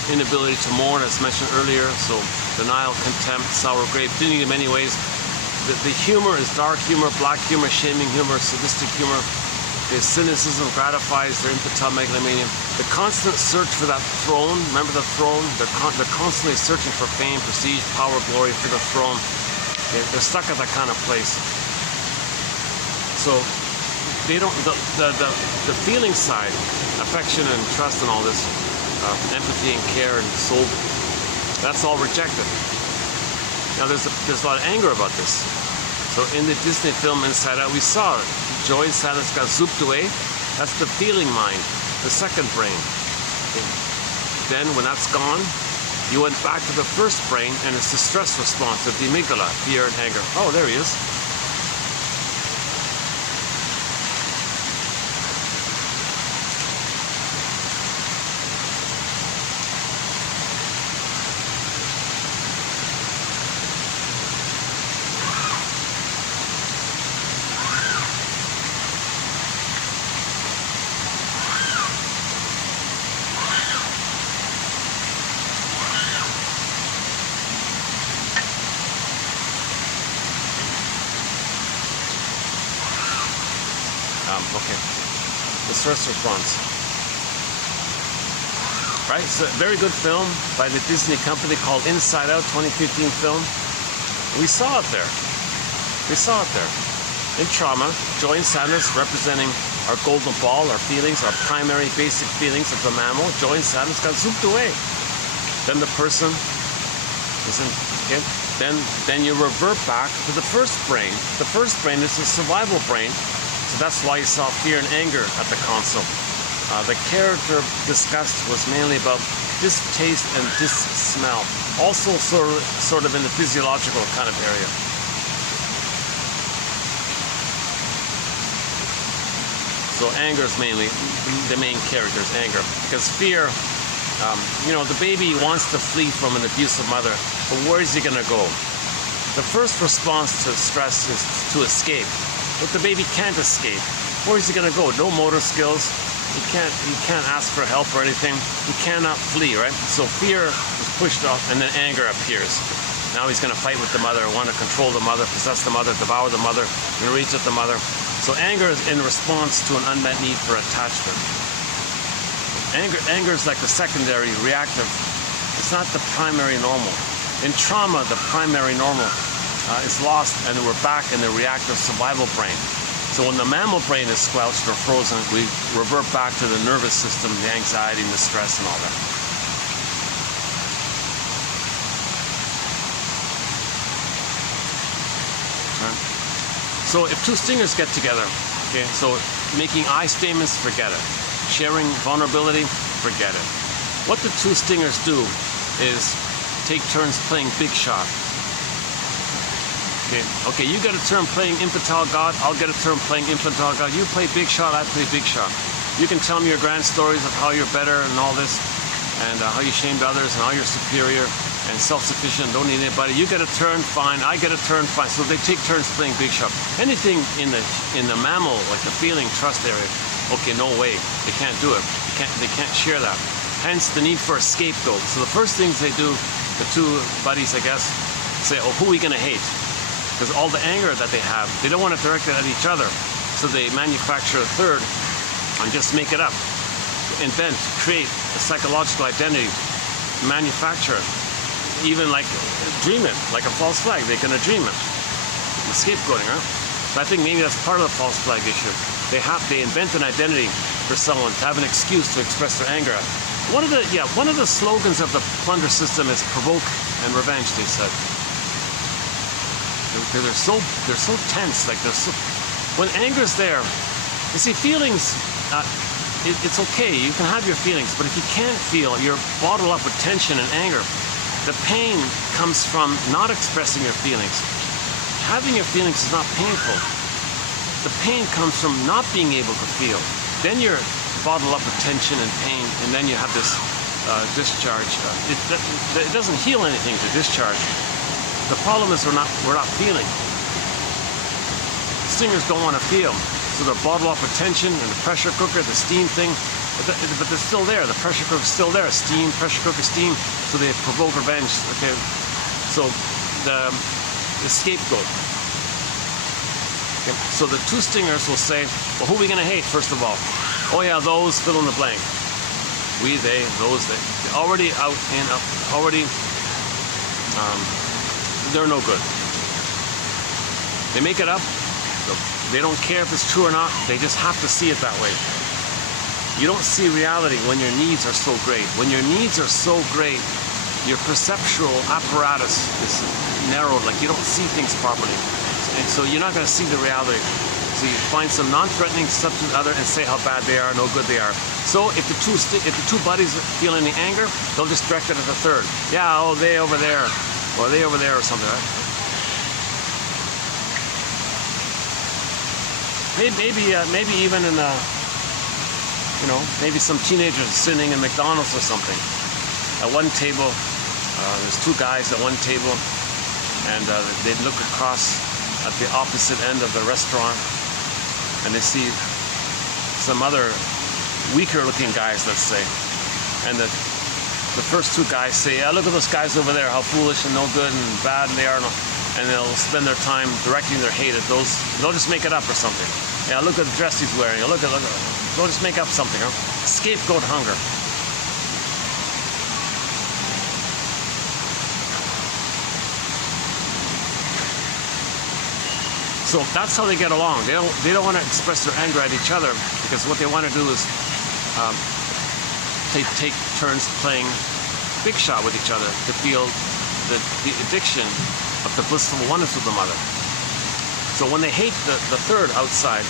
inability to mourn, as mentioned earlier. So denial, contempt, sour grape. Thinking in many ways. The humor is dark humor, black humor, shaming humor, sadistic humor. The cynicism gratifies their infantile megalomania. The constant search for that throne. Remember the throne? They're constantly searching for fame, prestige, power, glory, for the throne. They're stuck at that kind of place. So they don't. The feeling side, affection and trust and all this, empathy and care and soul, that's all rejected. Now there's a lot of anger about this. So in the Disney film Inside Out, we saw it. Joy and sadness got zooped away. That's the feeling mind, the second brain. Okay. Then when that's gone, you went back to the first brain, and it's the stress response of the amygdala, fear and anger. Oh, there he is. Okay, the stress response. Right, it's a very good film by the Disney company called Inside Out, 2015 film. We saw it there. We saw it there. In trauma, joy and sadness representing our golden ball, our feelings, our primary basic feelings of the mammal. Joy and sadness got zooped away. Then the person is in, okay, then you revert back to the first brain. The first brain is the survival brain. So that's why you saw fear and anger at the console. The character discussed was mainly about distaste and dis-smell. Also sort of in the physiological kind of area. So anger is mainly the main character's anger. Because fear, the baby wants to flee from an abusive mother, but where is he gonna go? The first response to stress is to escape. But the baby can't escape. Where is he going to go? No motor skills. He can't ask for help or anything. He cannot flee, right? So fear is pushed off, and then anger appears. Now he's going to fight with the mother, want to control the mother, possess the mother, devour the mother, and reach at the mother. So anger is in response to an unmet need for attachment. Anger is like the secondary, reactive. It's not the primary normal. In trauma, the primary normal is lost, and we're back in the reactive survival brain. So when the mammal brain is squelched or frozen, we revert back to the nervous system, the anxiety and the stress and all that. So if two stingers get together, okay, so making I statements, forget it. Sharing vulnerability, forget it. What the two stingers do is take turns playing big shot. Okay, you get a turn playing infantile God, I'll get a turn playing infantile God. You play big shot, I play big shot. You can tell me your grand stories of how you're better and all this, and how you shamed others and how you're superior and self-sufficient, don't need anybody. You get a turn, fine. I get a turn, fine. So they take turns playing big shot. Anything in the mammal, like the feeling, trust area, okay, no way. They can't do it. They can't share that. Hence the need for a scapegoat. So the first things they do, the two buddies, I guess, say, oh, who are we going to hate? Because all the anger that they have, they don't want to direct it at each other. So they manufacture a third and just make it up. Invent, create a psychological identity, manufacture it. Even like dream it, like a false flag. They're going to dream it. The scapegoating, huh? But I think maybe that's part of the false flag issue. They invent an identity for someone to have an excuse to express their anger. One of the slogans of the plunder system is provoke and revenge, they said. They're so tense, like when anger's there, you see, feelings, it's okay, you can have your feelings, but if you can't feel, you're bottled up with tension and anger. The pain comes from not expressing your feelings. Having your feelings is not painful. The pain comes from not being able to feel. Then you're bottled up with tension and pain, and then you have this discharge. It doesn't heal anything to discharge. The problem is we're not feeling. Stingers don't want to feel, so they're bottled up with tension and the pressure cooker, the steam thing. But they're still there. The pressure cooker's still there. Steam, pressure cooker, steam. So they provoke revenge. Okay. So the scapegoat. Okay. So the two stingers will say, well, who are we going to hate, first of all? Oh, yeah, those, fill in the blank. We, they, those, they. They're already out and already, they're no good. They make it up. They don't care if it's true or not. They just have to see it that way. You don't see reality when your needs are so great. When your needs are so great, your perceptual apparatus is narrowed, like you don't see things properly. And so you're not going to see the reality. So you find some non-threatening substance other and say how bad they are, no good they are. So if the two buddies feel any anger, they'll just direct it at the third. Yeah, oh, they over there, or they over there, or something, right? Maybe even in maybe some teenagers sitting in McDonald's or something. At one table, there's two guys at one table, and they look across at the opposite end of the restaurant, and they see some other weaker-looking guys, let's say. And the first two guys say, yeah, look at those guys over there, how foolish and no good and bad they are. And they'll spend their time directing their hate at those. They'll just make it up or something. Yeah, look at the dress he's wearing. Look at. They'll just make up something, huh? Scapegoat hunger. So that's how they get along. They don't want to express their anger at each other, because what they want to do is they take turns playing big shot with each other to feel the addiction of the blissful oneness of the mother. So when they hate the third outside,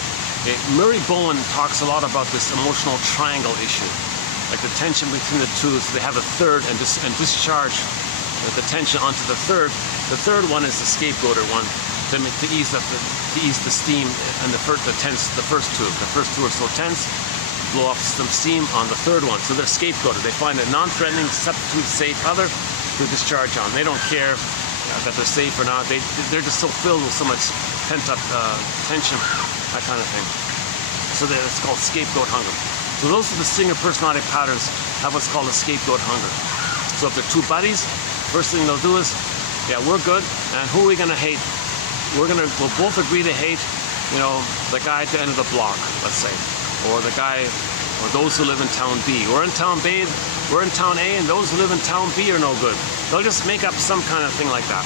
Murray Bowen talks a lot about this emotional triangle issue, like the tension between the two. So they have a third and discharge the tension onto the third. The third one is the scapegoater one to ease the steam and the first two. The first two are so tense, blow off some steam on the third one. So they're scapegoated. They find a non-threatening, substitute, safe other to discharge on. They don't care that they're safe or not. They're just so filled with so much pent-up tension, that kind of thing. So it's called scapegoat hunger. So those are the stinger personality patterns have what's called a scapegoat hunger. So if they're two buddies, first thing they'll do is Yeah, we're good. And who are we gonna hate? We'll both agree to hate, you know, the guy at the end of the block, let's say, or the guy, or those who live in town B. We're in town B, we're in town A, and those who live in town B are no good. They'll just make up some kind of thing like that,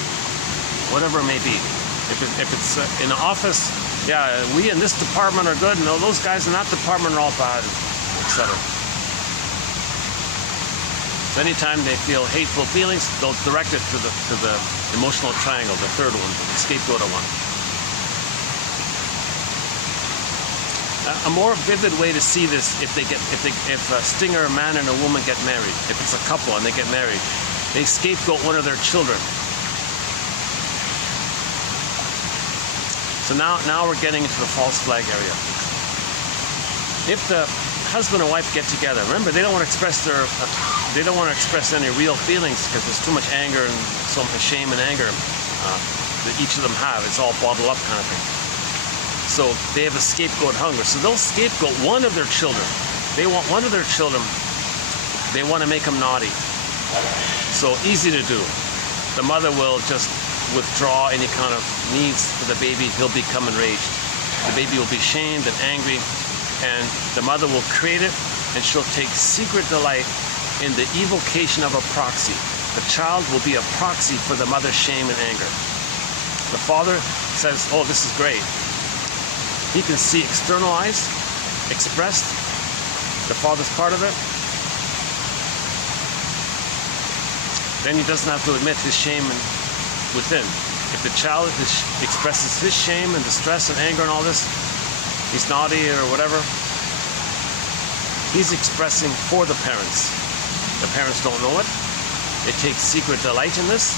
whatever it may be. If it's in an office, yeah, we in this department are good, no, those guys in that department are all bad, etc. So anytime they feel hateful feelings, they'll direct it to the emotional triangle, the third one, the scapegoat one. A more vivid way to see this, if a stinger, a man and a woman get married, if it's a couple and they get married, they scapegoat one of their children. So now we're getting into the false flag area. If the husband and wife get together, remember they don't want to express any real feelings because there's too much anger and so much shame and anger that each of them have. It's all bottled up kind of thing. So they have a scapegoat hunger. So they'll scapegoat one of their children. They want one of their children. They want to make them naughty. So easy to do. The mother will just withdraw any kind of needs for the baby. He'll become enraged. The baby will be shamed and angry, and the mother will create it, and she'll take secret delight in the evocation of a proxy. The child will be a proxy for the mother's shame and anger. The father says, oh, this is great. He can see externalized, expressed, the father's part of it. Then he doesn't have to admit his shame within. If the child expresses his shame and distress and anger and all this, he's naughty or whatever, he's expressing for the parents. The parents don't know it. They take secret delight in this,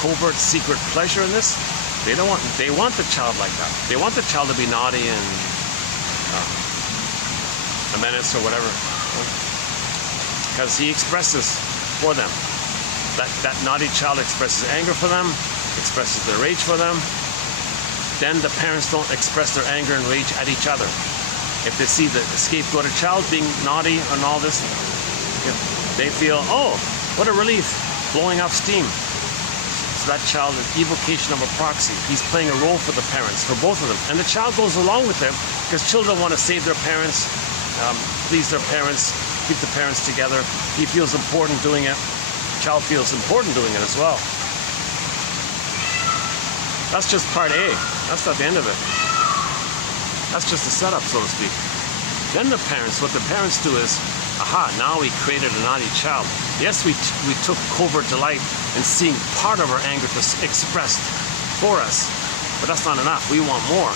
covert secret pleasure in this. They want the child like that. They want the child to be naughty and a menace or whatever, because he expresses for them. That naughty child expresses anger for them, expresses their rage for them. Then the parents don't express their anger and rage at each other. If they see the scapegoated child being naughty and all this, they feel, oh, what a relief, blowing off steam. So that child is evocation of a proxy. He's playing a role for the parents, for both of them. And the child goes along with it because children want to save their parents, please their parents, keep the parents together. He feels important doing it. The child feels important doing it as well. That's just part A. That's not the end of it. That's just the setup, so to speak. Then the parents, what the parents do is, aha, now we created a naughty child. Yes, we took covert delight in seeing part of our anger expressed for us, but that's not enough. We want more.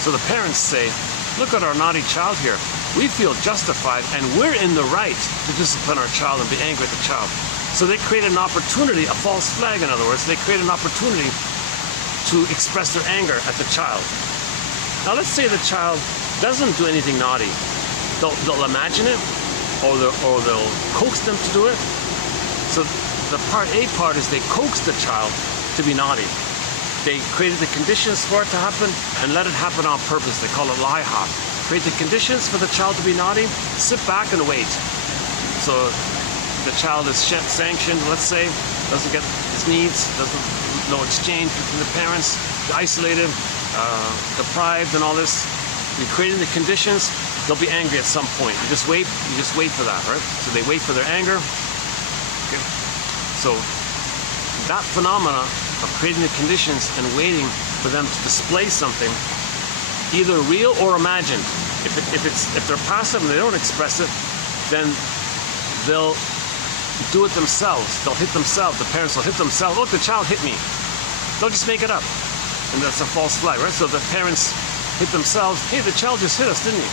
So the parents say, look at our naughty child here. We feel justified and we're in the right to discipline our child and be angry at the child. So they create an opportunity, a false flag in other words, they create an opportunity to express their anger at the child. Now let's say the child doesn't do anything naughty. They'll imagine it, or they'll coax them to do it. So the part A part is they coax the child to be naughty. They created the conditions for it to happen and let it happen on purpose. They call it lie hop. Create the conditions for the child to be naughty, sit back and wait. So the child is sanctioned, let's say, doesn't get his needs, no exchange between the parents, isolated, deprived and all this. You're creating the conditions, they'll be angry at some point. You just wait for that, right? So they wait for their anger. Okay. So that phenomena of creating the conditions and waiting for them to display something, either real or imagined. If they're passive and they don't express it, then they'll do it themselves. They'll hit themselves. The parents will hit themselves. Look, the child hit me. They'll just make it up. And that's a false flag, right? So the parents hit themselves. Hey, the child just hit us, didn't he?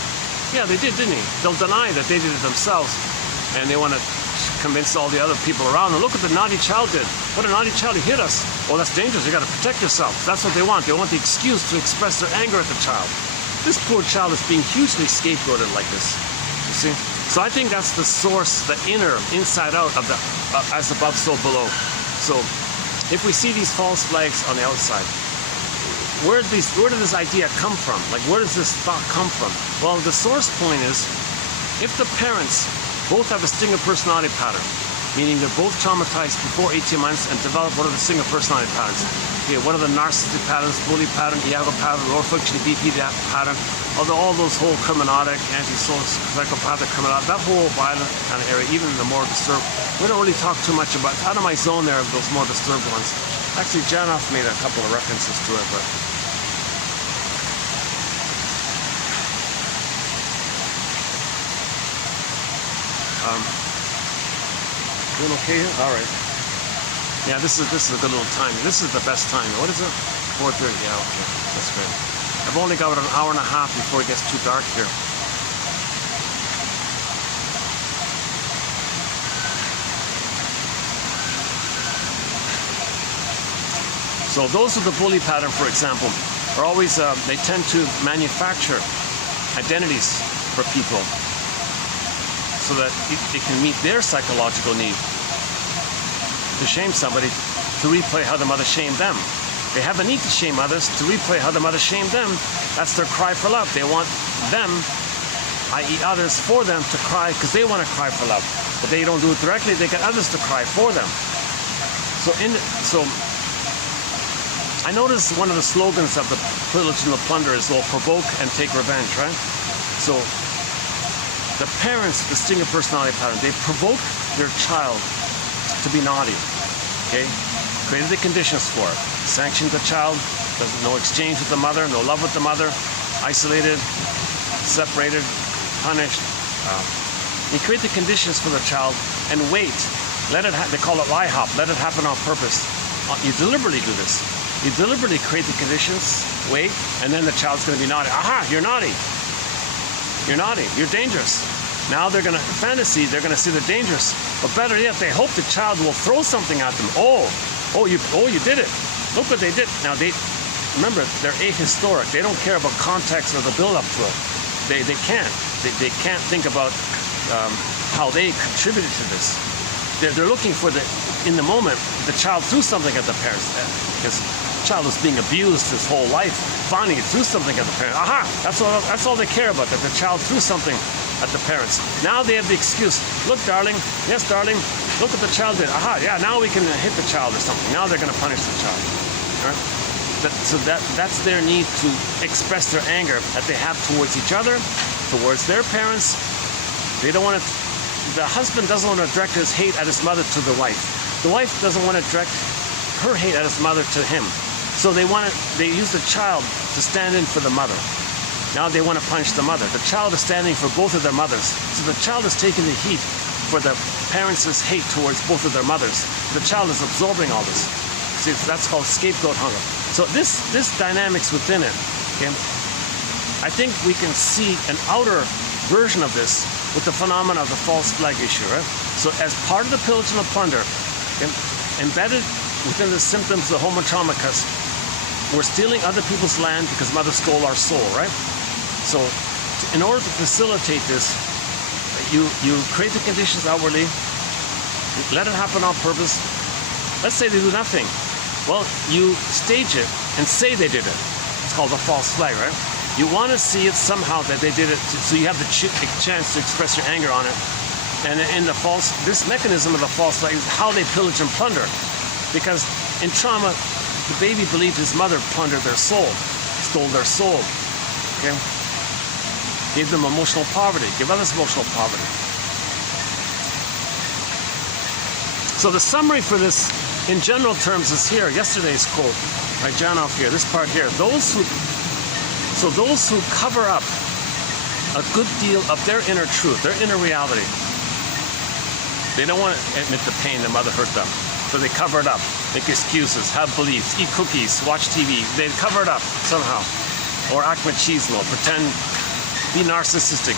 Yeah, they did, didn't he? They'll deny that they did it themselves. And they want to convince all the other people around them, look what the naughty child did. What a naughty child, he hit us. Well, that's dangerous. You got to protect yourself. That's what they want. They want the excuse to express their anger at the child. This poor child is being hugely scapegoated like this. You see? So I think that's the source, the inner, inside out of the as above, so below. So if we see these false flags on the outside, where did this idea come from? Like, where does this thought come from? Well, the source point is, if the parents both have a stinger personality pattern, meaning they're both traumatized before 18 months and develop one of the single personality patterns. Okay, one of the narcissistic patterns, bully pattern, Iago pattern, lower functioning BP pattern, although all those whole criminalic, anti-psychopathic criminalic, that whole violent kind of area, even the more disturbed, we don't really talk too much about. It's out of my zone there, those more disturbed ones. Actually, Janoff made a couple of references to it, but doing okay here? All right. Yeah, this is a good little time. This is the best time. What is it? 4:30. Yeah, okay. That's great. I've only got about an hour and a half before it gets too dark here. So those with the bully pattern, for example, are always, they tend to manufacture identities for people so that it can meet their psychological need to shame somebody, to replay how the mother shamed them. They have a need to shame others, to replay how the mother shamed them. That's their cry for love. They want them, i.e. others, for them to cry because they want to cry for love. But they don't do it directly, they get others to cry for them. So I noticed one of the slogans of the pillage and the plunder is, "Will provoke and take revenge," right? So the parents, the single personality pattern, they provoke their child to be naughty, okay? Created the conditions for it. Sanctioned the child, no exchange with the mother, no love with the mother, isolated, separated, punished. You create the conditions for the child and wait. Let it they call it lie hop. Let it happen on purpose. You deliberately do this. You deliberately create the conditions, wait, and then the child's going to be naughty. Aha, you're naughty. You're naughty. You're dangerous. Now they're going to fantasy. They're going to see they're dangerous. But better yet, they hope the child will throw something at them. Oh, you did it. Look what they did. Now remember, they're ahistoric. They don't care about context or the build-up to it. They can't. They can't think about how they contributed to this. They're looking for in the moment, the child threw something at the parents because the child was being abused his whole life. Finally, he threw something at the parents. Aha! That's all they care about. That the child threw something at the parents. Now they have the excuse. Look, darling. Yes, darling. Look what the child did. Aha! Yeah. Now we can hit the child or something. Now they're going to punish the child. All right? That's their need to express their anger that they have towards each other, towards their parents. They don't want to. The husband doesn't want to direct his hate at his mother to the wife. The wife doesn't want to direct her hate at his mother to him. So they use the child to stand in for the mother. Now they want to punish the mother. The child is standing for both of their mothers. So the child is taking the heat for the parents' hate towards both of their mothers. The child is absorbing all this. See, that's called scapegoat hunger. So this dynamics within it, okay? I think we can see an outer version of this with the phenomena of the false flag issue, right? So as part of the pillage and the plunder, embedded within the symptoms of homotraumacus, we're stealing other people's land because mother stole our soul, right? So in order to facilitate this, you create the conditions outwardly, let it happen on purpose. Let's say they do nothing. Well, you stage it and say they did it. It's called a false flag, right? You want to see it somehow that they did it, so you have the chance to express your anger on it. And in this mechanism of the false flag is how they pillage and plunder. Because in trauma, the baby believed his mother plundered their soul, stole their soul, okay? Gave them emotional poverty, give others emotional poverty. So the summary for this, in general terms, is here. Yesterday's quote by Janoff here, this part here. Those who cover up a good deal of their inner truth, their inner reality, they don't want to admit the pain their mother hurt them. So they cover it up, make excuses, have beliefs, eat cookies, watch TV. They cover it up somehow. Or act machismo, pretend, be narcissistic,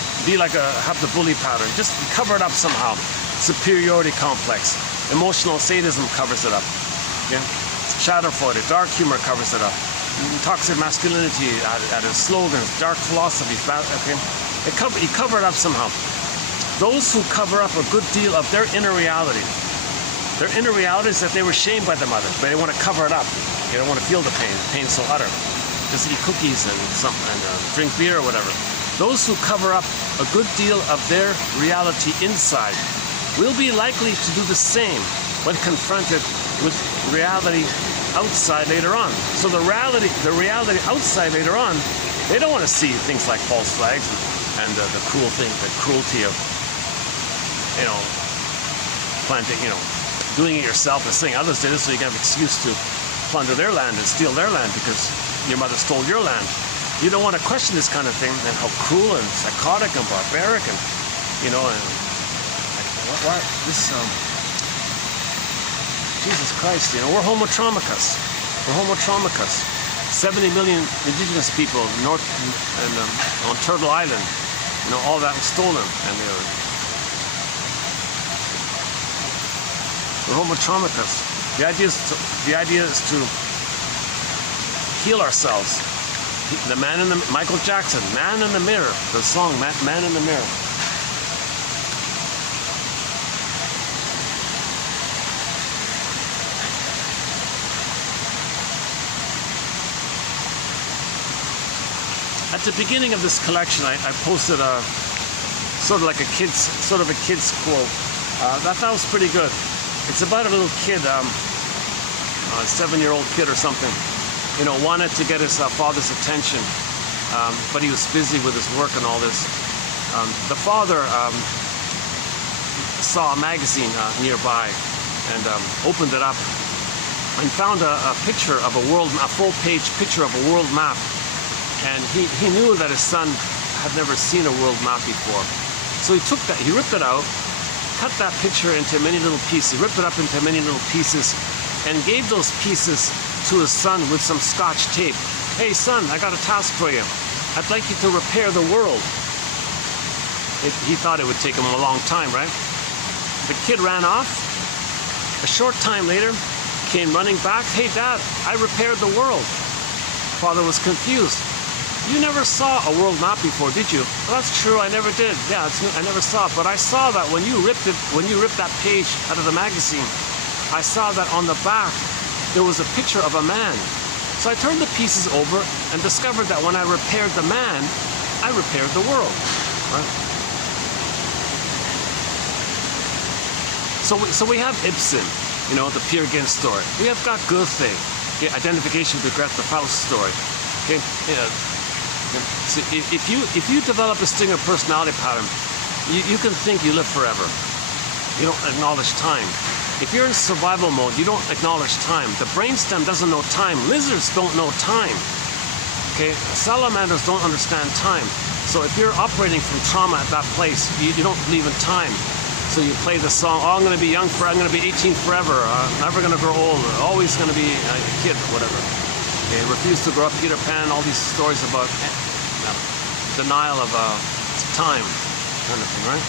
have the bully pattern. Just cover it up somehow. Superiority complex. Emotional sadism covers it up. Yeah? Schadenfreude, dark humor covers it up. Toxic masculinity at his slogans, dark philosophies, okay? You cover it up somehow. Those who cover up a good deal of their inner reality. Their inner reality is that they were shamed by the mother, but they want to cover it up. They don't want to feel the pain. The pain's so utter. Just eat cookies and drink beer or whatever. Those who cover up a good deal of their reality inside, will be likely to do the same when confronted with reality outside later on. So the reality outside later on, they don't want to see things like false flags and the cruelty of, planting, doing it yourself and saying others did it so you can have an excuse to plunder their land and steal their land because your mother stole your land. You don't want to question this kind of thing and how cruel and psychotic and barbaric and, what this, Jesus Christ, we're homotraumicus. We're homotraumicus. 70 million indigenous people north and on Turtle Island, all that was stolen, and we're homotraumicus. The idea is to heal ourselves. Michael Jackson, Man in the Mirror, the song Man in the Mirror. At the beginning of this collection, I posted a sort of a kid's quote. That was pretty good. It's about a little kid, a 7-year-old kid or something, wanted to get his father's attention, but he was busy with his work and all this. The father saw a magazine nearby and opened it up and found a picture of a full-page picture of a world map. And he knew that his son had never seen a world map before. So he took that, he ripped it out, cut that picture into many little pieces, ripped it up into many little pieces, and gave those pieces to his son with some Scotch tape. Hey son, I got a task for you. I'd like you to repair the world. He thought it would take him a long time, right? The kid ran off. A short time later, came running back. Hey dad, I repaired the world. Father was confused. You never saw a world map before, did you? Well, that's true, I never did. Yeah, I never saw it, but I saw that when you ripped that page out of the magazine, I saw that on the back there was a picture of a man. So I turned the pieces over and discovered that when I repaired the man, I repaired the world. Right? So we have Ibsen, the Peer Gynt story. We have got Goethe, Identification with Greta Faust story. Okay. So if you develop a stinger personality pattern, you can think you live forever. You don't acknowledge time. If you're in survival mode, you don't acknowledge time. The brainstem doesn't know time. Lizards don't know time. Okay, salamanders don't understand time. So if you're operating from trauma at that place, you don't believe in time. So you play the song, oh, I'm going to be young I'm going to be 18 forever. I'm never going to grow old. Always going to be a kid, whatever. Okay, refuse to grow up, Peter Pan, all these stories about denial of time, kind of thing, right?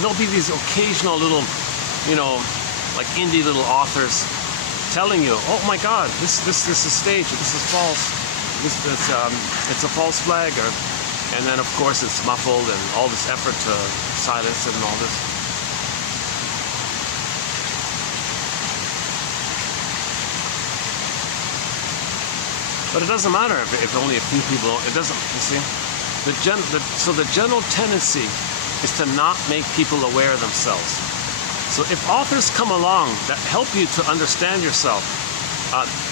There'll be these occasional little, like indie little authors telling you, oh my God, this is staged, this is false, it's a false flag, and then of course it's muffled and all this effort to silence it and all this. But it doesn't matter if only a few people. It doesn't. You see, so the general tendency is to not make people aware of themselves. So if authors come along that help you to understand yourself,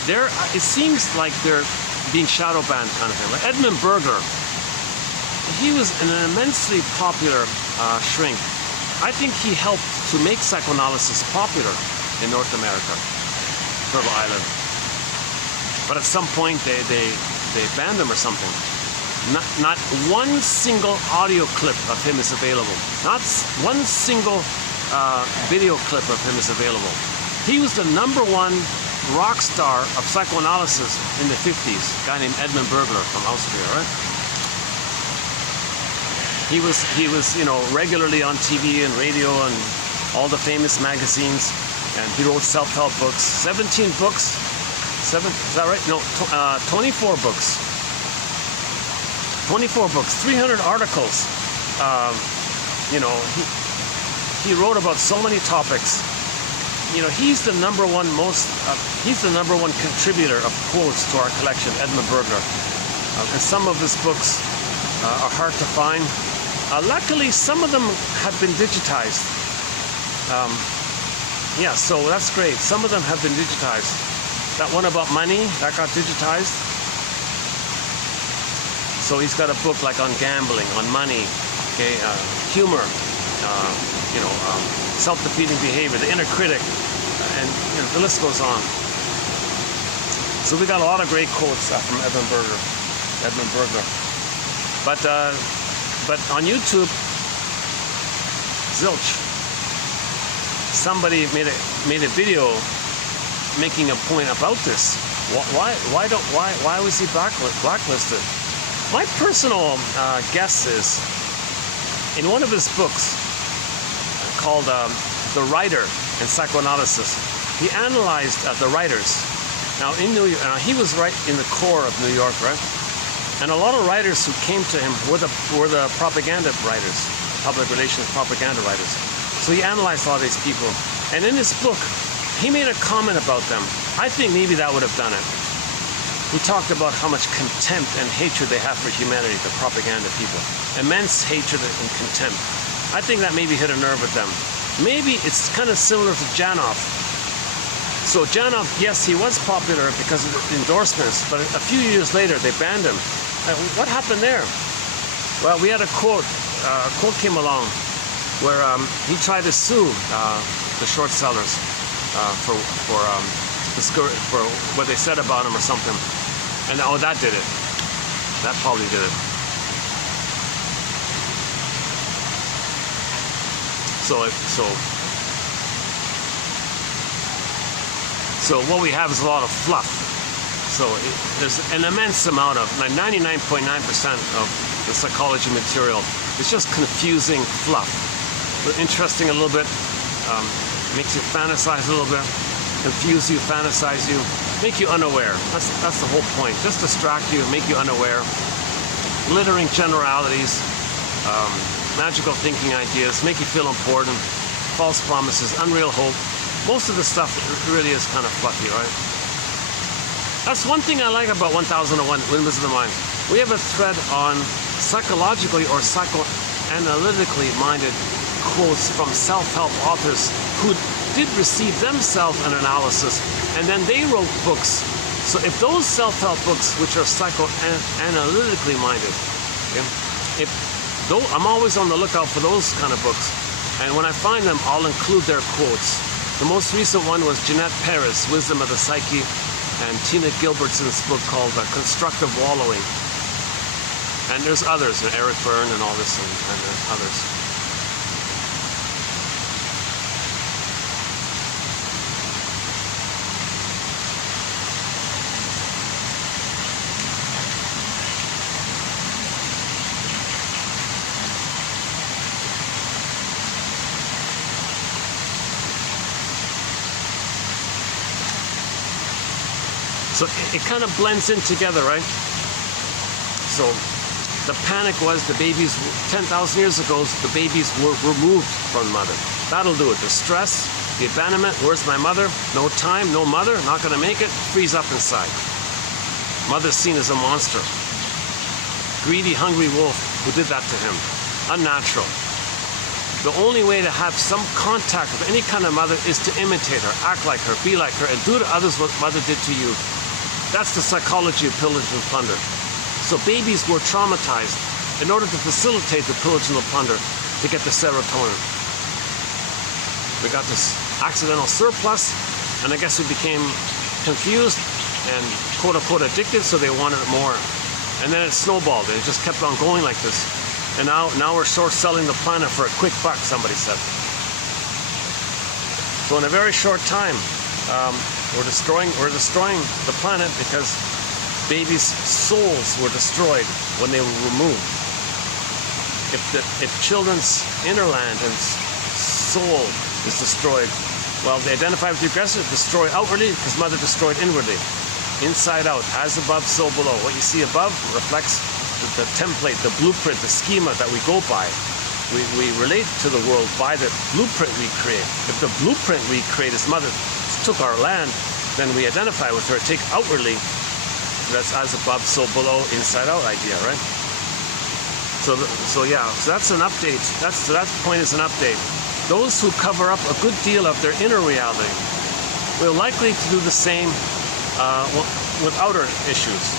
it seems like they're being shadow banned kind of thing. Like Edmund Berger, he was an immensely popular shrink. I think he helped to make psychoanalysis popular in North America, Turtle Island. But at some point they banned him or something. Not one single audio clip of him is available. Not one single video clip of him is available. He was the #1 rock star of psychoanalysis in the 50s, a guy named Edmund Berger from Austria, right? He was regularly on TV and radio and all the famous magazines, and he wrote self-help books, 17 books, is that right? No, 24 books. 24 books, 300 articles. You know, he wrote about so many topics. You know, he's the number one contributor of quotes to our collection, Edmund Berger. And some of his books are hard to find. Luckily, some of them have been digitized. Yeah, so that's great. Some of them have been digitized. That one about money, that got digitized. So he's got a book like on gambling, on money, okay, humor, self-defeating behavior, the inner critic, and the list goes on. So we got a lot of great quotes from Edmund Berger. But on YouTube, zilch. Somebody made a video making a point about this. Why was he blacklisted? My personal guess is, in one of his books called The Writer in Psychoanalysis, he analyzed the writers. Now in New York, he was right in the core of New York, right? And a lot of writers who came to him were the propaganda writers, public relations propaganda writers. So he analyzed all these people. And in his book, he made a comment about them. I think maybe that would have done it. He talked about how much contempt and hatred they have for humanity, the propaganda people. Immense hatred and contempt. I think that maybe hit a nerve with them. Maybe it's kind of similar to Janov. So Janov, yes, he was popular because of the endorsements, but a few years later they banned him. What happened there? Well, we had a quote came along where he tried to sue the short sellers for what they said about him or something. And that did it. That probably did it. So what we have is a lot of fluff. So there's an immense amount of, like 99.9% of the psychology material is just confusing fluff. But interesting a little bit, makes you fantasize a little bit, confuse you, fantasize you, make you unaware. That's the whole point. Just distract you, make you unaware. Glittering generalities, magical thinking ideas, make you feel important, false promises, unreal hope. Most of the stuff really is kind of fluffy, right? That's one thing I like about 1001 Windmills of the Mind. We have a thread on psychologically or psychoanalytically minded quotes from self-help authors who did receive themselves an analysis, and then they wrote books. So if those self-help books, which are psychoanalytically minded, okay, I'm always on the lookout for those kind of books, and when I find them, I'll include their quotes. The most recent one was Jeanette Perez, Wisdom of the Psyche, and Tina Gilbertson's book called Constructive Wallowing. And there's others, Eric Byrne and all this, and others. So it kind of blends in together, right? So the panic was the babies, 10,000 years ago, the babies were removed from the mother. That'll do it. The stress, the abandonment, where's my mother? No time, no mother, not gonna make it, freeze up inside. Mother's seen as a monster. Greedy, hungry wolf who did that to him. Unnatural. The only way to have some contact with any kind of mother is to imitate her, act like her, be like her, and do to others what mother did to you. That's the psychology of pillage and plunder. So babies were traumatized in order to facilitate the pillage and the plunder to get the serotonin. We got this accidental surplus, and I guess we became confused and quote-unquote addicted, so they wanted it more. And then it snowballed, and it just kept on going like this. And now we're short selling the planet for a quick buck, somebody said. So in a very short time, we're destroying the planet because babies' souls were destroyed when they were removed. If children's inner land and soul is destroyed, well, they identify with the aggressor, destroy outwardly because mother destroyed inwardly. Inside out, as above, so below. What you see above reflects the template, the blueprint, the schema that we go by. We relate to the world by the blueprint we create. If the blueprint we create is mother took our land, then we identify with her, take outwardly. That's as above, so below, inside out idea, right? So that's an update. That point is an update. Those who cover up a good deal of their inner reality will likely to do the same with outer issues.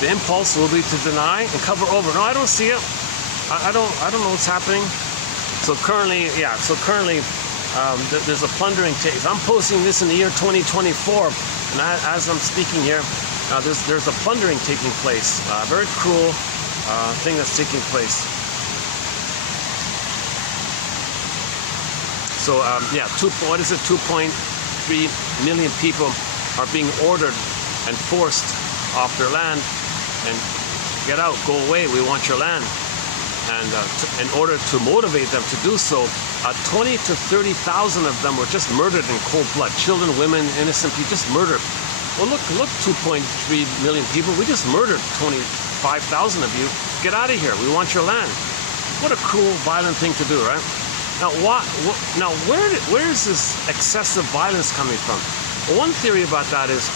The impulse will be to deny and cover over. No, I don't see it. I don't know what's happening. So currently, there's a plundering take. I'm posting this in the year 2024, and as I'm speaking here, there's a plundering taking place. Very cruel thing that's taking place. So 2.3 million people are being ordered and forced off their land and get out, go away, we want your land. And in order to motivate them to do so, 20 to 30,000 of them were just murdered in cold blood. Children, women, innocent people, just murdered. Well, look, 2.3 million people, we just murdered 25,000 of you. Get out of here, we want your land. What a cruel, violent thing to do, right? Now, where is this excessive violence coming from? Well, one theory about that is,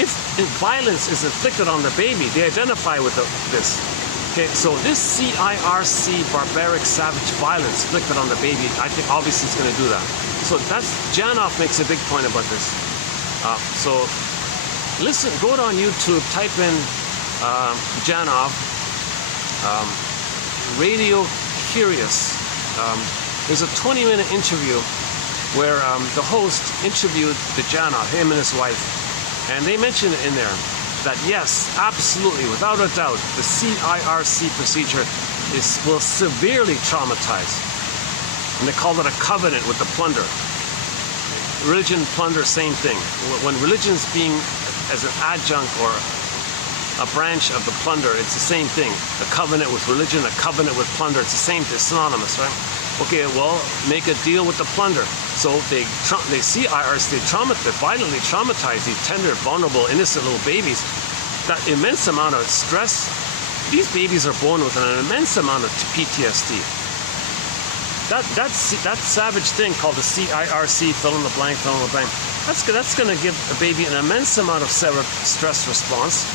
if violence is inflicted on the baby, they identify with this. Okay, so this CIRC, barbaric, savage violence inflicted on the baby, I think obviously it's going to do that. So Janov makes a big point about this. So listen, go on YouTube, type in Janov, Radio Curious. There's a 20-minute interview where the host interviewed the Janov, him and his wife, and they mentioned in there that yes, absolutely, without a doubt, the CIRC procedure will severely traumatize. And they call it a covenant with the plunder. Religion, plunder, same thing. When religion's being as an adjunct or a branch of the plunder, it's the same thing. A covenant with religion, a covenant with plunder, it's the same thing, it's synonymous, right? Okay, well, make a deal with the plunder. So they CIRC, they violently traumatize these tender, vulnerable, innocent little babies. That immense amount of stress, these babies are born with an immense amount of PTSD. That savage thing called the CIRC, fill in the blank, that's going to give a baby an immense amount of stress response,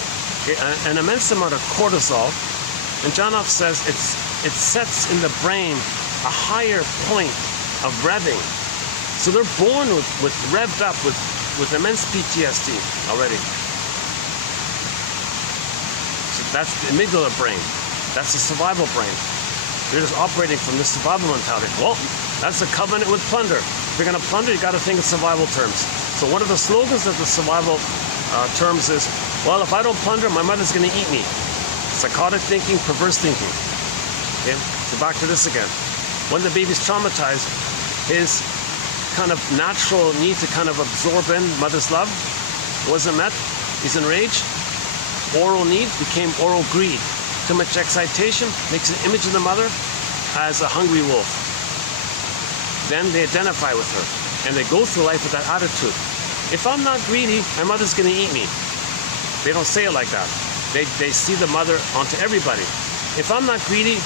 okay, an immense amount of cortisol. And Janov says it sets in the brain a higher point of revving. So they're born with revved up with immense PTSD already. So that's the amygdala brain. That's the survival brain. They're just operating from this survival mentality. Well, that's a covenant with plunder. If you're going to plunder, you got to think in survival terms. So one of the slogans of the survival terms is, well, if I don't plunder, my mother's going to eat me. Psychotic thinking, perverse thinking. Okay? So back to this again. When the baby's traumatized, his kind of natural need to kind of absorb in mother's love wasn't met. He's enraged. Oral need became oral greed. Too much excitation makes an image of the mother as a hungry wolf. Then they identify with her, and they go through life with that attitude. If I'm not greedy, my mother's going to eat me. They don't say it like that. They see the mother onto everybody. If I'm not greedy,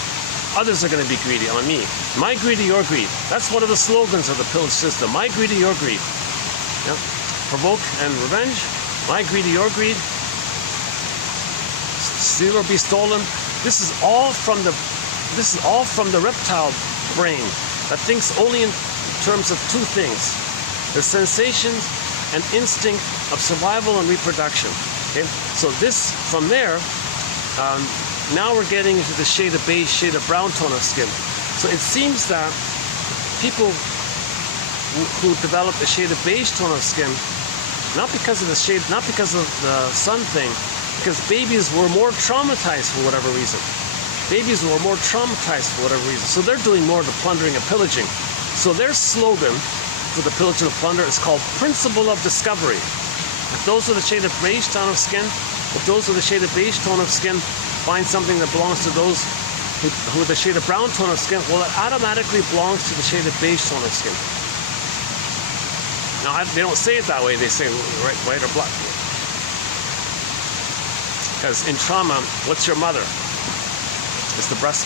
others are going to be greedy on me. My greed or your greed. That's one of the slogans of the pillage system. My greed or your greed. Yeah. Provoke and revenge. My greed or your greed. Steal or be stolen. This is all from the reptile brain that thinks only in terms of two things: the sensations and instinct of survival and reproduction. Okay? So this, from there, now we're getting into the shade of beige, shade of brown tone of skin. So it seems that people who develop a shade of beige tone of skin, not because of the shade, not because of the sun thing, because babies were more traumatized for whatever reason. Babies were more traumatized for whatever reason. So they're doing more of the plundering and pillaging. So their slogan for the pillage and the plunder is called Principle of Discovery. If those with a shade of beige tone of skin, if those with a shade of beige tone of skin find something that belongs to those who with a shade of brown tone of skin, well, it automatically belongs to the shade of beige tone of skin. Now, they don't say it that way. They say white or black. Because in trauma, what's your mother? It's the breast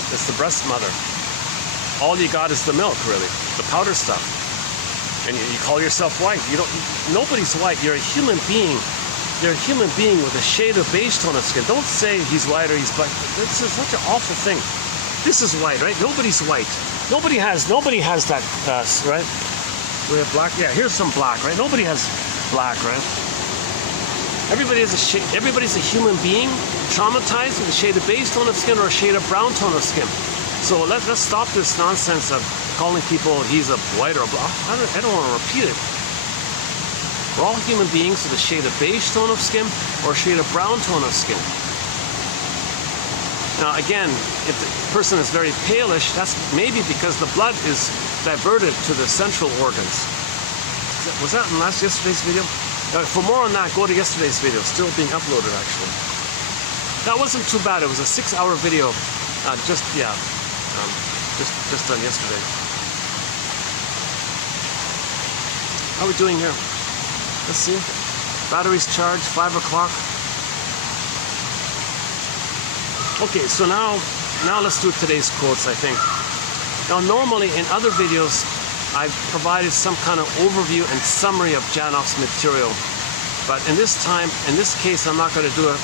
mother. all you got is the milk, really, the powder stuff. And you call yourself white. You don't. Nobody's white. You're a human being. You're a human being with a shade of beige tone of skin. Don't say he's white or he's black. This is such an awful thing. This is white, right? Nobody's white. Nobody has that, right? We have black. Yeah, here's some black, right? Nobody has black, right? Everybody's a human being, traumatized with a shade of beige tone of skin or a shade of brown tone of skin. So let's stop this nonsense of calling people he's a white or a black. I don't want to repeat it. We're all human beings with a shade of beige tone of skin or a shade of brown tone of skin. Now again, if the person is very palish, that's maybe because the blood is diverted to the central organs. Was that in yesterday's video? For more on that, go to yesterday's video. Still being uploaded, actually. That wasn't too bad. It was a 6-hour video. Just done yesterday. How are we doing here? Let's see. Batteries charged, 5 o'clock. Okay, so now let's do today's quotes, I think. Now, normally in other videos, I've provided some kind of overview and summary of Janoff's material. But in this case, I'm not going to do it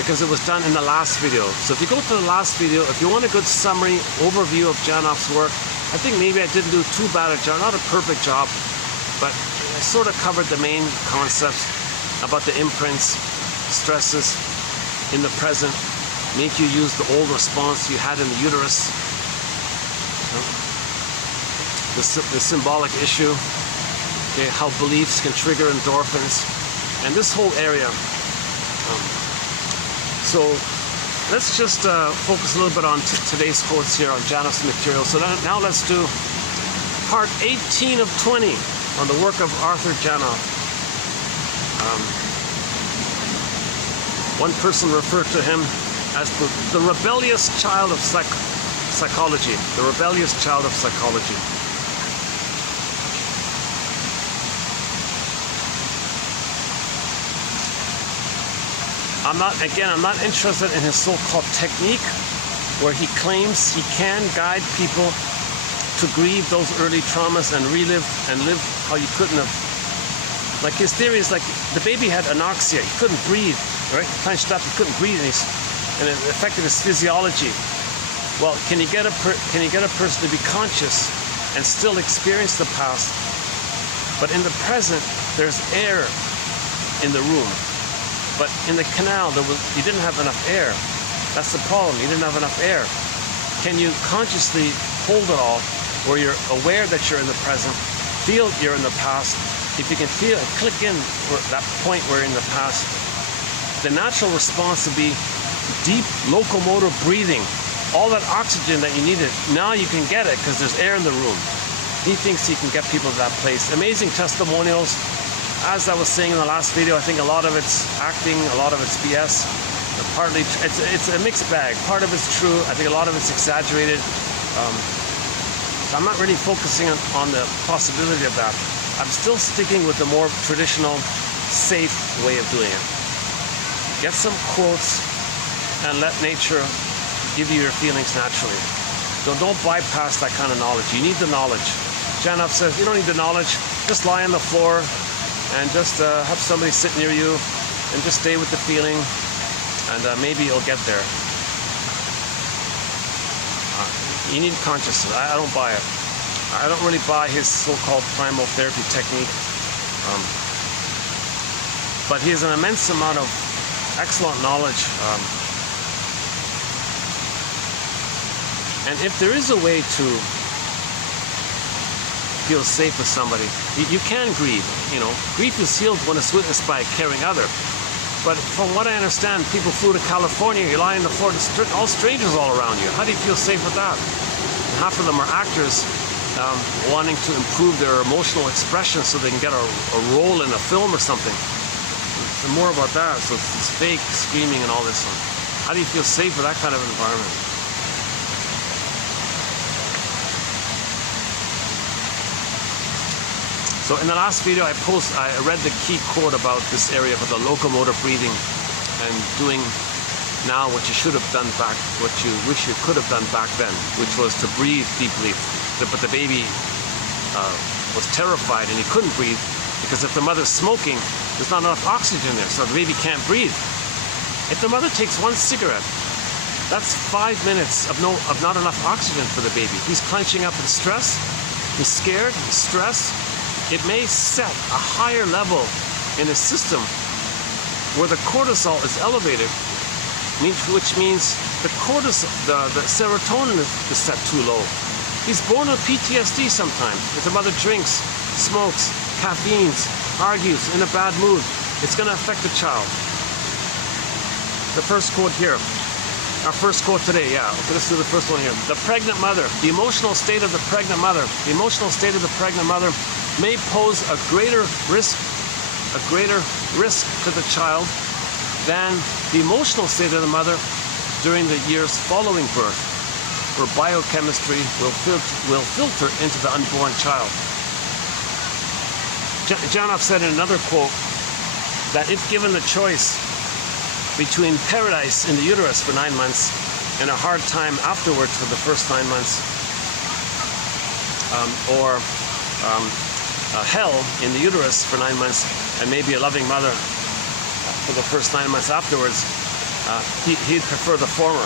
because it was done in the last video. So if you go to the last video, if you want a good summary, overview of Janoff's work, I think maybe I didn't do too bad a job, not a perfect job, but I sort of covered the main concepts about the imprints, stresses in the present, make you use the old response you had in the uterus, the symbolic issue, okay, how beliefs can trigger endorphins, and this whole area. So let's just focus a little bit on today's quotes here on Janoff's material. So now let's do part 18 of 20 on the work of Arthur Janoff. One person referred to him as the rebellious child of psychology. The rebellious child of psychology. I'm not interested in his so-called technique where he claims he can guide people to grieve those early traumas and relive and live how you couldn't have. Like his theory is like the baby had anoxia, he couldn't breathe, right? Clenched up, he couldn't breathe, and it affected his physiology. Well, can you get a person to be conscious and still experience the past, but in the present there's air in the room? But in the canal, you didn't have enough air. That's the problem. You didn't have enough air. Can you consciously hold it all, where you're aware that you're in the present, feel you're in the past? If you can feel and click in that point where you're in the past, the natural response would be deep locomotor breathing. All that oxygen that you needed, now you can get it because there's air in the room. He thinks he can get people to that place. Amazing testimonials. As I was saying in the last video, I think a lot of it's acting, a lot of it's BS. Partly, it's a mixed bag. Part of it's true. I think a lot of it's exaggerated. So I'm not really focusing on the possibility of that. I'm still sticking with the more traditional, safe way of doing it. Get some quotes and let nature give you your feelings naturally. Don't bypass that kind of knowledge. You need the knowledge. Janoff says you don't need the knowledge. Just lie on the floor and just have somebody sit near you and just stay with the feeling, and maybe you'll get there. You need consciousness. I don't buy it. I don't really buy his so-called primal therapy technique. But he has an immense amount of excellent knowledge. And if there is a way to feel safe with somebody, you can grieve. Grief is healed when it's witnessed by a caring other. But from what I understand, people flew to California, you lie on the floor, all strangers all around you. How do you feel safe with that? And half of them are actors wanting to improve their emotional expression so they can get a role in a film or something. It's more about that. So it's fake screaming and all this. How do you feel safe with that kind of environment? So in the last video I read the key quote about this area, about the locomotor breathing and doing now what you should have done back, what you wish you could have done back then, which was to breathe deeply. But the baby was terrified and he couldn't breathe because if the mother's smoking, there's not enough oxygen there, so the baby can't breathe. If the mother takes one cigarette, that's 5 minutes of not enough oxygen for the baby. He's clenching up in stress, he's scared, he's stressed. It may set a higher level in his system where the cortisol is elevated, which means the serotonin is set too low. He's born with PTSD sometimes. If the mother drinks, smokes, caffeines, argues, in a bad mood, it's going to affect the child. The first quote here. Our first quote today, yeah. Okay, let's do the first one here. The pregnant mother. The emotional state of the pregnant mother. The emotional state of the pregnant mother may pose a greater risk to the child than the emotional state of the mother during the years following birth, where biochemistry will filter into the unborn child. Janoff said in another quote that if given the choice between paradise in the uterus for 9 months and a hard time afterwards for the first 9 months, or hell in the uterus for 9 months and maybe a loving mother for the first 9 months afterwards, he'd prefer the former.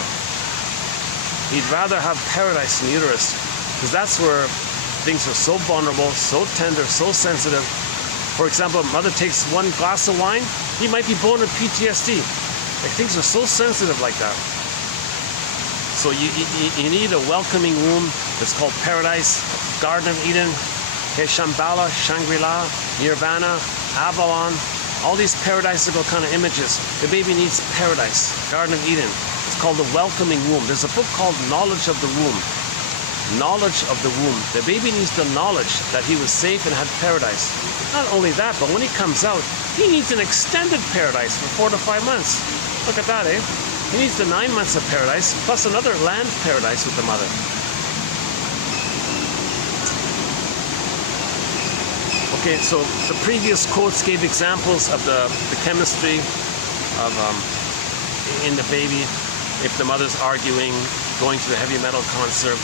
He'd rather have paradise in the uterus because that's where things are so vulnerable, so tender, so sensitive. For example, a mother takes one glass of wine, he might be born with PTSD. Like, things are so sensitive like that. So you need a welcoming womb. It's called paradise, Garden of Eden, Shambhala, Shangri-La, Nirvana, Avalon, all these paradisical kind of images. The baby needs paradise, Garden of Eden. It's called the welcoming womb. There's a book called Knowledge of the Womb. Knowledge of the womb. The baby needs the knowledge that he was safe and had paradise. Not only that, but when he comes out, he needs an extended paradise for 4 to 5 months. Look at that, eh? He needs the 9 months of paradise, plus another land paradise with the mother. Okay, so the previous quotes gave examples of the chemistry of in the baby. If the mother's arguing, going to the heavy metal concert,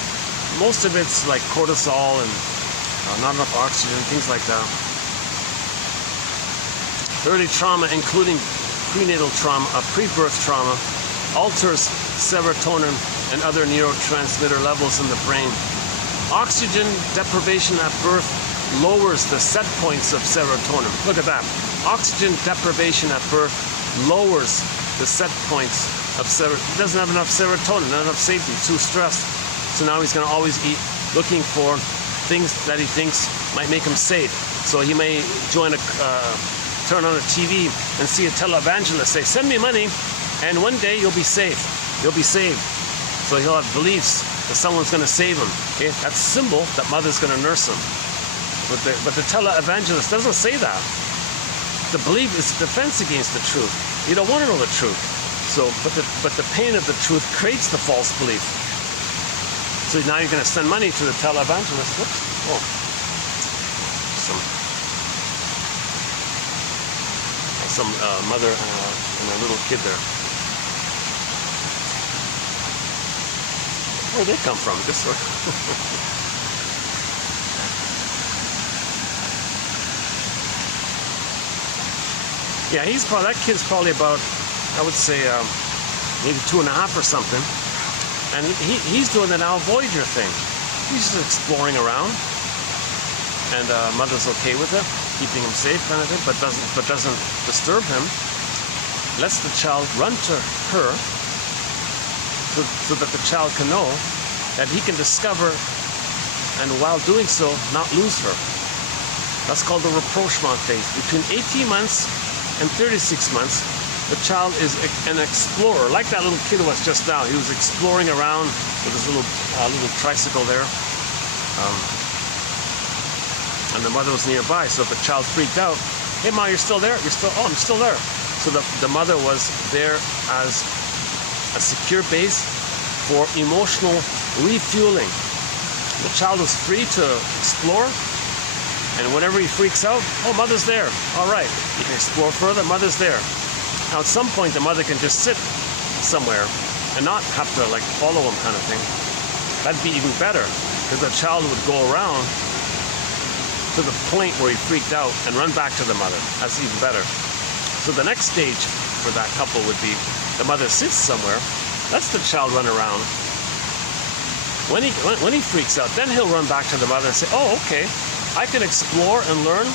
most of it's like cortisol and not enough oxygen, things like that. Early trauma, including prenatal trauma, pre-birth trauma, alters serotonin and other neurotransmitter levels in the brain. Oxygen deprivation at birth lowers the set points of serotonin. Look at that. Oxygen deprivation at birth lowers the set points of serotonin. He doesn't have enough serotonin, not enough safety, too stressed. So now he's going to always be looking for things that he thinks might make him safe. So he may turn on a TV and see a televangelist say, "Send me money, and one day you'll be safe. You'll be saved." So he'll have beliefs that someone's going to save him. Okay, that's a symbol that mother's going to nurse him. But the televangelist doesn't say that. The belief is a defense against the truth. You don't want to know the truth. So, but the pain of the truth creates the false belief. So now you're going to send money to the televangelist. Whoops. Oh. Some mother and a little kid there. Where'd they come from? This one. Yeah, that kid's probably about, I would say, maybe 2.5 or something. And he's doing the now Voyager thing. He's just exploring around. And mother's okay with it, keeping him safe kind of thing, but doesn't disturb him. Lets the child run to her so that the child can know that he can discover, and while doing so, not lose her. That's called the rapprochement phase. Between 18 months and 36 months, the child is an explorer, like that little kid was just now. He was exploring around with his little tricycle there. And the mother was nearby, so if the child freaked out, "Hey, Ma, you're still there? Oh, I'm still there." So the mother was there as a secure base for emotional refueling. The child was free to explore, and whenever he freaks out, "Oh, mother's there. All right, you can explore further, mother's there." Now, at some point, the mother can just sit somewhere and not have to like follow him kind of thing. That'd be even better, because the child would go around to the point where he freaked out and run back to the mother. That's even better. So the next stage for that couple would be the mother sits somewhere, lets the child run around. When he freaks out, then he'll run back to the mother and say, oh, okay, I can explore and learn,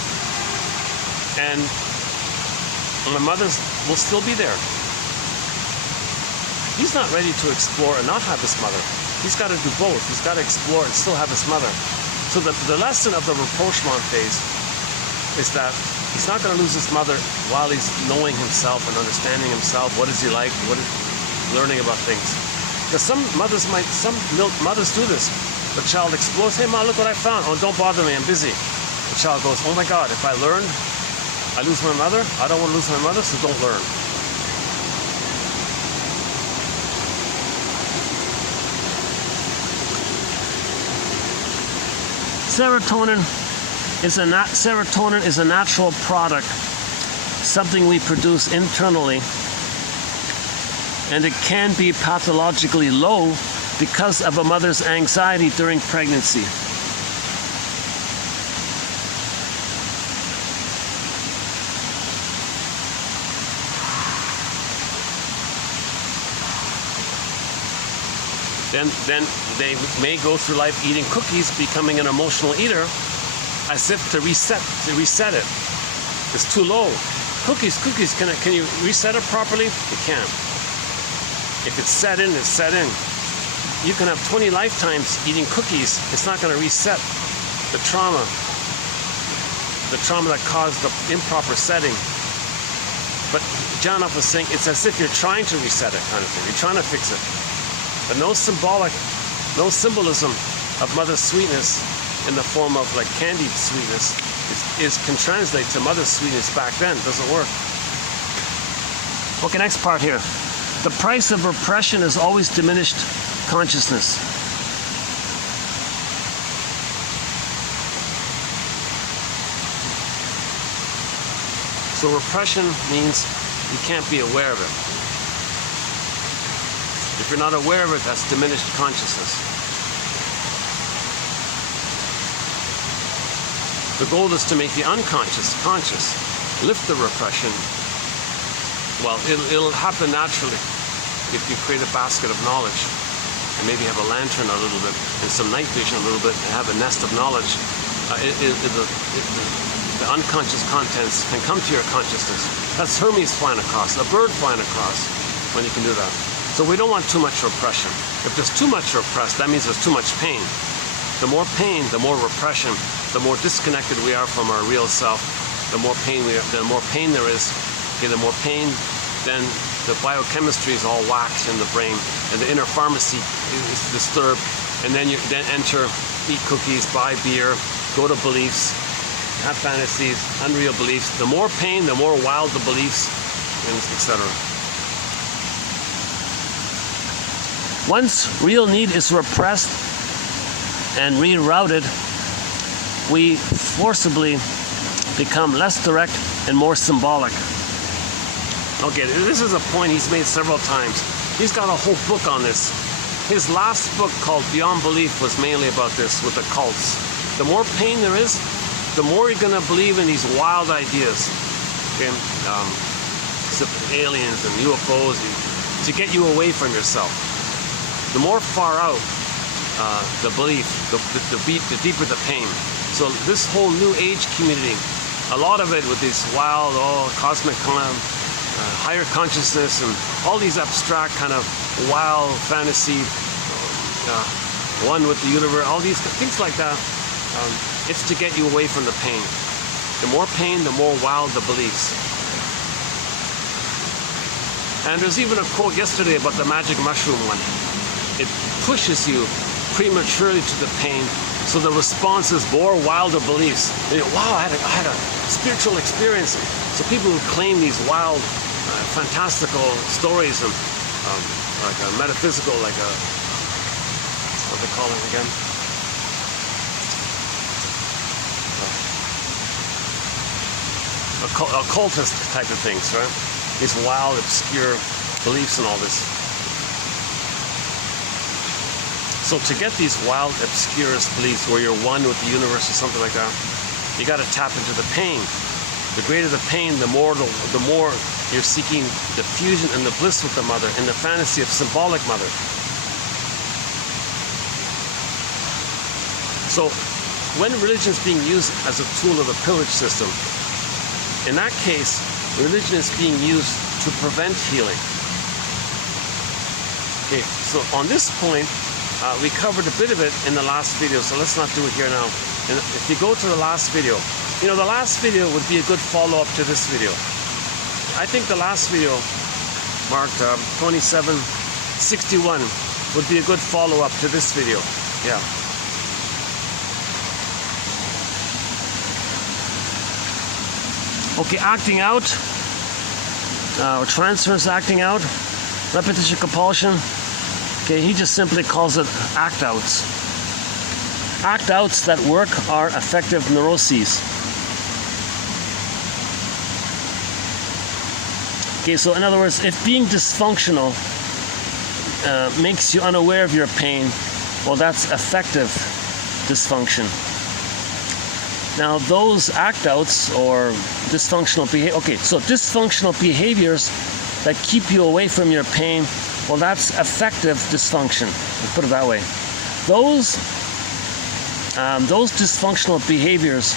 and my mother will still be there. He's not ready to explore and not have his mother. He's got to do both. He's got to explore and still have his mother. So the lesson of the rapprochement phase is that he's not going to lose his mother while he's knowing himself and understanding himself. What is he like? What is learning about things? Because some mothers do this. The child explores. Hey, Mom, look what I found. Oh, don't bother me. I'm busy. The child goes, oh my God, if I learn, I lose my mother. I don't want to lose my mother, so don't learn. Serotonin is a natural product, something we produce internally, and it can be pathologically low because of a mother's anxiety during pregnancy. Then they may go through life eating cookies, becoming an emotional eater, as if to reset it. It's too low. Cookies, can you reset it properly? You can't. If it's set in, it's set in. You can have 20 lifetimes eating cookies. It's not going to reset the trauma that caused the improper setting. But John was saying it's as if you're trying to reset it, kind of thing. You're trying to fix it. But no symbolism of mother's sweetness in the form of like candied sweetness can translate to mother's sweetness back then. It doesn't work. Okay, next part here. The price of repression is always diminished consciousness. So repression means you can't be aware of it. If you're not aware of it, that's diminished consciousness. The goal is to make the unconscious conscious. Lift the repression. Well, it'll happen naturally if you create a basket of knowledge and maybe have a lantern a little bit and some night vision a little bit and have a nest of knowledge. The unconscious contents can come to your consciousness. That's Hermes flying across, a bird flying across when you can do that. So we don't want too much repression. If there's too much repressed, that means there's too much pain. The more pain, the more repression, the more disconnected we are from our real self, the more pain there is. Okay, the more pain, then the biochemistry is all whacked in the brain, and the inner pharmacy is disturbed, and then you enter, eat cookies, buy beer, go to beliefs, have fantasies, unreal beliefs. The more pain, the more wild the beliefs, etc. Once real need is repressed and rerouted, we forcibly become less direct and more symbolic. Okay, this is a point he's made several times. He's got a whole book on this. His last book, called Beyond Belief, was mainly about this with the cults. The more pain there is, the more you're going to believe in these wild ideas. Okay? Aliens and UFOs to get you away from yourself. The more far out the belief, the deeper the pain. So this whole New Age community, a lot of it with these wild, cosmic higher consciousness and all these abstract kind of wild fantasy, one with the universe, all these things like that. It's to get you away from the pain. The more pain, the more wild the beliefs. And there's even a quote yesterday about the magic mushroom one. It pushes you prematurely to the pain, so the response is more wilder beliefs. You know, wow, I had a spiritual experience. So people who claim these wild, fantastical stories and like a metaphysical, like a, what do they call it again? Occultist type of things, right? These wild, obscure beliefs and all this. So to get these wild, obscure beliefs where you're one with the universe or something like that, you got to tap into the pain. The greater the pain, the more you're seeking the fusion and the bliss with the mother in the fantasy of symbolic mother. So when religion is being used as a tool of the pillage system, in that case, religion is being used to prevent healing. Okay, so on this point, we covered a bit of it in the last video, so let's not do it here now. And if you go to the last video, the last video would be a good follow-up to this video. I think the last video, marked 2761, would be a good follow-up to this video. Yeah. Okay, acting out, or transference acting out, repetition compulsion. Okay, he just simply calls it act-outs. Act-outs that work are effective neuroses. Okay, so in other words, if being dysfunctional makes you unaware of your pain, well, that's effective dysfunction. Now, those act-outs or dysfunctional behavior, okay, so dysfunctional behaviors that keep you away from your pain, well, that's effective dysfunction. Let's put it that way. Those dysfunctional behaviors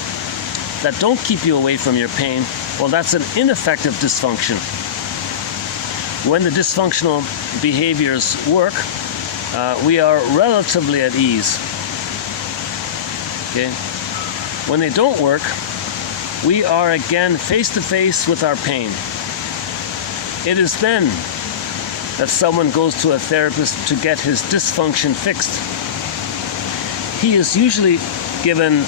that don't keep you away from your pain, well, that's an ineffective dysfunction. When the dysfunctional behaviors work, we are relatively at ease. Okay? When they don't work, we are again face to face with our pain. It is then that someone goes to a therapist to get his dysfunction fixed. He is usually given,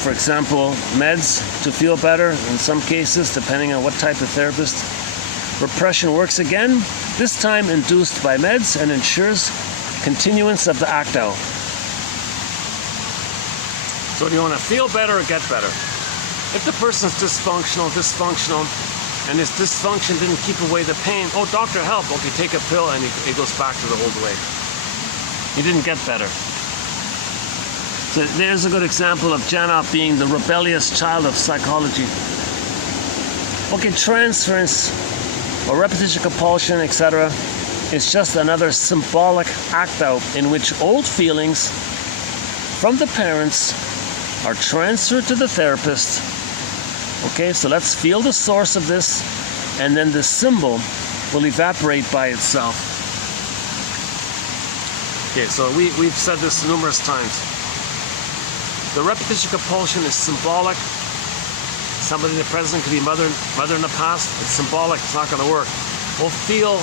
for example, meds to feel better in some cases, depending on what type of therapist. Repression works again, this time induced by meds, and ensures continuance of the act-out. So do you want to feel better or get better? If the person's dysfunctional, and his dysfunction didn't keep away the pain, oh, doctor, help. Okay, take a pill, and he goes back to the old way. He didn't get better. So there's a good example of Jana being the rebellious child of psychology. Okay, transference or repetition compulsion, etc., is just another symbolic act-out in which old feelings from the parents are transferred to the therapist. Okay, so let's feel the source of this, and then the symbol will evaporate by itself. Okay, so we've said this numerous times. The repetition compulsion is symbolic. Somebody in the present could be mother in the past. It's symbolic, it's not going to work. We'll feel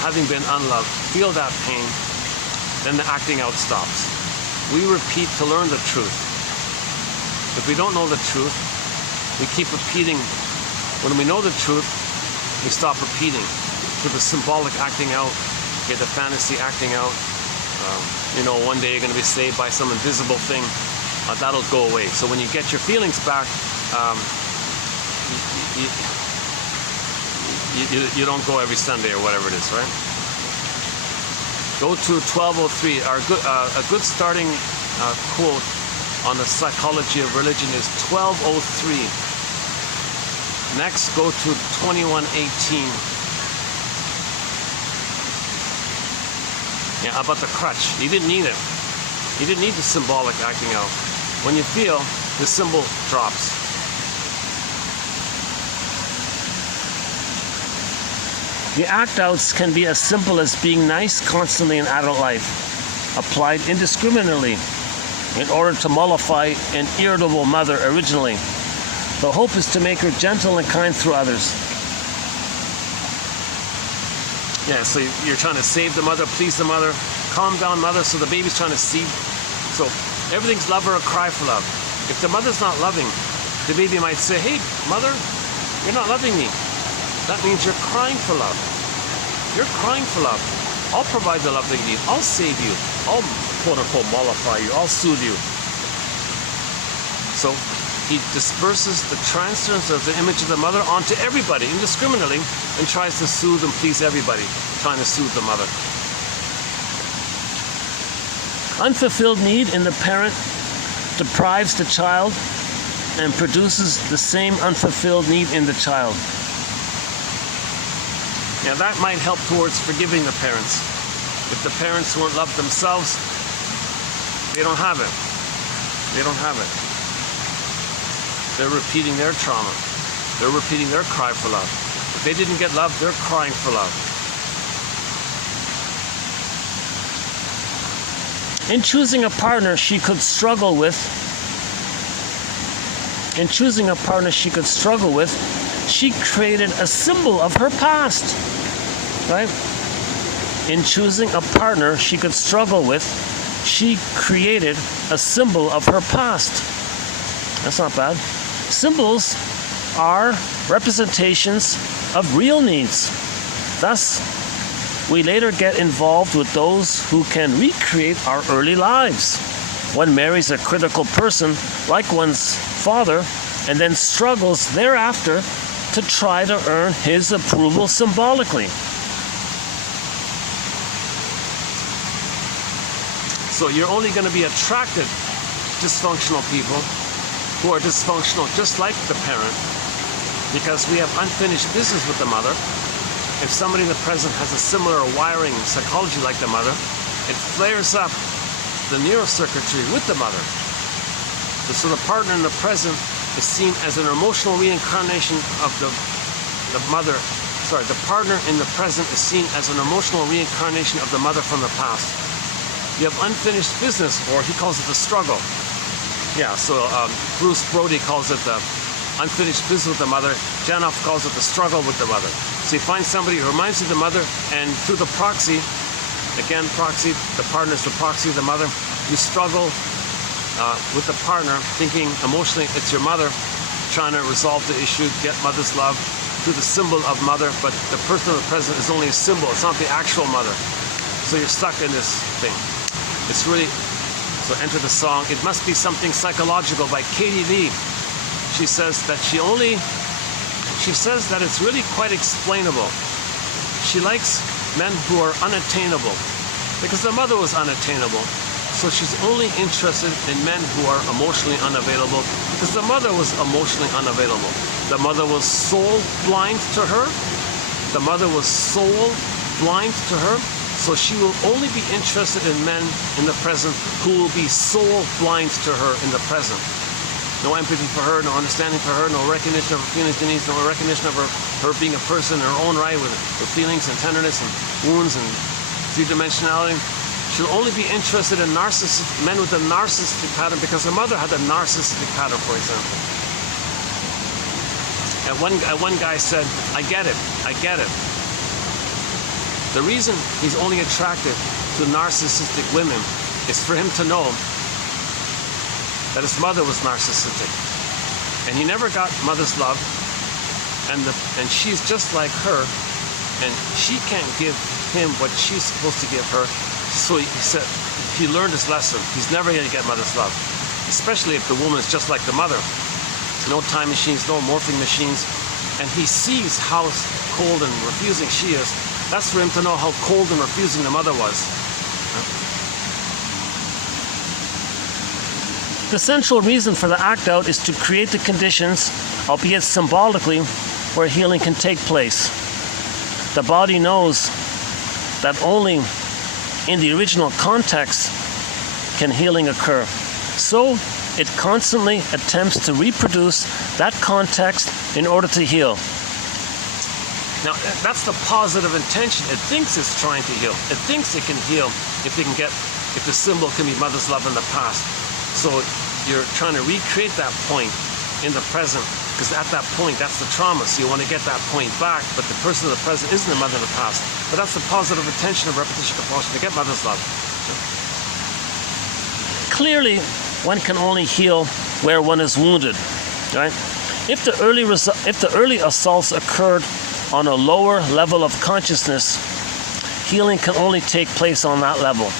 having been unloved, feel that pain, then the acting out stops. We repeat to learn the truth. If we don't know the truth, we keep repeating. When we know the truth, we stop repeating. To the symbolic acting out, okay, the fantasy acting out. One day you're going to be saved by some invisible thing. That'll go away. So when you get your feelings back, you don't go every Sunday or whatever it is, right? Go to 1203. A good starting quote on the psychology of religion is 1203. Next, go to 2118. Yeah, about the crutch. You didn't need it. You didn't need the symbolic acting out. When you feel, the symbol drops. The act-outs can be as simple as being nice constantly in adult life, applied indiscriminately in order to mollify an irritable mother originally. The hope is to make her gentle and kind through others. Yeah, so you're trying to save the mother, please the mother, calm down mother, so the baby's trying to see. So everything's love or a cry for love. If the mother's not loving, the baby might say, hey, mother, you're not loving me. That means you're crying for love. You're crying for love. I'll provide the love that you need. I'll save you. I'll, quote unquote, mollify you. I'll soothe you. So he disperses the transference of the image of the mother onto everybody indiscriminately and tries to soothe and please everybody, trying to soothe the mother. Unfulfilled need in the parent deprives the child and produces the same unfulfilled need in the child. Now that might help towards forgiving the parents. If the parents weren't loved themselves, they don't have it. They don't have it. They're repeating their trauma. They're repeating their cry for love. If they didn't get love, they're crying for love. In choosing a partner she could struggle with, she created a symbol of her past. Right? In choosing a partner she could struggle with, she created a symbol of her past. That's not bad. Symbols are representations of real needs. Thus, we later get involved with those who can recreate our early lives. One marries a critical person like one's father and then struggles thereafter to try to earn his approval symbolically. So you're only going to be attracted to dysfunctional people who are dysfunctional just like the parent, because we have unfinished business with the mother. If somebody in the present has a similar wiring psychology like the mother, it flares up the neurocircuitry with the mother. So the partner in the present is seen as an emotional reincarnation of the mother. Sorry, the partner in the present is seen as an emotional reincarnation of the mother from the past. You have unfinished business, or he calls it the struggle. Yeah, so Bruce Brody calls it the unfinished business with the mother. Janoff calls it the struggle with the mother. So you find somebody who reminds you of the mother, and through the proxy, again, proxy, the partner is the proxy of the mother, you struggle with the partner, thinking emotionally it's your mother, trying to resolve the issue, get mother's love through the symbol of mother, but the person of the present is only a symbol, it's not the actual mother. So you're stuck in this thing. It's really, so enter the song, It Must Be Something Psychological by Katie Lee. She says that it's really quite explainable. She likes men who are unattainable because the mother was unattainable. So she's only interested in men who are emotionally unavailable because the mother was emotionally unavailable. The mother was soul blind to her. The mother was soul blind to her. So she will only be interested in men in the present who will be soul blind to her in the present. No empathy for her, no understanding for her, no recognition of her feelings and needs, no recognition of her being a person in her own right with feelings and tenderness and wounds and three-dimensionality. She'll only be interested in men with a narcissistic pattern because her mother had a narcissistic pattern, for example. And one guy said, I get it. The reason he's only attracted to narcissistic women is for him to know that his mother was narcissistic. And he never got mother's love, and she's just like her, and she can't give him what she's supposed to give her. So he said he learned his lesson. He's never going to get mother's love, especially if the woman is just like the mother. No time machines, no morphing machines, and he sees how cold and refusing she is. That's for him to know how cold and refusing the mother was. The central reason for the act out is to create the conditions, albeit symbolically, where healing can take place. The body knows that only in the original context can healing occur. So it constantly attempts to reproduce that context in order to heal. Now, that's the positive intention. It thinks it's trying to heal. It thinks it can heal if the symbol can be mother's love in the past. So you're trying to recreate that point in the present, because at that point, that's the trauma. So you want to get that point back, but the person of the present isn't the mother of the past. But that's the positive intention of repetition compulsion, to get mother's love. Clearly, one can only heal where one is wounded, right? If the early assaults occurred on a lower level of consciousness, healing can only take place on that level.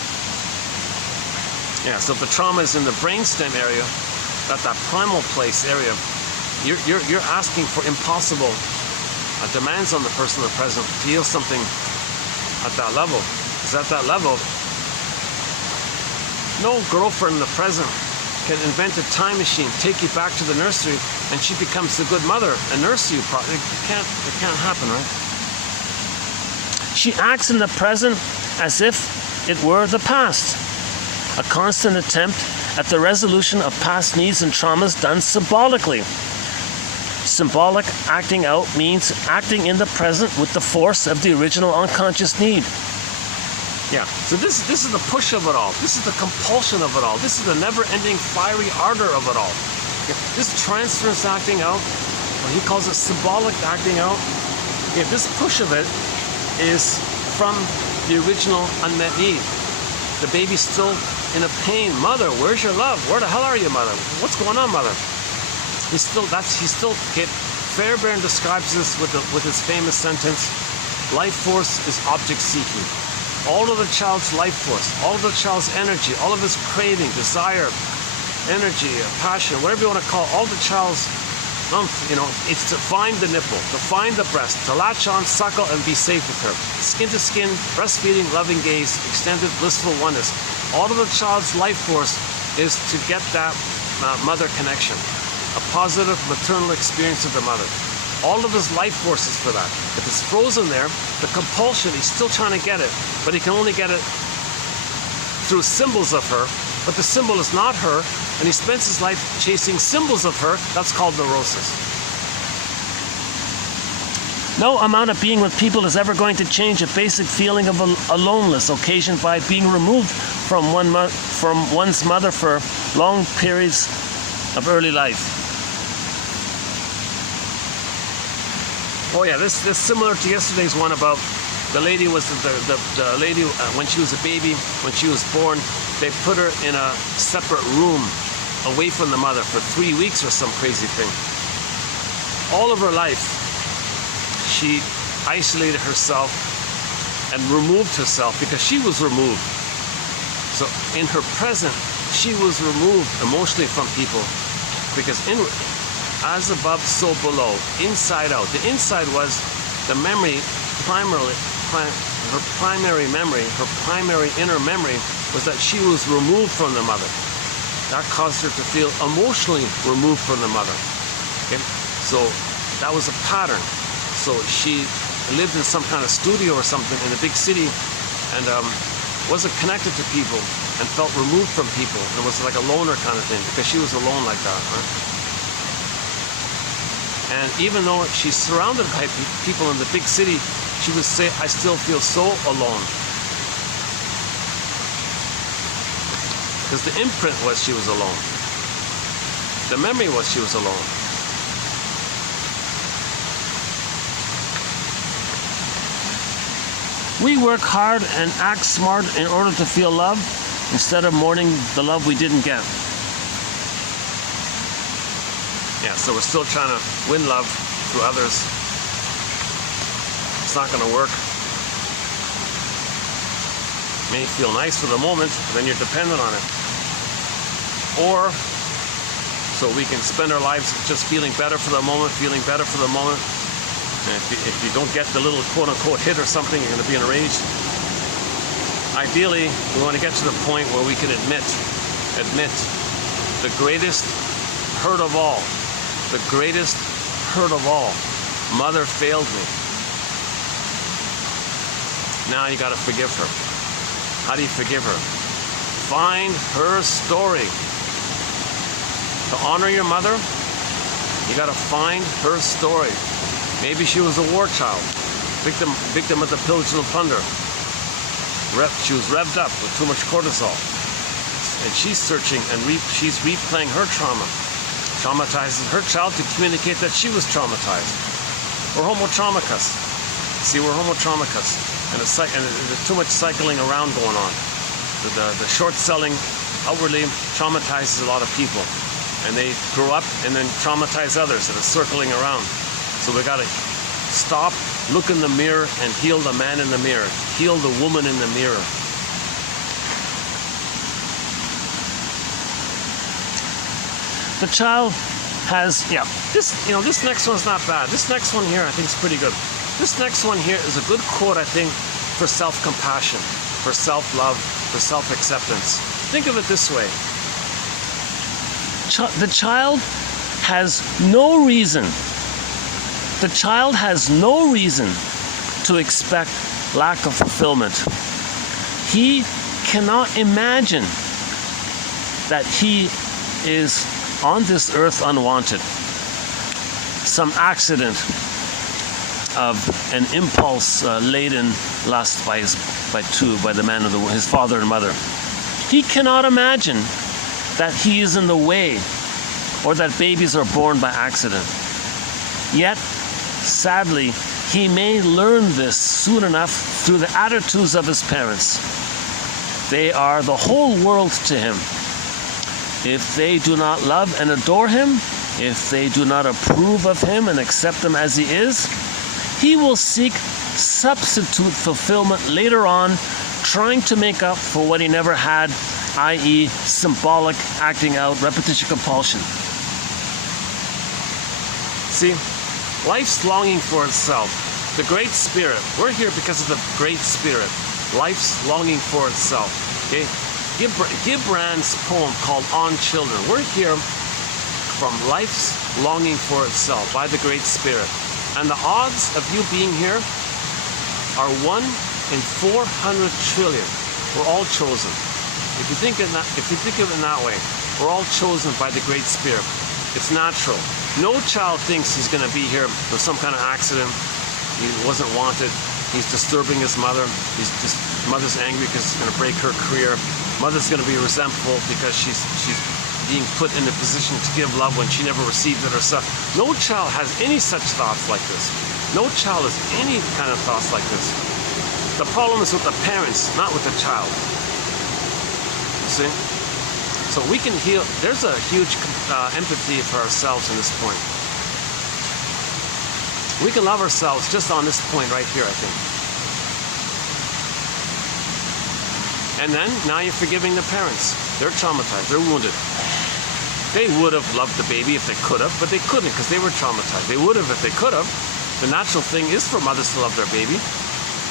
Yeah, so if the trauma is in the brainstem area, that primal place area, you're asking for impossible demands on the person of the present to heal something at that level. Because at that level, No girlfriend in the present can invent a time machine, take you back to the nursery, and she becomes the good mother and nurse you. It can't happen, right? She acts in the present as if it were the past. A constant attempt at the resolution of past needs and traumas done symbolically. Symbolic acting out means acting in the present with the force of the original unconscious need. Yeah, so this is the push of it all. This is the compulsion of it all. This is the never-ending fiery ardor of it all. This transference acting out, or he calls it symbolic acting out, this push of it is from the original unmet need. The baby's still in a pain. Mother, where's your love? Where the hell are you, mother? What's going on, mother? Fairbairn describes this with his famous sentence, life force is object seeking. All of the child's life force, all of the child's energy, all of his craving, desire, energy, passion, whatever you want to call it, all the child's it's to find the nipple, to find the breast, to latch on, suckle, and be safe with her. Skin to skin, breastfeeding, loving gaze, extended blissful oneness. All of the child's life force is to get that mother connection, a positive maternal experience of the mother. All of his life force is for that. If it's frozen there, the compulsion, he's still trying to get it, but he can only get it through symbols of her, but the symbol is not her, and he spends his life chasing symbols of her. That's called neurosis. No amount of being with people is ever going to change a basic feeling of aloneness occasioned by being removed from one's mother for long periods of early life. Oh yeah, this is similar to yesterday's one about the lady was the lady when she was a baby, when she was born, they put her in a separate room away from the mother for 3 weeks or some crazy thing. All of her life, she isolated herself and removed herself because she was removed. So in her present, she was removed emotionally from people because as above, so below, inside out. The inside was the memory, her primary memory, her primary inner memory was that she was removed from the mother. That caused her to feel emotionally removed from the mother. Okay? So that was a pattern. So she lived in some kind of studio or something in a big city and wasn't connected to people and felt removed from people. It was like a loner kind of thing because she was alone like that. Right? And even though she's surrounded by people in the big city, she would say, I still feel so alone. Because the imprint was she was alone. The memory was she was alone. We work hard and act smart in order to feel love instead of mourning the love we didn't get. Yeah, so we're still trying to win love through others. It's not going to work. May feel nice for the moment, but then you're dependent on it. Or, so we can spend our lives just feeling better for the moment, feeling better for the moment. And if you don't get the little quote-unquote hit or something, you're going to be enraged. Ideally, we want to get to the point where we can admit the greatest hurt of all, the greatest hurt of all. Mother failed me. Now you got to forgive her. How do you forgive her? Find her story. To honor your mother, you got to find her story. Maybe she was a war child, victim of the pillage and plunder. She was revved up with too much cortisol, and she's searching and she's replaying her trauma, traumatizes her child to communicate that she was traumatized. We're homotraumicus. See, we're homotraumicus. And there's too much cycling around going on. The short selling outwardly traumatizes a lot of people. And they grow up and then traumatize others that are circling around. So we got to stop, look in the mirror, and heal the man in the mirror. Heal the woman in the mirror. The child has, this next one's not bad. This next one here I think is pretty good. This next one here is a good quote, I think, for self-compassion, for self-love, for self-acceptance. Think of it this way. The child has no reason. The child has no reason to expect lack of fulfillment. He cannot imagine that he is on this earth unwanted. Some accident of an impulse-laden lust by the man of his father and mother. He cannot imagine that he is in the way or that babies are born by accident. Yet, sadly, he may learn this soon enough through the attitudes of his parents. They are the whole world to him. If they do not love and adore him, if they do not approve of him and accept him as he is, he will seek substitute fulfillment later on, trying to make up for what he never had, i.e. symbolic acting out, repetition compulsion. See, life's longing for itself. The Great Spirit. We're here because of the Great Spirit. Life's longing for itself. Okay? Gibran's poem called On Children. We're here from life's longing for itself by the Great Spirit. And the odds of you being here are 1 in 400 trillion. We're all chosen. If you think of it in that way, we're all chosen by the Great Spirit. It's natural. No child thinks he's going to be here with some kind of accident. He wasn't wanted. He's disturbing his mother. Mother's angry because he's going to break her career. Mother's going to be resentful because she's being put in a position to give love when she never received it herself. No child has any such thoughts like this. No child has any kind of thoughts like this. The problem is with the parents, not with the child. You see? So we can heal. There's a huge empathy for ourselves in this point. We can love ourselves just on this point right here, I think. And then, now you're forgiving the parents. They're traumatized. They're wounded. They would have loved the baby if they could have, but they couldn't because they were traumatized. They would have if they could have. The natural thing is for mothers to love their baby.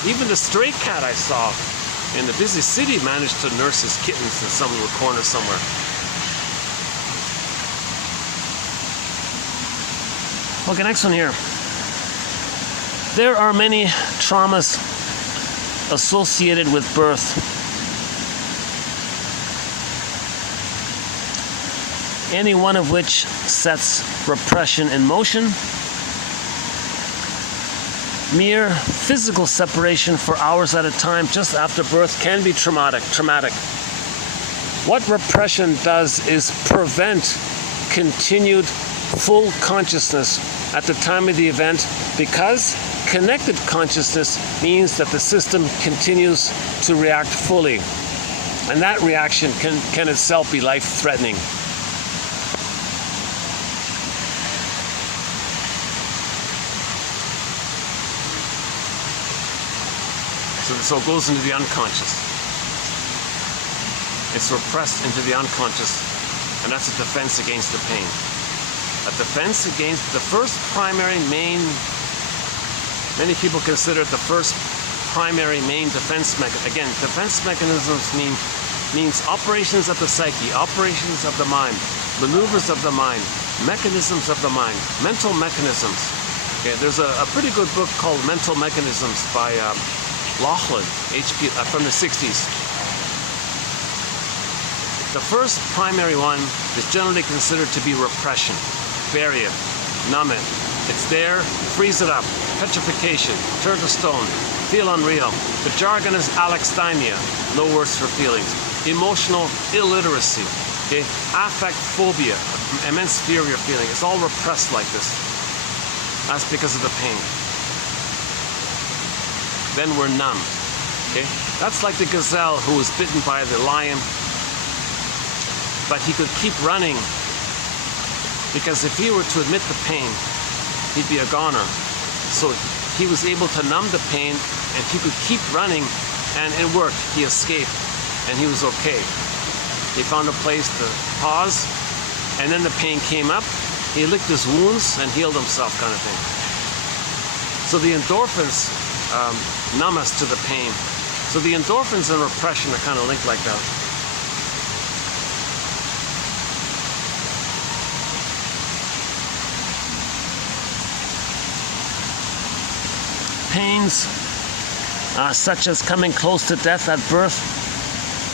Even the stray cat I saw in the busy city managed to nurse his kittens in some little corner somewhere. Okay, next one here. There are many traumas associated with birth. Any one of which sets repression in motion. Mere physical separation for hours at a time just after birth can be traumatic. What repression does is prevent continued full consciousness at the time of the event, because connected consciousness means that the system continues to react fully. And that reaction can itself be life-threatening. So it goes into the unconscious. It's repressed into the unconscious, and that's a defense against the pain. A defense against the first primary main, many people consider it the first primary main defense mechanism. Again, defense mechanisms means operations of the psyche, operations of the mind, maneuvers of the mind, mechanisms of the mind, mental mechanisms. Okay, there's a pretty good book called Mental Mechanisms by Laughlin, HP, from the 60s. The first primary one is generally considered to be repression. Bury it, numb it. It's there, freeze it up. Petrification, turn to stone, feel unreal. The jargon is alexithymia, no words for feelings. Emotional illiteracy, okay? Affect phobia, immense fear of your feeling. It's all repressed like this. That's because of the pain. Then we're numb. Okay? That's like the gazelle who was bitten by the lion, but he could keep running because if he were to admit the pain, he'd be a goner. So he was able to numb the pain and he could keep running, and it worked. He escaped and he was okay. He found a place to pause, and then the pain came up. He licked his wounds and healed himself, kind of thing. So the endorphins numb us to the pain. So the endorphins and repression are kind of linked like that. pains, such as coming close to death at birth,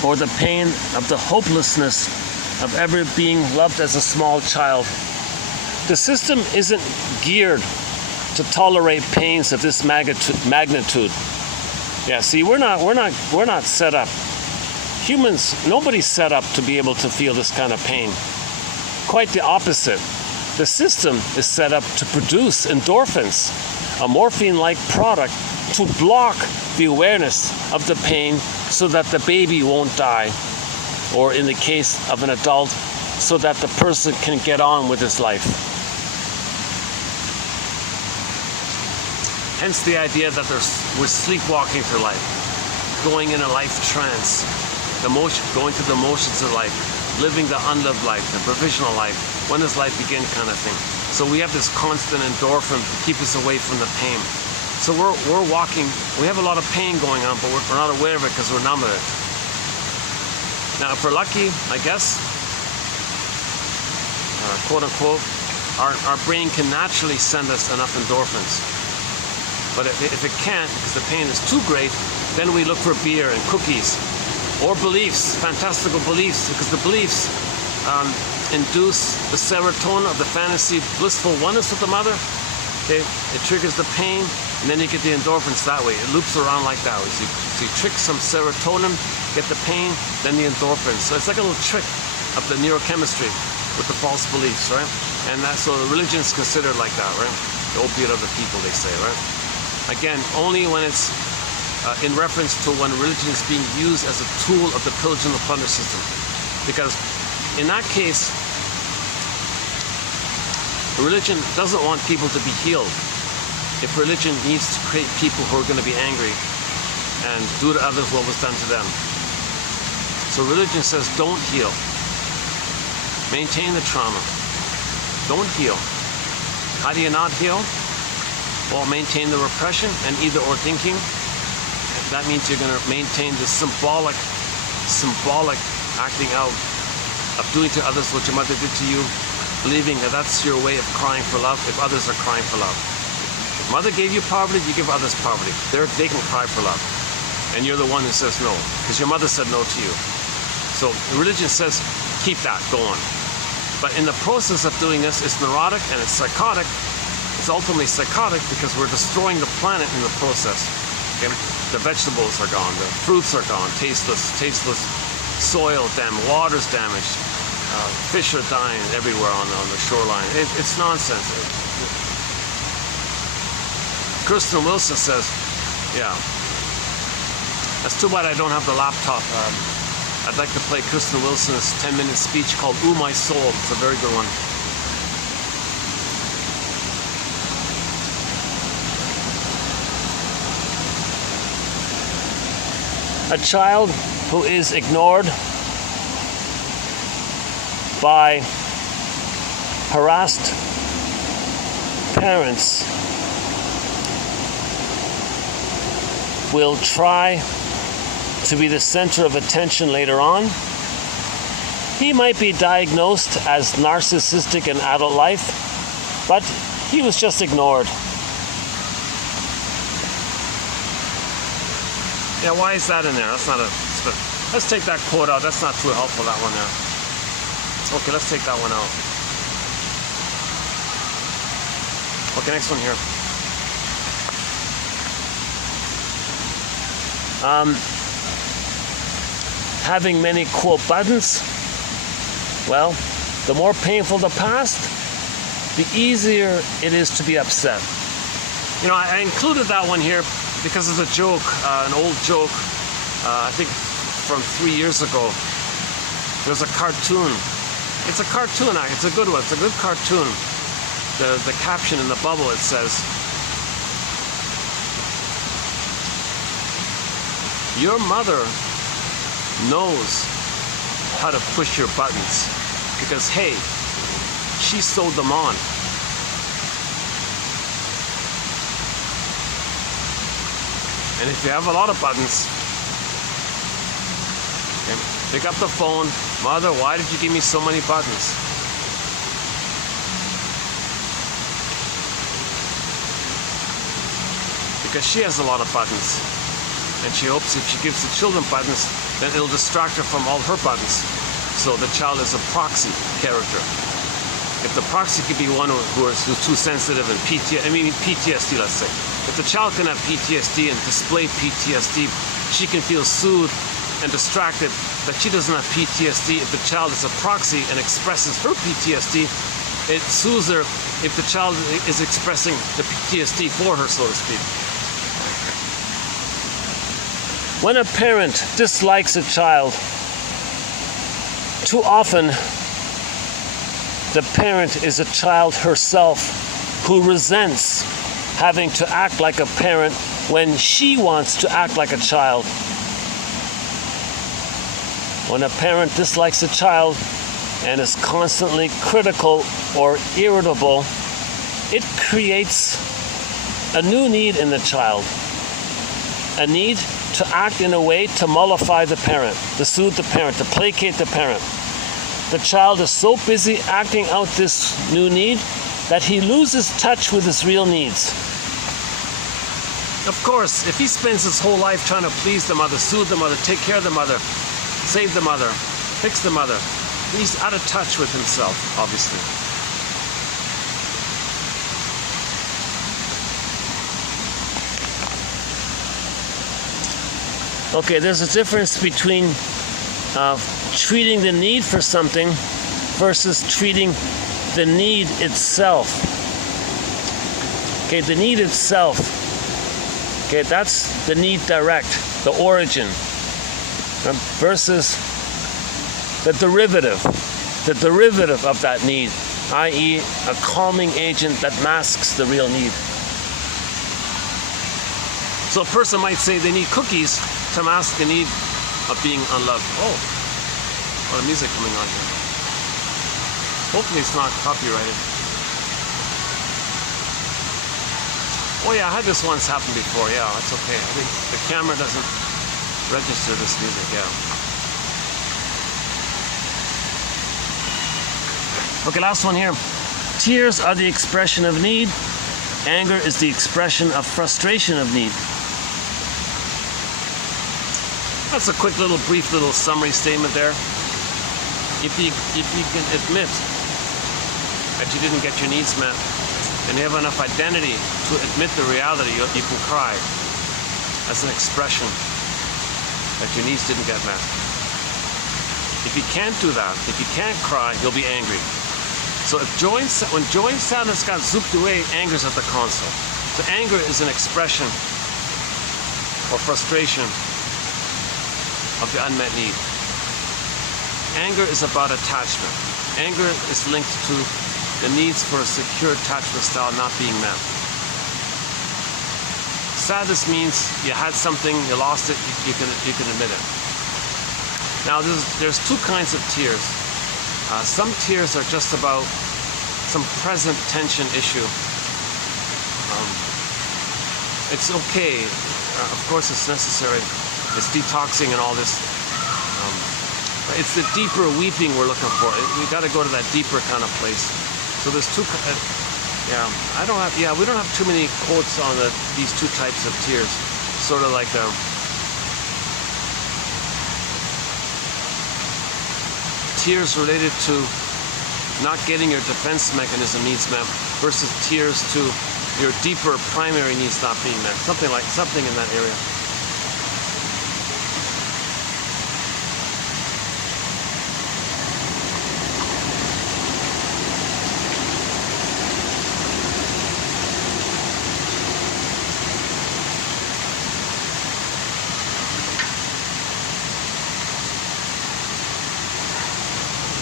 or the pain of the hopelessness of ever being loved as a small child. The system isn't geared to tolerate pains of this magnitude. Yeah, see, we're not set up. Humans, nobody's set up to be able to feel this kind of pain. Quite the opposite. The system is set up to produce endorphins, a morphine-like product, to block the awareness of the pain so that the baby won't die, or in the case of an adult, so that the person can get on with his life. Hence the idea that we're sleepwalking through life, going in a life trance, going through the motions of life, living the unlived life, the provisional life, when does life begin kind of thing. So we have this constant endorphin to keep us away from the pain. So we're walking, we have a lot of pain going on, but we're not aware of it because we're numb of it. Now, if we're lucky, I guess, quote unquote, our brain can naturally send us enough endorphins. But if it can't, because the pain is too great, then we look for beer and cookies, or beliefs, fantastical beliefs, because the beliefs induce the serotonin of the fantasy blissful oneness with the mother. Okay, it triggers the pain, and then you get the endorphins that way. It loops around like that. So you trick some serotonin, get the pain, then the endorphins. So it's like a little trick of the neurochemistry with the false beliefs, right? And so religion is considered like that, right? The opiate of the people, they say, right? Again, only when it's in reference to when religion is being used as a tool of the pillage and the plunder system. Because in that case, religion doesn't want people to be healed. If religion needs to create people who are going to be angry and do to others what was done to them. So religion says, don't heal. Maintain the trauma. Don't heal. How do you not heal? Well, maintain the repression and either or thinking. That means you're going to maintain the symbolic acting out of doing to others what your mother did to you, believing that that's your way of crying for love if others are crying for love. If mother gave you poverty, you give others poverty. They can cry for love. And you're the one who says no, because your mother said no to you. So religion says, keep that going. But in the process of doing this, it's neurotic and it's psychotic. It's ultimately psychotic because we're destroying the planet in the process. Okay? The vegetables are gone, the fruits are gone, tasteless, soil damaged, water's damaged, fish are dying everywhere on the shoreline. It's nonsense. Kristen Wilson says, yeah, that's too bad I don't have the laptop. I'd like to play Kristen Wilson's 10-minute speech called Ooh My Soul. It's a very good one. A child who is ignored by harassed parents will try to be the center of attention later on. He might be diagnosed as narcissistic in adult life, but he was just ignored. Yeah, why is that in there? That's not let's take that quote out. That's not too helpful, that one there. Okay, let's take that one out. Okay, next one here. Having many quote buttons, well, the more painful the past, the easier it is to be upset. You know, I included that one here because it's a joke, an old joke, I think from 3 years ago. There's a cartoon. It's a cartoon, it's a good one, it's a good cartoon. The caption in the bubble, it says, your mother knows how to push your buttons because, hey, she sewed them on. And if you have a lot of buttons, okay, pick up the phone. Mother, why did you give me so many buttons? because she has a lot of buttons. And she hopes if she gives the children buttons, then it'll distract her from all her buttons. So the child is a proxy character. If the proxy could be one who's too sensitive and PTSD, let's say. If the child can have PTSD and display PTSD, she can feel soothed and distracted that she doesn't have PTSD. If the child is a proxy and expresses her PTSD, it soothes her if the child is expressing the PTSD for her, so to speak. When a parent dislikes a child, too often the parent is a child herself who resents having to act like a parent when she wants to act like a child. When a parent dislikes a child and is constantly critical or irritable, it creates a new need in the child. A need to act in a way to mollify the parent, to soothe the parent, to placate the parent. The child is so busy acting out this new need that he loses touch with his real needs. Of course, if he spends his whole life trying to please the mother, soothe the mother, take care of the mother, save the mother, fix the mother, he's out of touch with himself, obviously. Okay, there's a difference between treating the need for something versus treating the need itself. Okay, the need itself. Okay, that's the need direct, the origin, versus the derivative of that need, i.e. a calming agent that masks the real need. So a person might say they need cookies to mask the need of being unloved. Oh, a lot of music coming on here. Hopefully it's not copyrighted. Oh yeah, I had this once happen before. Yeah, that's okay. I think the camera doesn't register this music, yeah. Okay, last one here. Tears are the expression of need. Anger is the expression of frustration of need. That's a quick little, brief little summary statement there. If you can admit that you didn't get your needs met, and you have enough identity to admit the reality, you can cry as an expression that your needs didn't get met. If you can't do that, if you can't cry, you'll be angry. So when joy and sadness got zooped away, anger's at the console. So anger is an expression or frustration of the unmet need. Anger is about attachment. Anger is linked to the needs for a secure attachment style not being met. Sadness means you had something, you lost it, you can admit it. Now there's two kinds of tears. Some tears are just about some present tension issue. It's okay. Of course it's necessary. It's detoxing and all this. It's the deeper weeping we're looking for. We got to go to that deeper kind of place. So there's two. We don't have too many quotes on these two types of tears. Sort of like tears related to not getting your defense mechanism needs met versus tears to your deeper primary needs not being met. Something in that area.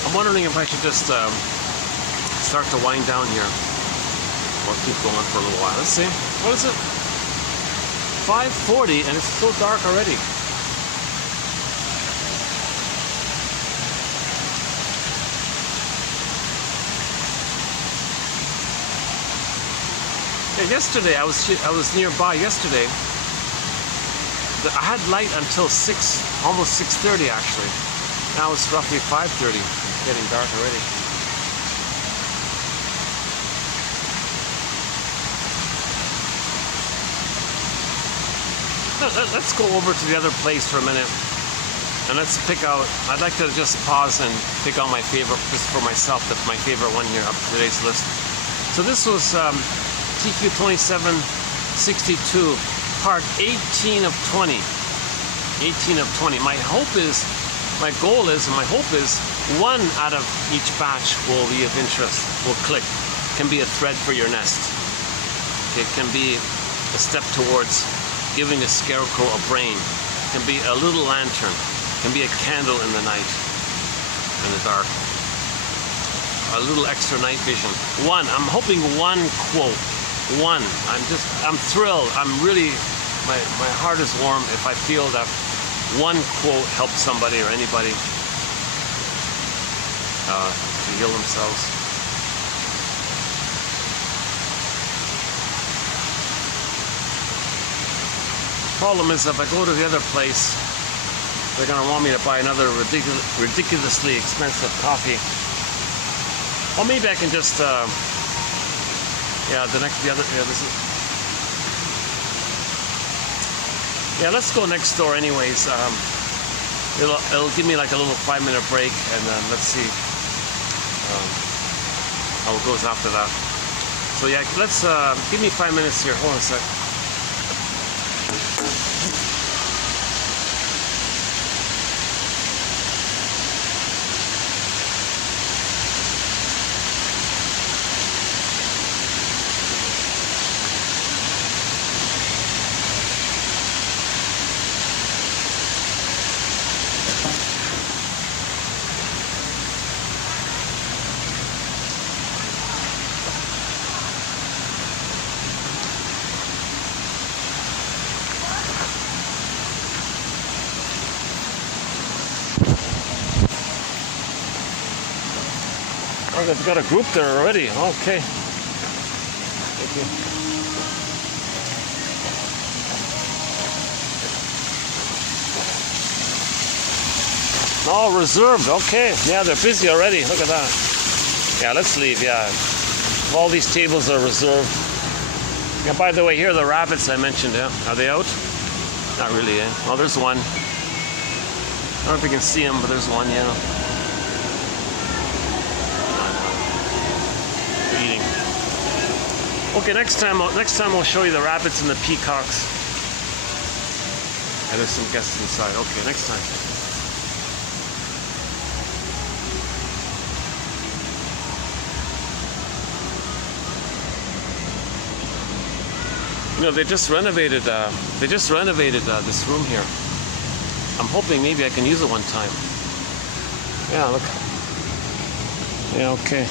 I'm wondering if I should just start to wind down here. We'll keep going for a little while. Let's see. What is it? 5:40 and it's so dark already. Yeah, yesterday I was nearby yesterday. I had light until 6, almost 6:30 actually. Now it's roughly 5:30. It's getting dark already. let's go over to the other place for a minute, and let's pick out. I'd like to just pause and pick out my favorite, just for myself. That's my favorite one here up today's list. So this was TQ 2762, part 18 of 20. 18 of 20. My goal is, and my hope is, one out of each batch will be of interest, will click, can be a thread for your nest. It can be a step towards giving a scarecrow a brain. It can be a little lantern. It can be a candle in the night, in the dark. A little extra night vision. One, I'm hoping one quote. One. I'm thrilled. I'm really, my heart is warm if I feel that one quote helps somebody or anybody to heal themselves. Problem is, if I go to the other place, they're gonna want me to buy another ridiculously expensive coffee. Or maybe I can just, let's go next door anyways. It'll give me like a little 5-minute break, and then let's see how it goes after that. So yeah, let's give me 5 minutes here. Hold on a sec. Oh, they've got a group there already. Okay. Thank you. Oh, reserved. Okay. Yeah, they're busy already. Look at that. Yeah, let's leave. Yeah. All these tables are reserved. Yeah, by the way, here are the rabbits I mentioned. Yeah. Are they out? Not really, eh? Oh, there's one. I don't know if you can see them, but there's one, yeah. Eating. Okay, next time I'll show you the rabbits and the peacocks. And there's some guests inside. Okay, next time. You know, they just renovated this room here. I'm hoping maybe I can use it one time. Yeah, look. Yeah, okay.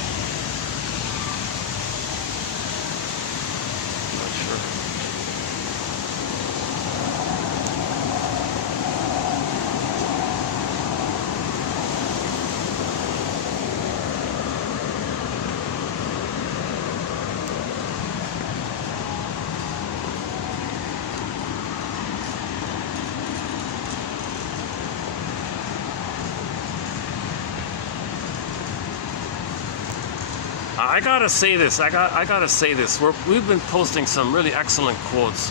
I gotta say this. I gotta say this. We've been posting some really excellent quotes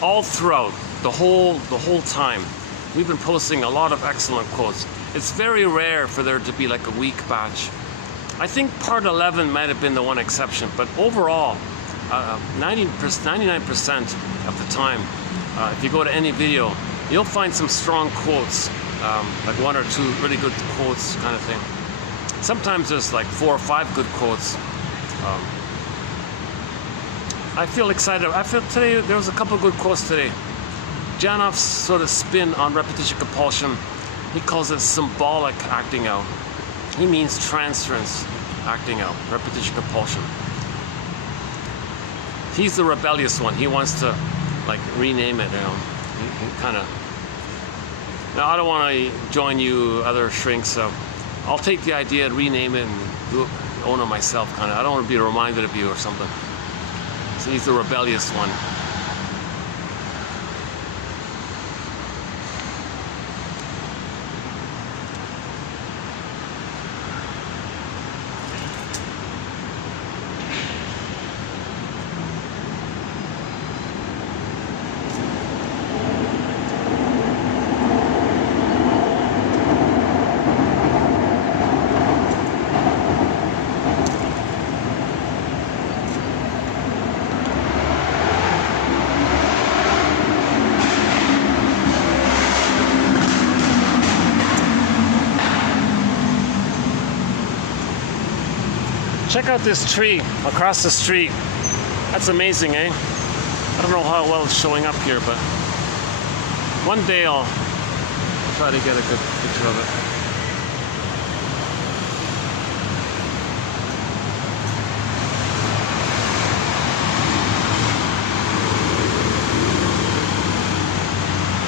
all throughout the whole time. We've been posting a lot of excellent quotes. It's very rare for there to be like a weak batch. I think part 11 might have been the one exception, but overall, 99% of the time, if you go to any video, you'll find some strong quotes, like 1 or 2 really good quotes, kind of thing. Sometimes there's like 4 or 5 good quotes. I feel excited. I feel today there was a couple of good quotes today. Janoff's sort of spin on repetition compulsion, he calls it symbolic acting out. He means transference acting out, repetition compulsion. He's the rebellious one. He wants to like rename it, you know. He kind of. Now I don't want to join you other shrinks, so I'll take the idea and rename it and own it myself, kind of. I don't want to be reminded of you or something. So he's the rebellious one. check out this tree across the street. That's amazing, eh? I don't know how well it's showing up here, but one day I'll try to get a good picture of it.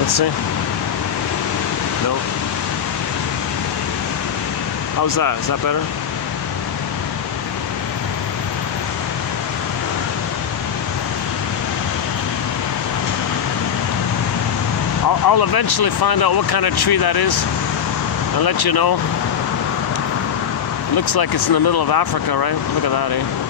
Let's see. No. How's that? Is that better? I'll eventually find out what kind of tree that is and let you know. Looks like it's in the middle of Africa, right? Look at that, eh?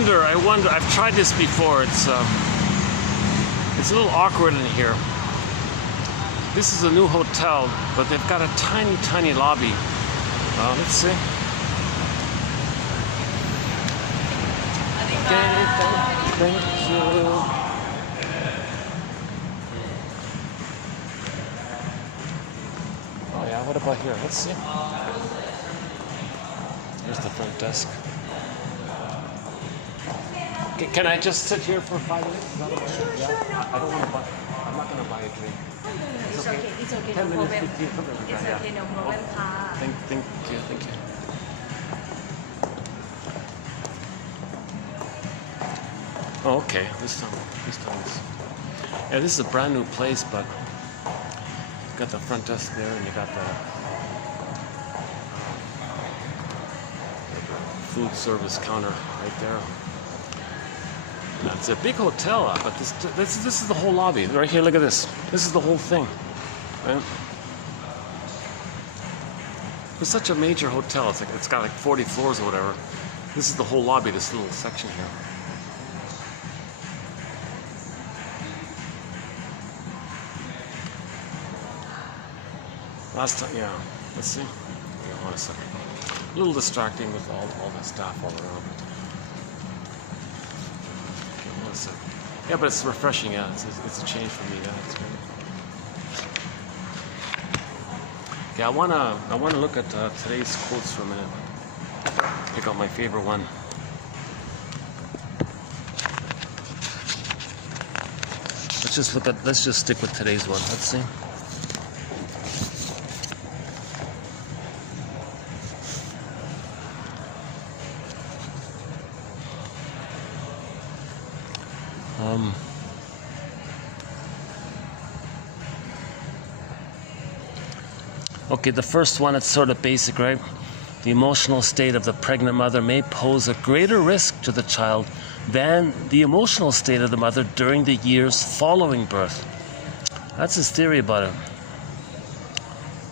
I wonder, I've tried this before, it's a little awkward in here. This is a new hotel, but they've got a tiny, tiny lobby. Let's see. Thank you. Oh yeah, what about here? Let's see. Here's the front desk. Can I just sit here for 5 minutes? Is that okay? Sure, Yeah. I don't want to buy. I'm not going to buy a drink. It's okay. It's okay. 10 No minutes, problem. 15, something like It's that. okay. Yeah. No problem. Thank you. Thank you. Oh, okay. This time is. Yeah, this is a brand new place, but you got the front desk there, and you got the food service counter right there. Now, it's a big hotel, but this is the whole lobby right here. Look at this. This is the whole thing. Right? It's such a major hotel. It's got like 40 floors or whatever. This is the whole lobby. This little section here. Last time, yeah. Let's see. Hang on a second. A little distracting with all the staff all around. Yeah, but it's refreshing. Yeah, it's a change for me. Yeah, it's great. Okay, I wanna look at today's quotes for a minute. Pick out my favorite one. Let's just stick with today's one. Let's see. Okay, the first one, it's sort of basic, right? The emotional state of the pregnant mother may pose a greater risk to the child than the emotional state of the mother during the years following birth. That's his theory about it.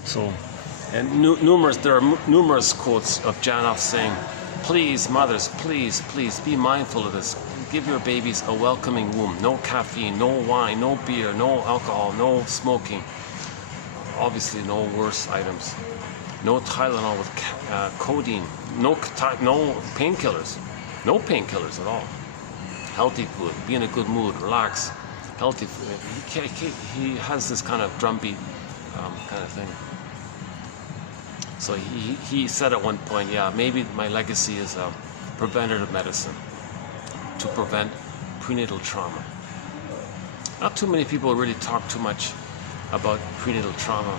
So, and there are numerous quotes of Janov saying, please, mothers, please be mindful of this. Give your babies a welcoming womb. No caffeine, no wine, no beer, no alcohol, no smoking. Obviously, no worse items. No Tylenol with codeine. No painkillers. No painkillers at all. Healthy food. Be in a good mood. Relax. Healthy food. He has this kind of drumbeat kind of thing. So he said at one point, yeah, maybe my legacy is preventative medicine to prevent prenatal trauma. Not too many people really talk too much about prenatal trauma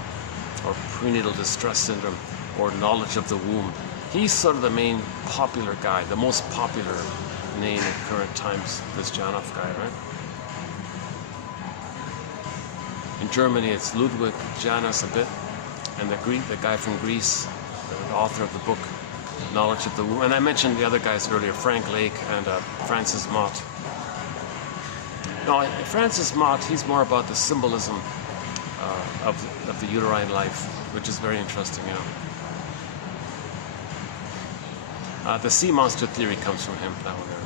or prenatal distress syndrome or knowledge of the womb. He's sort of the main popular guy, the most popular name in current times, this Janov guy, right? In Germany, it's Ludwig Janus a bit. and the guy from Greece, the author of the book Knowledge of the Womb. And I mentioned the other guys earlier, Frank Lake and Francis Mott. No, Francis Mott, he's more about the symbolism of the uterine life, which is very interesting, you know. The sea monster theory comes from him, that one there.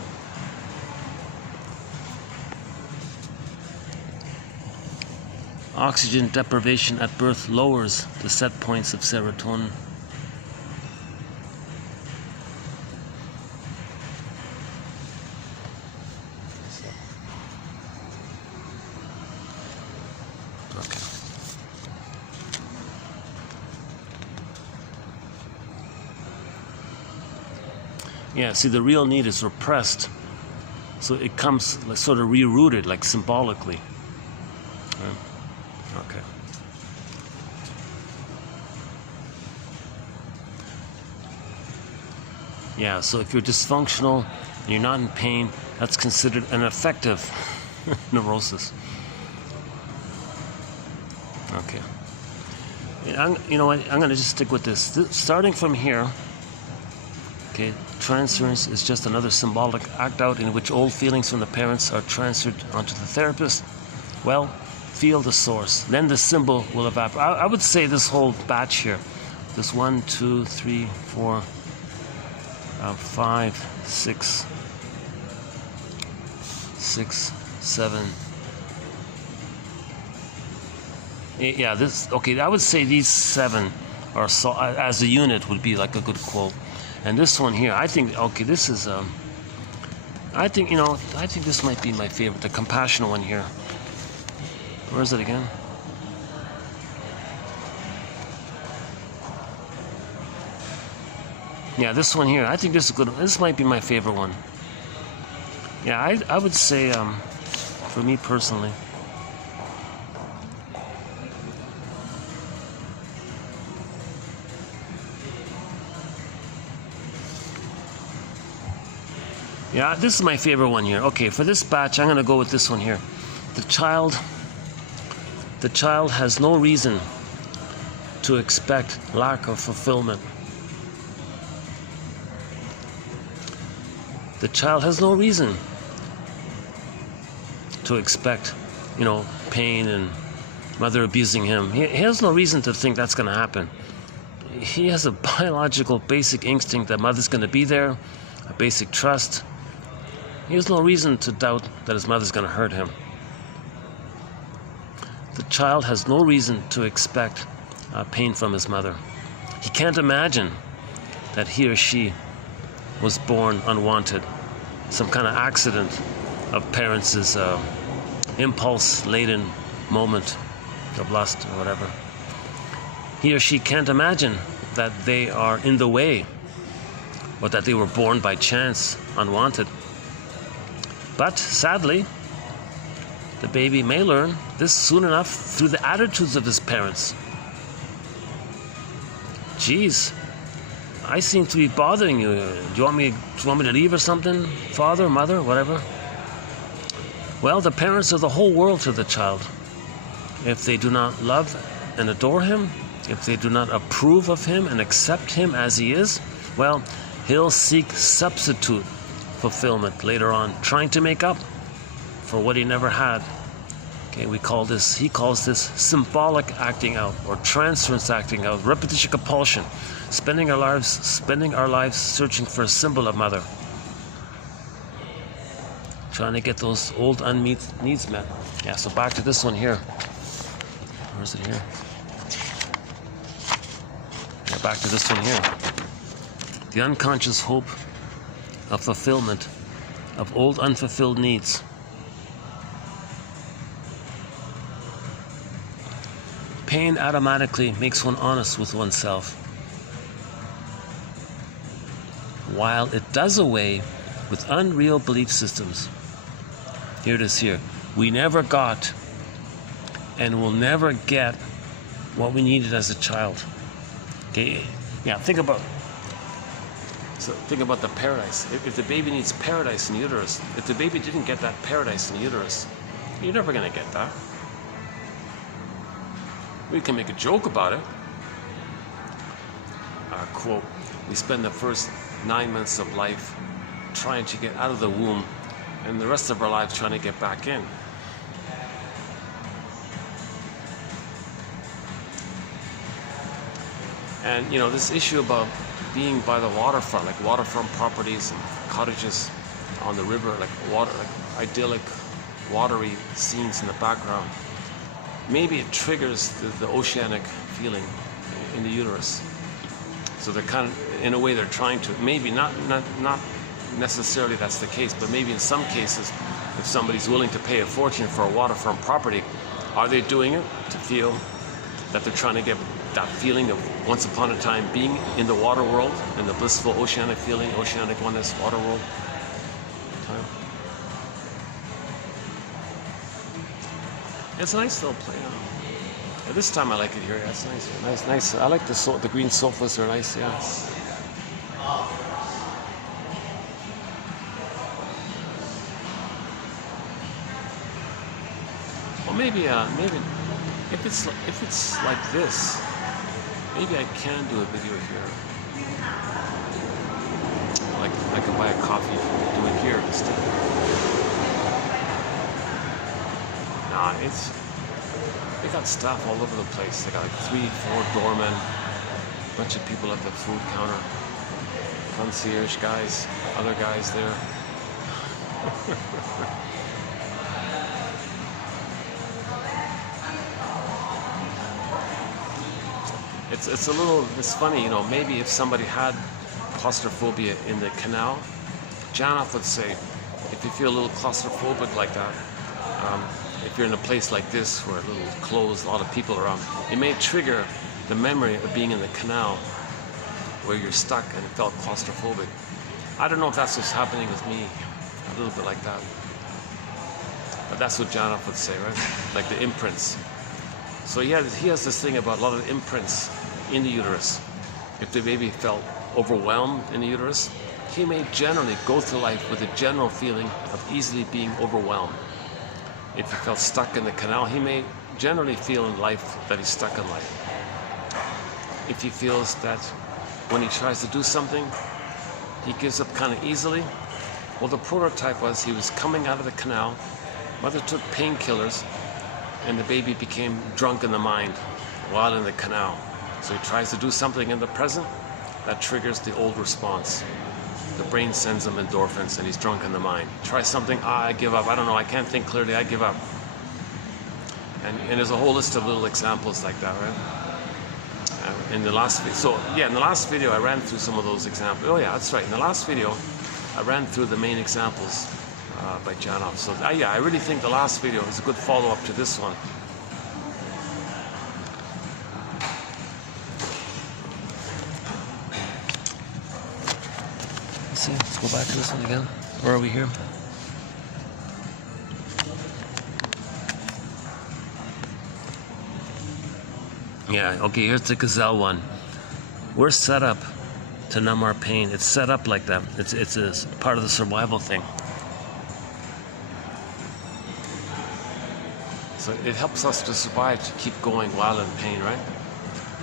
Oxygen deprivation at birth lowers the set points of serotonin. Okay. Yeah, see, the real need is repressed. So it comes like sort of rerouted, like symbolically. Right? Okay. Yeah, so if you're dysfunctional and you're not in pain, that's considered an effective neurosis. Okay. You know what? I'm going to just stick with this. Starting from here, okay, transference is just another symbolic act out in which old feelings from the parents are transferred onto the therapist. Well, feel the source. Then the symbol will evaporate. I would say this whole batch here, this 1, 2, 3, 4, 5, 6, 7, 8. Yeah, this, okay, I would say these 7 are, so, as a unit, would be like a good quote. And this one here, I think, okay, this is, I think, you know, I think this might be my favorite, the compassion one here. Where is it again? Yeah, this one here. I think this is good. This might be my favorite one. Yeah, I would say, for me personally. Yeah, this is my favorite one here. Okay, for this batch, I'm going to go with this one here. The child has no reason to expect lack of fulfillment. The child has no reason to expect, you know, pain and mother abusing him. He has no reason to think that's going to happen. He has a biological basic instinct that mother's going to be there, a basic trust. He has no reason to doubt that his mother's going to hurt him. The child has no reason to expect pain from his mother. He can't imagine that he or she was born unwanted, some kind of accident of parents' impulse-laden moment of lust or whatever. He or she can't imagine that they are in the way or that they were born by chance, unwanted. But sadly, the baby may learn this soon enough through the attitudes of his parents. Geez, I seem to be bothering you. Do you want me to leave or something? Father, mother, whatever? Well, the parents are the whole world to the child. If they do not love and adore him, if they do not approve of him and accept him as he is, well, he'll seek substitute fulfillment later on, trying to make up for what he never had. Okay, he calls this symbolic acting out, or transference acting out, repetition compulsion, spending our lives searching for a symbol of mother, trying to get those old unmet needs met. Yeah, so back to this one here. Where is it here? Yeah, back to this one here. The unconscious hope of fulfillment of old unfulfilled needs. Pain automatically makes one honest with oneself, while it does away with unreal belief systems. Here it is here. We never got and will never get what we needed as a child. Okay, yeah, think about the paradise. If the baby needs paradise in uterus, if the baby didn't get that paradise in uterus, you're never going to get that. We can make a joke about it, quote, we spend the first 9 months of life trying to get out of the womb, and the rest of our lives trying to get back in. And you know, this issue about being by the waterfront, like waterfront properties and cottages on the river, like water, like idyllic, watery scenes in the background, maybe it triggers the oceanic feeling in the uterus. So they're kind of, in a way, they're trying to, maybe not necessarily that's the case, but maybe in some cases, if somebody's willing to pay a fortune for a waterfront property, are they doing it to feel that they're trying to get that feeling of once upon a time being in the water world, and the blissful oceanic feeling, oceanic oneness, water world time? It's a nice little play. Yeah, this time I like it here. Yeah, it's nice. Nice. I like the green sofas. Are nice. Yeah. Well, maybe if it's like this, maybe I can do a video here. Like I could buy a coffee, do it here instead. Nah, they got staff all over the place. They got like 3, 4 doormen, a bunch of people at the food counter, concierge guys, other guys there. It's funny, you know, maybe if somebody had claustrophobia in the canal, Janoff would say, if you feel a little claustrophobic like that, if you're in a place like this where a little closed, a lot of people around, it may trigger the memory of being in the canal where you're stuck and felt claustrophobic. I don't know if that's what's happening with me, a little bit like that. But that's what Janoff would say, right? Like the imprints. So he has this thing about a lot of imprints in the uterus. If the baby felt overwhelmed in the uterus, he may generally go through life with a general feeling of easily being overwhelmed. If he felt stuck in the canal, he may generally feel in life that he's stuck in life. If he feels that when he tries to do something, he gives up kind of easily, well, the prototype was he was coming out of the canal, mother took painkillers, and the baby became drunk in the mind while in the canal. So he tries to do something in the present, that triggers the old response. The brain sends him endorphins and he's drunk in the mind. Try something, I give up, I don't know, I can't think clearly, I give up. And there's a whole list of little examples like that, right? In the last video I ran through some of those examples. Oh yeah, that's right, in the last video I ran through the main examples by Janoff. So yeah, I really think the last video is a good follow-up to this one. Let's go back to this one again. Where are we here? Yeah, okay, here's the gazelle one. We're set up to numb our pain. It's set up like that. It's a part of the survival thing. So it helps us to survive, to keep going while in pain, right?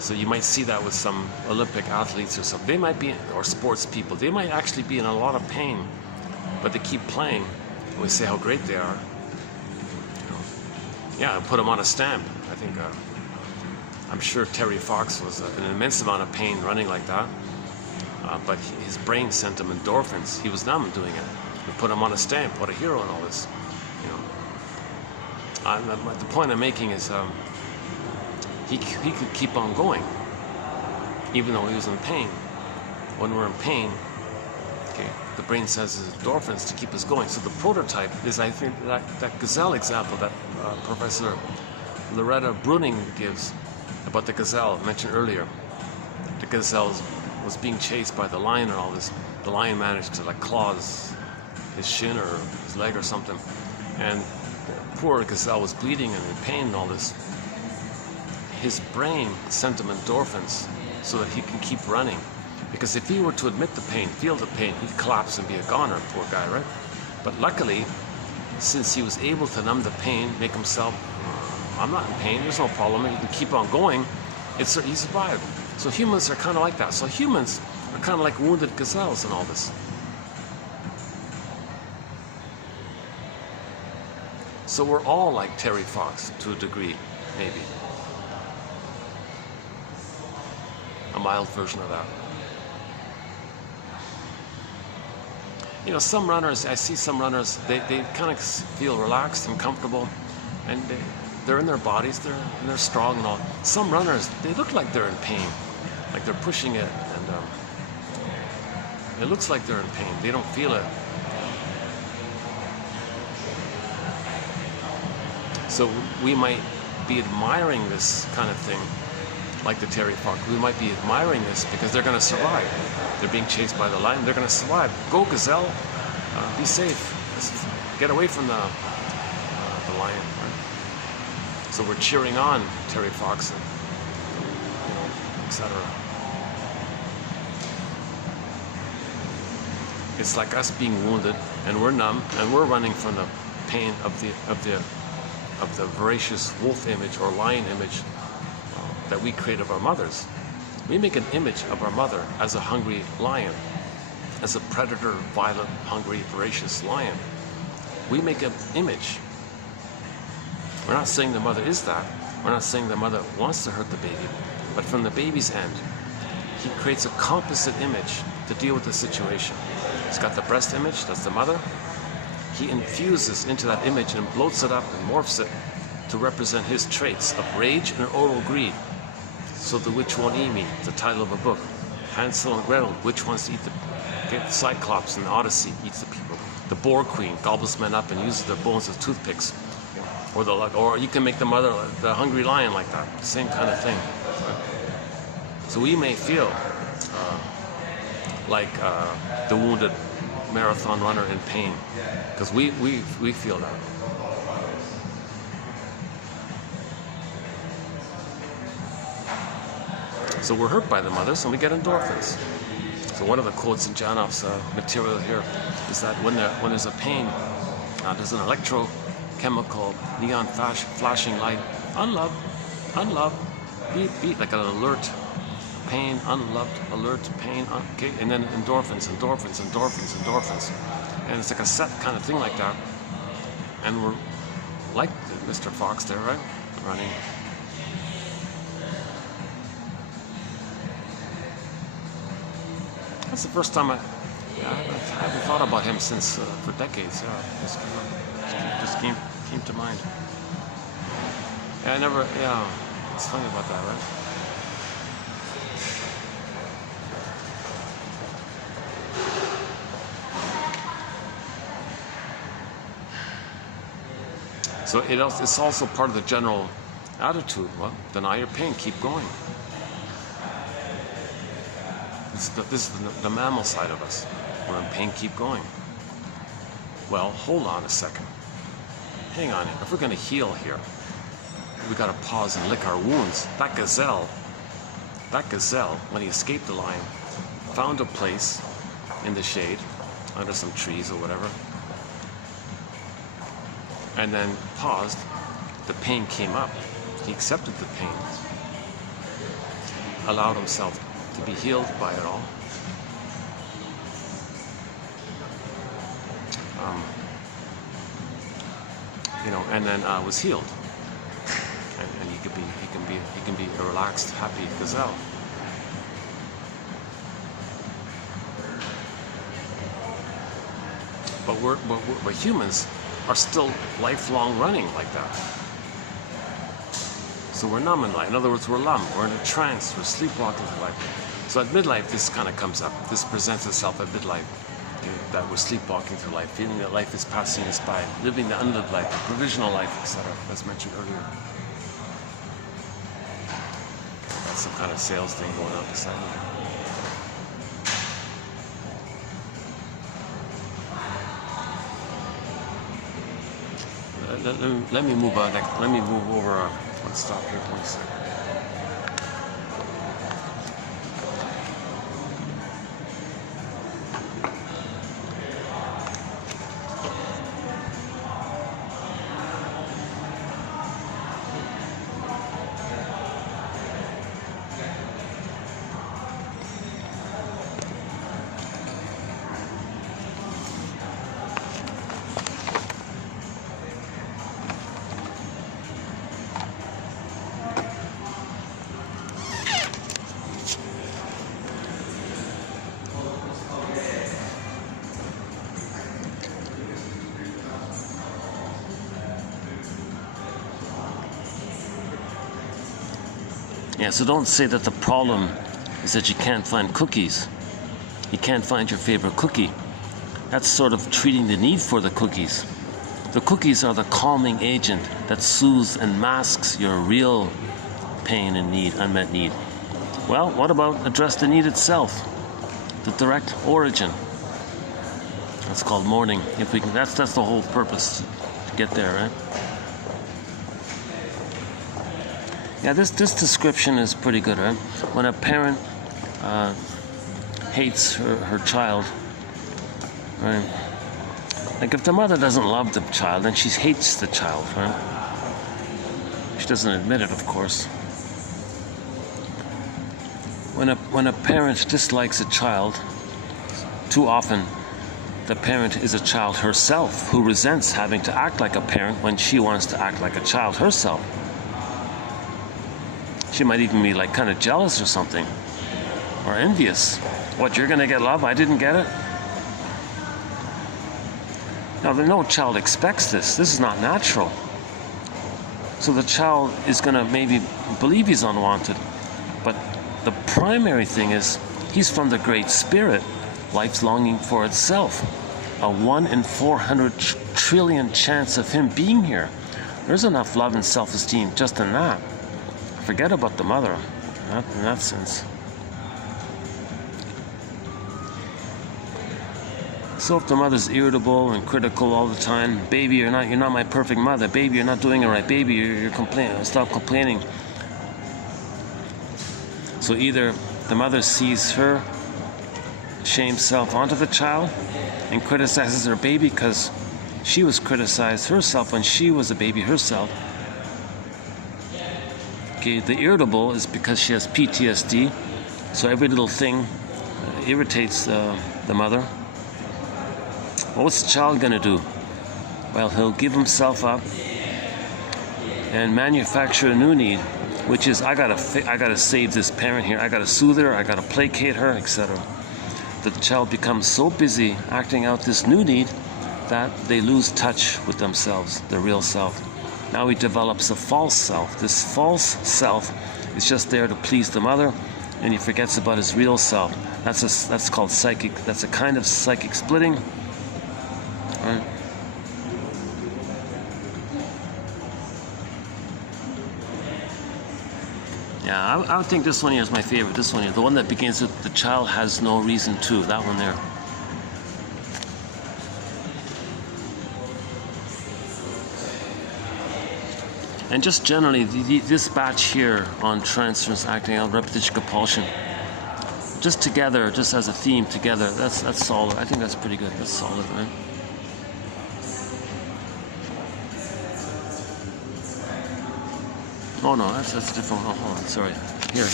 So you might see that with some Olympic athletes or something. They might be, or sports people, they might actually be in a lot of pain, but they keep playing. And we say how great they are. You know, yeah, put them on a stamp. I think, I'm sure Terry Fox was in an immense amount of pain running like that, but his brain sent him endorphins. He was numb doing it. We put him on a stamp. What a hero in all this. You know, the point I'm making is, he could keep on going, even though he was in pain. When we're in pain, okay, the brain sends endorphins to keep us going. So the prototype is, I think, that gazelle example that Professor Loretta Bruning gives about the gazelle mentioned earlier. The gazelle was being chased by the lion and all this. The lion managed to like claw his shin or his leg or something, and the poor gazelle was bleeding and in pain and all this. His brain sent him endorphins so that he can keep running. Because if he were to admit the pain, feel the pain, he'd collapse and be a goner, poor guy, right? But luckily, since he was able to numb the pain, make himself, I'm not in pain, there's no problem, and he could keep on going, he survived. So humans are kind of like that. So humans are kind of like wounded gazelles in all this. So we're all like Terry Fox to a degree, maybe. A mild version of that. You know, some runners, I see some runners, they kind of feel relaxed and comfortable, and they're in their bodies, they're strong and all. Some runners, they look like they're in pain, like they're pushing it, and it looks like they're in pain. They don't feel it. So we might be admiring this kind of thing, like the Terry Fox. We might be admiring this because they're going to survive. They're being chased by the lion. They're going to survive. Go, gazelle. Be safe. Get away from the lion. Right? So we're cheering on Terry Fox, and, etc. It's like us being wounded, and we're numb, and we're running from the pain of the voracious wolf image or lion image that we create of our mothers. We make an image of our mother as a hungry lion, as a predator, violent, hungry, voracious lion. We make an image. We're not saying the mother is that. We're not saying the mother wants to hurt the baby. But from the baby's end, he creates a composite image to deal with the situation. He's got the breast image, that's the mother. He infuses into that image and bloats it up and morphs it to represent his traits of rage and oral greed. So the witch won't eat me, the title of a book. Hansel and Gretel, which wants to eat the Cyclops in the Odyssey, eats the people. The boar queen gobbles men up and uses their bones as toothpicks. Or you can make the mother, the hungry lion, like that. Same kind of thing. So we may feel like the wounded marathon runner in pain, because we feel that. So we're hurt by the mothers, and we get endorphins. So one of the quotes in Janoff's material here is that when there's a pain, there's an electrochemical neon flashing light, unloved, beep, beep, like an alert, pain, unloved, alert, pain, okay, and then endorphins, and it's like a set kind of thing like that. And we're like Mr. Fox there, right? Running. That's the first time I haven't thought about him since for decades. Yeah, just came to mind. Yeah, it's funny about that, right? So it's also part of the general attitude. Well, deny your pain, keep going. This is the mammal side of us. We're in pain, keep going. Well, hold on a second. Hang on. If we're going to heal here, we got to pause and lick our wounds. That gazelle, when he escaped the lion, found a place in the shade, under some trees or whatever, and then paused. The pain came up. He accepted the pain, allowed himself to be healed by it all. And then was healed, and he can be a relaxed, happy gazelle. But humans are still lifelong running like that. So we're numb in life. In other words, we're numb. We're in a trance. We're sleepwalking through life. So at midlife, this kind of comes up. This presents itself at midlife. That we're sleepwalking through life, feeling that life is passing us by, living the unlived life, the provisional life, etc., as mentioned earlier. That's some kind of sales thing going on beside me. Let me move on. Let me move over. Let's stop here for a second. Yeah, so don't say that the problem is that you can't find cookies. You can't find your favorite cookie. That's sort of treating the need for the cookies. The cookies are the calming agent that soothes and masks your real pain and need, unmet need. Well, what about address the need itself? The direct origin. That's called mourning. If we can, that's the whole purpose to get there, right? Yeah, this description is pretty good, right? When a parent hates her child, right? Like if the mother doesn't love the child, then she hates the child, right? She doesn't admit it, of course. When a parent dislikes a child, too often the parent is a child herself who resents having to act like a parent when she wants to act like a child herself. She might even be like kind of jealous or something, or envious. What, you're gonna get love? I didn't get it? Now, no child expects this. This is not natural. So the child is gonna maybe believe he's unwanted, but the primary thing is he's from the Great Spirit. Life's longing for itself. A 1 in 400 trillion chance of him being here. There's enough love and self-esteem just in that. Forget about the mother, not in that sense. So if the mother's irritable and critical all the time, baby, you're not my perfect mother. Baby, you're not doing it right. Baby, you're complaining. Stop complaining. So either the mother sees her shame self onto the child and criticizes her baby because she was criticized herself when she was a baby herself. Okay, the irritable is because she has PTSD, so every little thing irritates the mother. Well, what's the child gonna do? Well, he'll give himself up and manufacture a new need, which is I gotta save this parent here. I gotta soothe her. I gotta placate her, etc. The child becomes so busy acting out this new need that they lose touch with themselves, their real self. Now he develops a false self. This false self is just there to please the mother, and he forgets about his real self. That's called psychic. That's a kind of psychic splitting. Right? Yeah, I would think this one here is my favorite. This one here, the one that begins with "the child has no reason to." That one there. And just generally, this batch here on transference, acting out, repetition, compulsion, just together, just as a theme together, that's solid. I think that's pretty good. That's solid, right? Oh no, that's a different one. Oh, hold on, sorry. Here.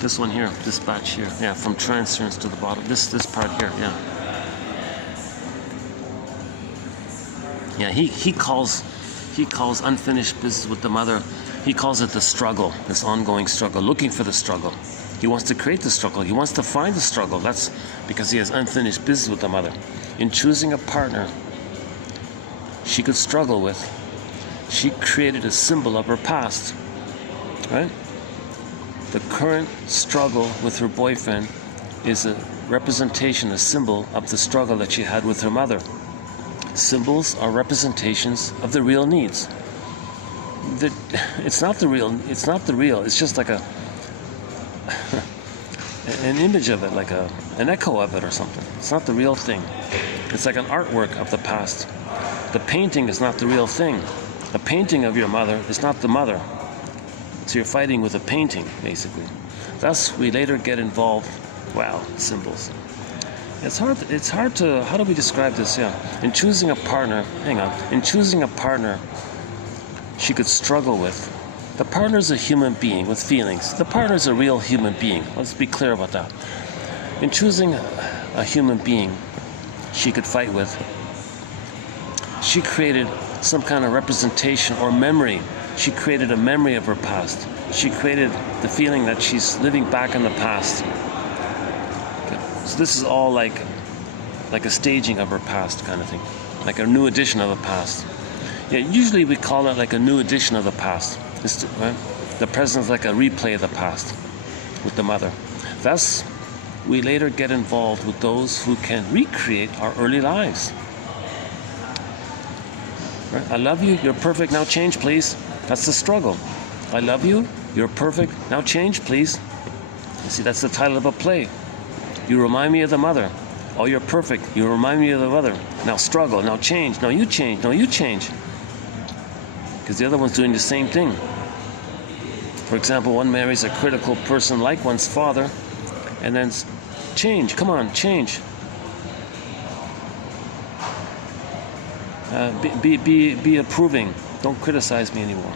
This one here, this batch here. Yeah, from transference to the bottom. This part here, yeah. Yeah, he calls unfinished business with the mother, he calls it the struggle, this ongoing struggle, looking for the struggle. He wants to create the struggle. He wants to find the struggle. That's because he has unfinished business with the mother. In choosing a partner she could struggle with, she created a symbol of her past, right? The current struggle with her boyfriend is a representation, a symbol of the struggle that she had with her mother. Symbols are representations of the real needs. It's not the real. It's just like an image of it, like an echo of it or something. It's not the real thing. It's like an artwork of the past. The painting is not the real thing. A painting of your mother is not the mother. So you're fighting with a painting, basically. Thus, we later get involved. Wow, symbols. It's hard to, how do we describe this? Yeah. In choosing a partner, in choosing a partner she could struggle with. The partner's a human being with feelings. The partner's a real human being. Let's be clear about that. In choosing a human being she could fight with, she created some kind of representation or memory. She created a memory of her past. She created the feeling that she's living back in the past. So this is all like a staging of her past kind of thing, like a new edition of the past. Yeah, usually we call it like a new edition of the past, right? The present is like a replay of the past with the mother. Thus, we later get involved with those who can recreate our early lives. Right? I love you, you're perfect, now change please. That's the struggle. I love you, you're perfect, now change please. You see, that's the title of a play. You remind me of the mother. Oh, you're perfect, you remind me of the mother. Now struggle, now change, no you change, no you change. Because the other one's doing the same thing. For example, one marries a critical person like one's father, and then change, come on, change. Be approving. Don't criticize me anymore.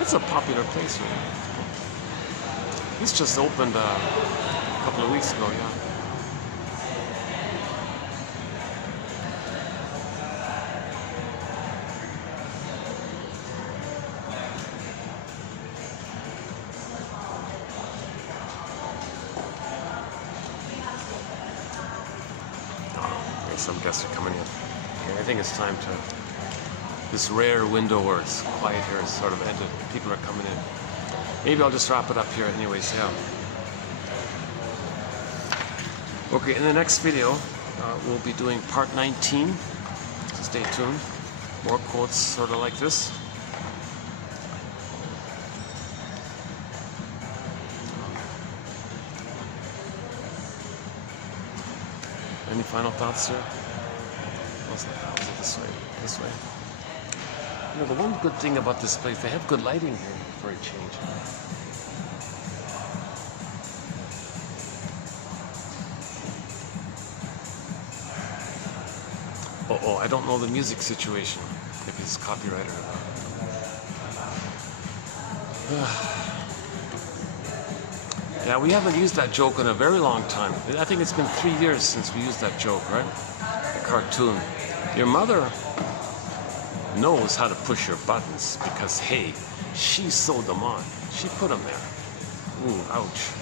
It's a popular place here. This just opened a couple of weeks ago, yeah. Some guests are coming in. Okay, I think it's time to, this rare window where it's quiet here is sort of ended. People are coming in. Maybe I'll just wrap it up here anyways, yeah. Okay, in the next video, we'll be doing part 19. So stay tuned. More quotes sort of like this. Any final thoughts here? Was it this way? This way? You know, the one good thing about this place, they have good lighting here for a change. Oh, I don't know the music situation, if it's copyrighted or not. Yeah, we haven't used that joke in a very long time. I think it's been 3 years since we used that joke, right? The cartoon. Your mother knows how to push your buttons because, hey, she sewed them on. She put them there. Ooh, ouch.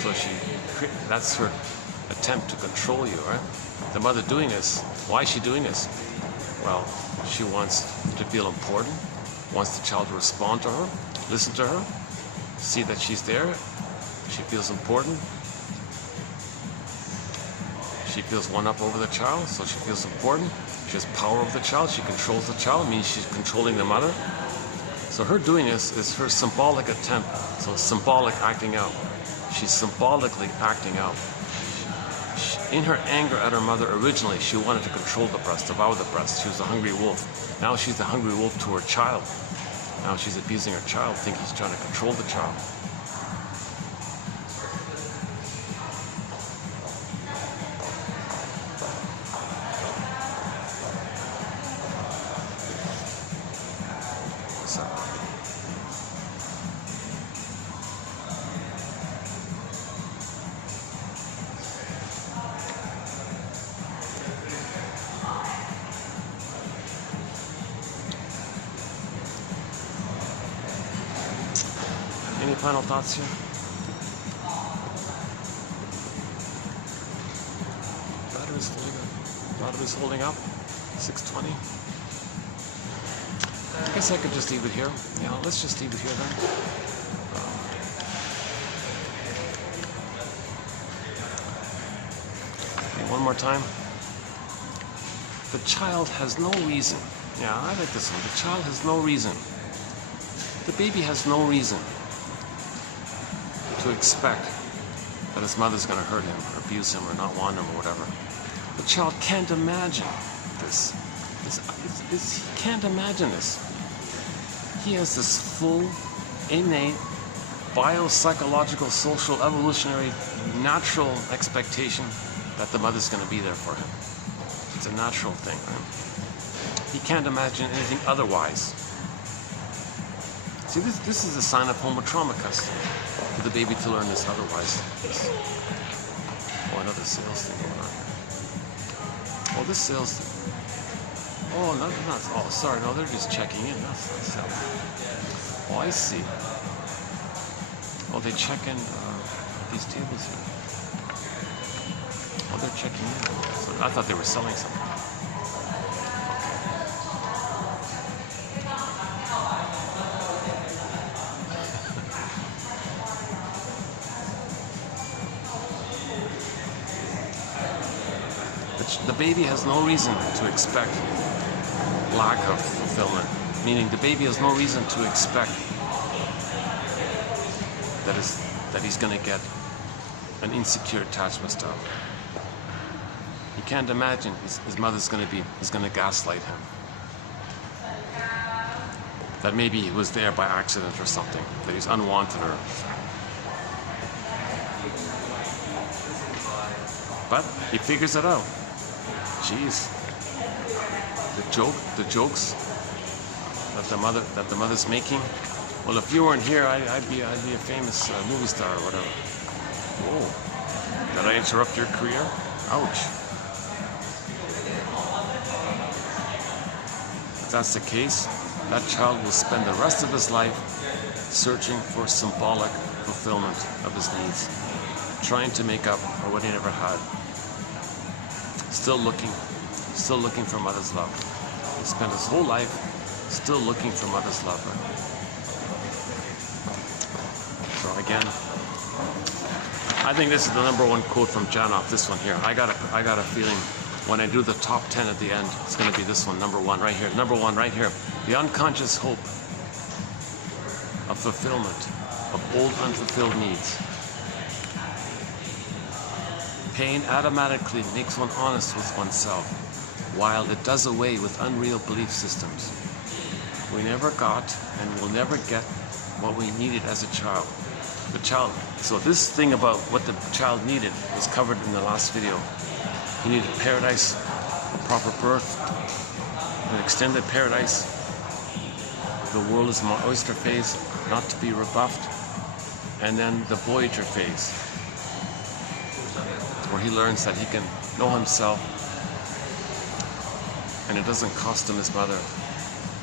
So that's her attempt to control you, right? The mother doing this, why is she doing this? Well, she wants to feel important, wants the child to respond to her, listen to her, see that she's there, she feels important. She feels one up over the child, so she feels important. She has power over the child, she controls the child, means she's controlling the mother. So her doing this is her symbolic attempt, so symbolic acting out. She's symbolically acting out. In her anger at her mother, originally she wanted to control the breast, devour the breast. She was a hungry wolf. Now she's the hungry wolf to her child. Now she's abusing her child, thinking she's trying to control the child. So, any final thoughts here? Battery's holding up. 620. I guess I could just leave it here. Yeah, let's just leave it here then. Okay, one more time. The child has no reason. Yeah, I like this one. The child has no reason. The baby has no reason to expect that his mother's going to hurt him or abuse him or not want him or whatever. The child can't imagine this. He can't imagine this. He has this full, innate, biopsychological, social, evolutionary, natural expectation that the mother's going to be there for him. It's a natural thing, right? He can't imagine anything otherwise. See, this is a sign of homotraumacus, for the baby to learn this otherwise. Oh, another sales thing going on. Oh, this sales thing. Oh, no, not. Oh, sorry. No, they're just checking in. That's oh, I see. Oh, they check in these tables here. Oh, they're checking in. So I thought they were selling something. The baby has no reason to expect lack of fulfillment, meaning the baby has no reason to expect that he's going to get an insecure attachment style. He can't imagine his mother's going to gaslight him. That maybe he was there by accident or something, that he's unwanted or... But he figures it out. Jeez, the jokes that the mother's making. Well, if you weren't here, I'd be a famous movie star or whatever. Whoa, did I interrupt your career? Ouch. If that's the case, that child will spend the rest of his life searching for symbolic fulfillment of his needs, trying to make up for what he never had. Still looking for mother's love. He spent his whole life still looking for mother's love. So again, I think this is the #1 quote from Janoff. This one here. I got a feeling when I do the top 10 at the end, it's going to be this one, #1 right here. #1 right here. The unconscious hope of fulfillment of old unfulfilled needs. Pain automatically makes one honest with oneself, while it does away with unreal belief systems. We never got and will never get what we needed as a child. So this thing about what the child needed was covered in the last video. He needed paradise, a proper birth, an extended paradise. The world is my oyster phase, not to be rebuffed, and then the Voyager phase, where he learns that he can know himself and it doesn't cost him his mother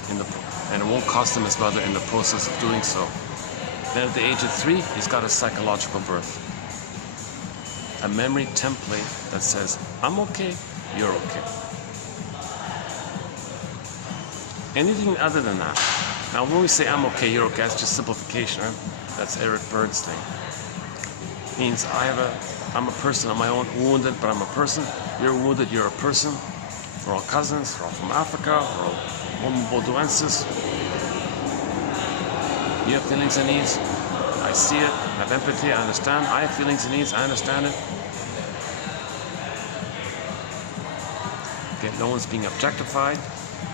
and it won't cost him his mother in the process of doing so. Then at the age of 3, he's got a psychological birth. A memory template that says, I'm okay, you're okay. Anything other than that. Now when we say I'm okay, you're okay, that's just simplification, right? That's Eric Bird's thing. It means I'm a person on my own, wounded, but I'm a person. You're wounded, you're a person. We're all cousins, we're all from Africa, we're all Homo Bodoensis. You have feelings and needs. I see it, I have empathy, I understand. I have feelings and needs, I understand it. Okay, no one's being objectified.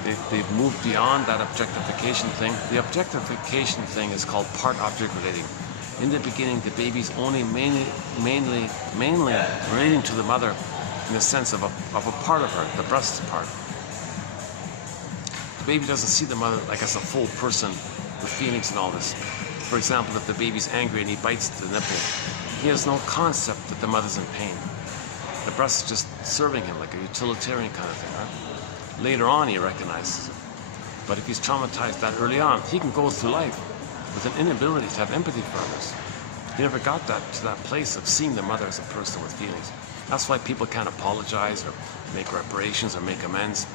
They've moved beyond that objectification thing. The objectification thing is called part-object relating. In the beginning, the baby's only mainly relating to the mother in the sense of a part of her, the breast part. The baby doesn't see the mother like as a full person with feelings and all this. For example, if the baby's angry and he bites the nipple, he has no concept that the mother's in pain. The breast is just serving him like a utilitarian kind of thing, right? Later on, he recognizes it. But if he's traumatized that early on, he can go through life with an inability to have empathy for others. He never got to that place of seeing the mother as a person with feelings. That's why people can't apologize or make reparations or make amends.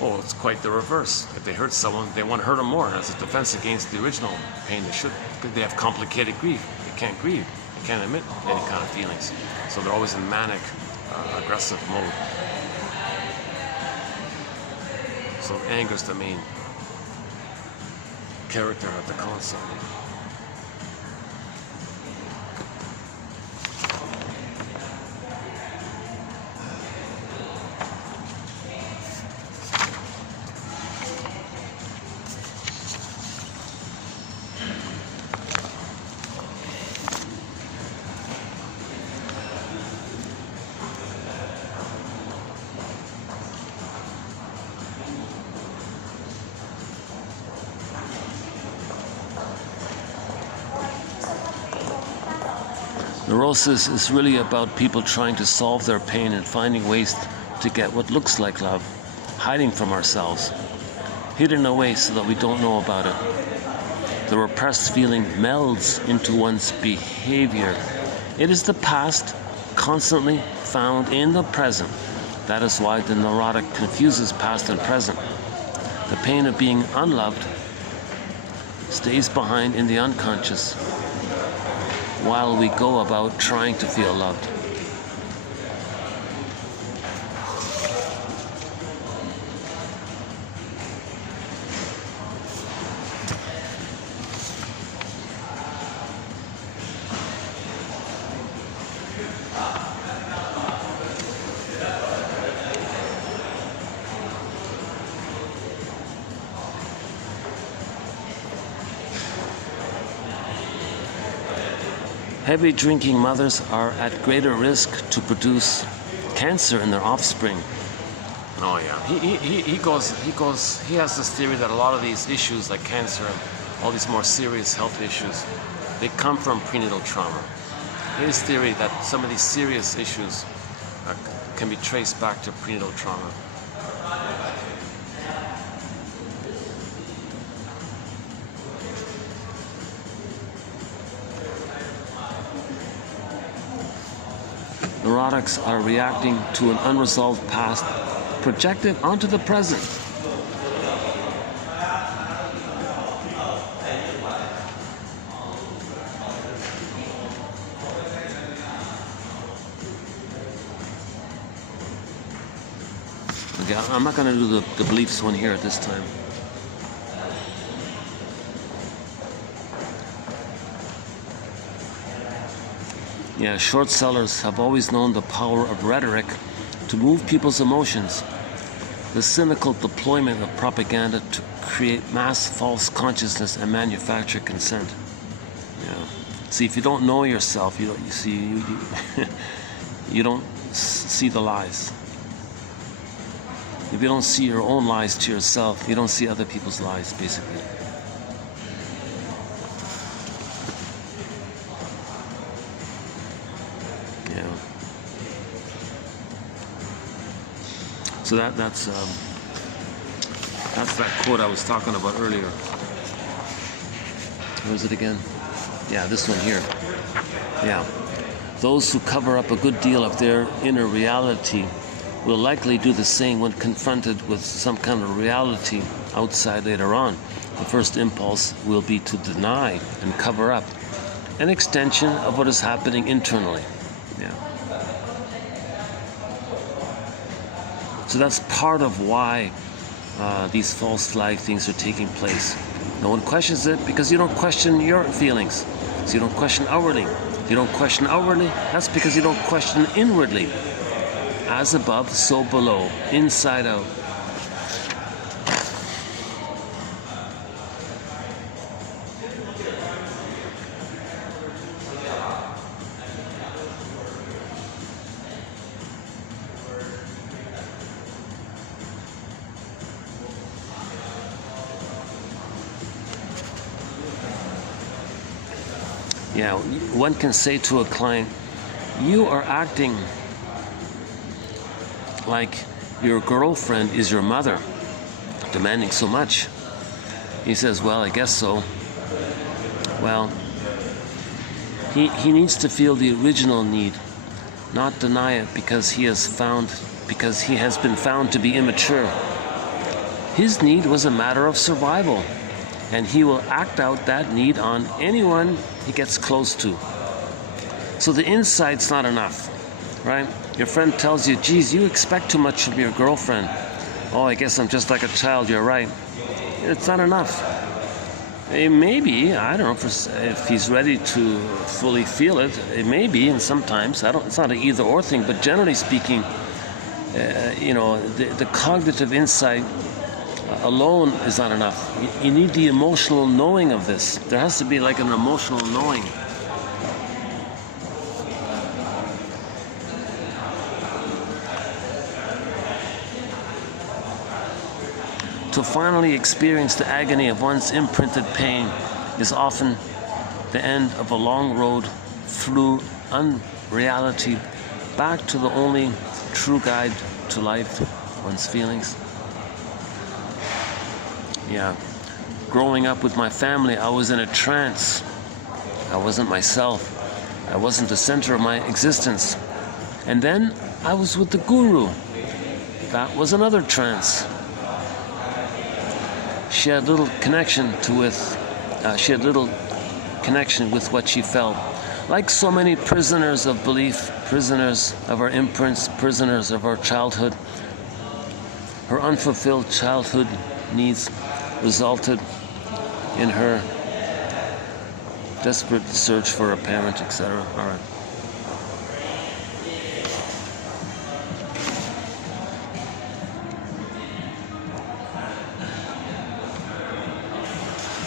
Oh, it's quite the reverse. If they hurt someone, they want to hurt them more as a defense against the original pain. They have complicated grief. They can't grieve. They can't admit any kind of feelings. So they're always in manic, aggressive mode. So anger is the main character of the concept. Neurosis is really about people trying to solve their pain and finding ways to get what looks like love, hiding from ourselves, hidden away so that we don't know about it. The repressed feeling melds into one's behavior. It is the past constantly found in the present. That is why the neurotic confuses past and present. The pain of being unloved stays behind in the unconscious while we go about trying to feel loved. Heavy drinking mothers are at greater risk to produce cancer in their offspring. Oh yeah, he has this theory that a lot of these issues like cancer and all these more serious health issues, they come from prenatal trauma. His theory that some of these serious issues can be traced back to prenatal trauma. Neurotics are reacting to an unresolved past projected onto the present. Okay, I'm not going to do the beliefs one here at this time. Yeah, short sellers have always known the power of rhetoric to move people's emotions. The cynical deployment of propaganda to create mass false consciousness and manufacture consent. Yeah. See, if you don't know yourself, you don't see the lies. If you don't see your own lies to yourself, you don't see other people's lies, basically. So that's that quote I was talking about earlier. Where is it again? Yeah, this one here. Yeah. Those who cover up a good deal of their inner reality will likely do the same when confronted with some kind of reality outside later on. The first impulse will be to deny and cover up, an extension of what is happening internally. Yeah. So that's part of why these false flag things are taking place. No one questions it because you don't question your feelings. So you don't question outwardly. If you don't question outwardly, that's because you don't question inwardly. As above, so below, inside out. Yeah, one can say to a client, you are acting like your girlfriend is your mother, demanding so much. He says, well, I guess so. Well, he needs to feel the original need, not deny it because he has been found to be immature. His need was a matter of survival, and he will act out that need on anyone he gets close to. So the insight's not enough, right? Your friend tells you, geez, you expect too much from your girlfriend. Oh, I guess I'm just like a child, you're right. It's not enough. Maybe, I don't know if he's ready to fully feel it. It may be, and sometimes, it's not an either or thing, but generally speaking, the cognitive insight alone is not enough. You need the emotional knowing of this. There has to be like an emotional knowing. To finally experience the agony of one's imprinted pain is often the end of a long road through unreality back to the only true guide to life, one's feelings. Yeah. growing up with my family, I was in a trance. I wasn't myself. I wasn't the center of my existence. And then I was with the guru. That was another trance. She had little connection with what she felt. Like so many prisoners of belief, prisoners of our imprints, prisoners of our childhood, her unfulfilled childhood needs resulted in her desperate search for a parent, etc. All right.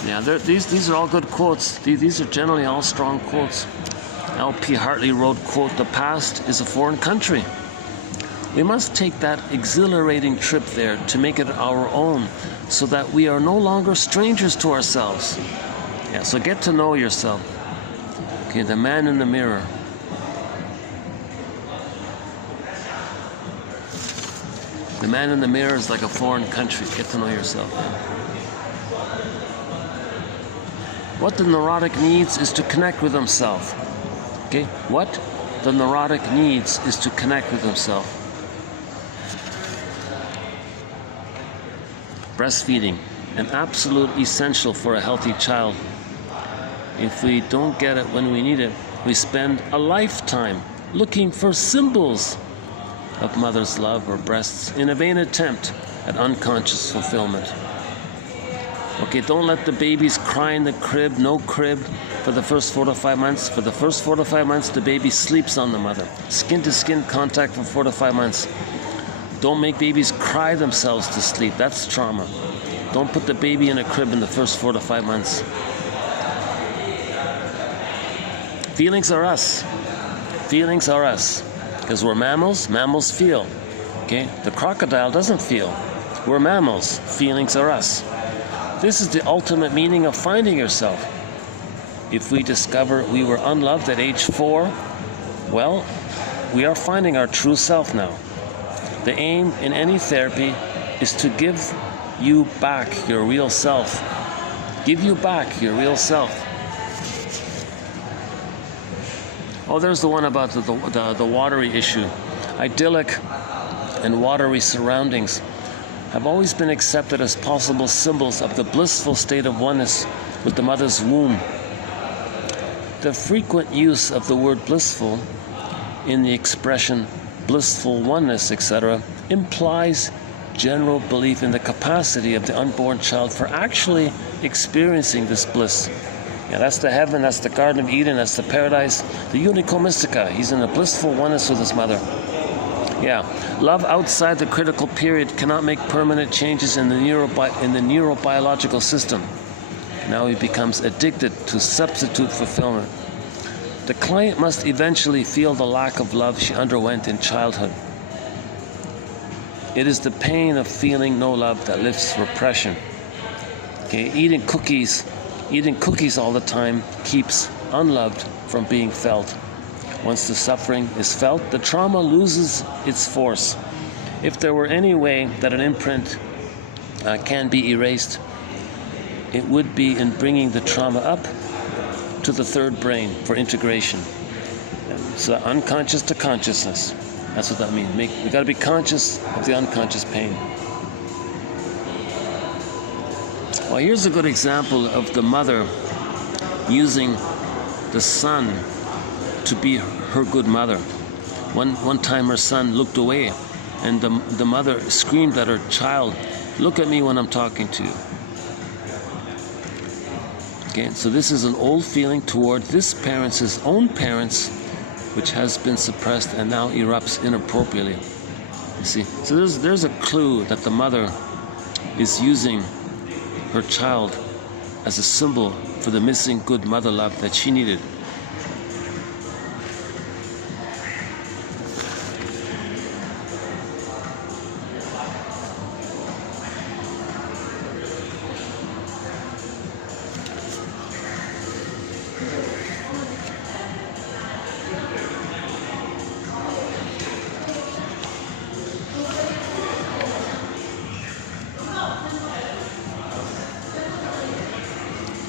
Yeah, these are all good quotes. These are generally all strong quotes. L.P. Hartley wrote, quote, "The past is a foreign country. We must take that exhilarating trip there to make it our own, so that we are no longer strangers to ourselves." Yeah, so get to know yourself. Okay, the man in the mirror. The man in the mirror is like a foreign country. Get to know yourself. What the neurotic needs is to connect with himself. Okay? What the neurotic needs is to connect with himself. Breastfeeding, an absolute essential for a healthy child. If we don't get it when we need it, we spend a lifetime looking for symbols of mother's love or breasts in a vain attempt at unconscious fulfillment. Okay, don't let the babies cry in the crib, no crib, for the first 4 to 5 months. For the first 4 to 5 months, the baby sleeps on the mother. Skin-to-skin contact for 4 to 5 months. Don't make babies cry themselves to sleep. That's trauma. Don't put the baby in a crib in the first 4 to 5 months. Feelings are us. Feelings are us. Because we're mammals, mammals feel. Okay? The crocodile doesn't feel. We're mammals. Feelings are us. This is the ultimate meaning of finding yourself. If we discover we were unloved at age 4, well, we are finding our true self now. The aim in any therapy is to give you back your real self. Give you back your real self. Oh, there's the one about the watery issue. Idyllic and watery surroundings have always been accepted as possible symbols of the blissful state of oneness with the mother's womb. The frequent use of the word blissful in the expression blissful oneness, etc., implies general belief in the capacity of the unborn child for actually experiencing this bliss. Yeah, that's the heaven, that's the Garden of Eden, that's the paradise, the unico mystica. He's in a blissful oneness with his mother. Yeah, love outside the critical period cannot make permanent changes in the neurobiological system. Now he becomes addicted to substitute fulfillment. The client must eventually feel the lack of love she underwent in childhood. It is the pain of feeling no love that lifts repression. Okay, eating cookies all the time keeps unloved from being felt. Once the suffering is felt, the trauma loses its force. If there were any way that an imprint can be erased, it would be in bringing the trauma up to the third brain for integration. So unconscious to consciousness. That's what that means. We got to be conscious of the unconscious pain. Well, here's a good example of the mother using the son to be her good mother. One time her son looked away, and the mother screamed at her child, "Look at me when I'm talking to you." Okay, so this is an old feeling toward this parent's, his own parents, which has been suppressed and now erupts inappropriately. You see, so there's a clue that the mother is using her child as a symbol for the missing good mother love that she needed.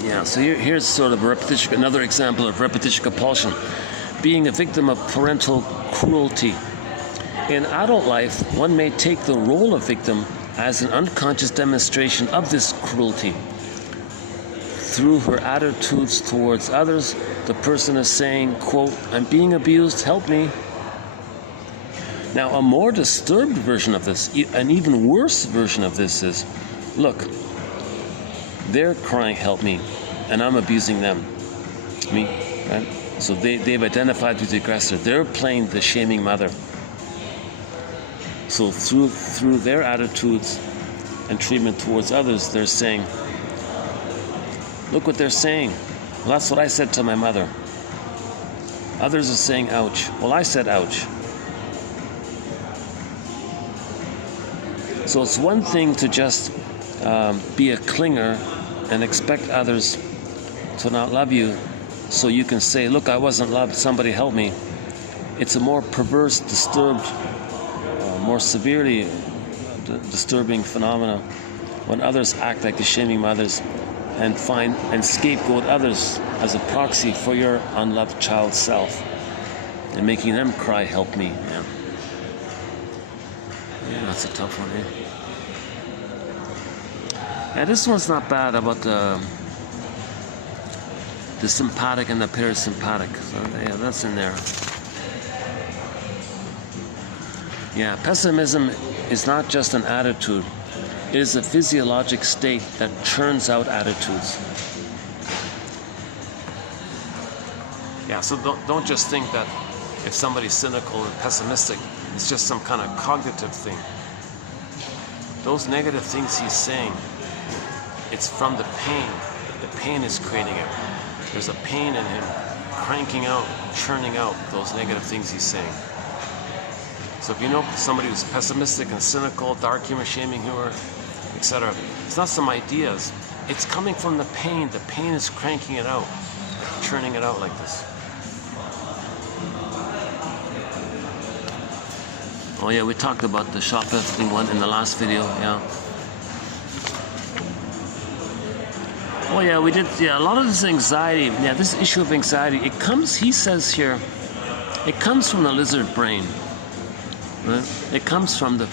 Yeah, so here's sort of another example of repetition compulsion. Being a victim of parental cruelty. In adult life, one may take the role of victim as an unconscious demonstration of this cruelty. Through her attitudes towards others, the person is saying, quote, "I'm being abused, help me." Now, a more disturbed version of this, an even worse version of this is, look, they're crying, help me, and I'm abusing them. Me, right? So they've identified with the aggressor. They're playing the shaming mother. So through their attitudes and treatment towards others, they're saying, look what they're saying. Well, that's what I said to my mother. Others are saying, ouch. Well, I said, ouch. So it's one thing to just be a clinger and expect others to not love you so you can say, look, I wasn't loved, somebody help me. It's a more perverse, disturbed, more severely disturbing phenomena when others act like the shaming mothers and find and scapegoat others as a proxy for your unloved child self and making them cry, help me. Yeah, that's a tough one, eh? Yeah, this one's not bad about the sympathetic and the parasympathetic. So, yeah, that's in there. Yeah, pessimism is not just an attitude. It is a physiologic state that churns out attitudes. Yeah, so don't just think that if somebody's cynical and pessimistic, it's just some kind of cognitive thing. Those negative things he's saying, it's from the pain. The pain is creating it. There's a pain in him cranking out, churning out those negative things he's saying. So if you know somebody who's pessimistic and cynical, dark humor, shaming humor, etc., it's not some ideas. It's coming from the pain. The pain is cranking it out, churning it out like this. Oh yeah, we talked about the shoplifting one in the last video, yeah. Oh yeah, we did, yeah, a lot of this anxiety, yeah, this issue of anxiety, it comes, he says here, it comes from the lizard brain. Right? It comes from the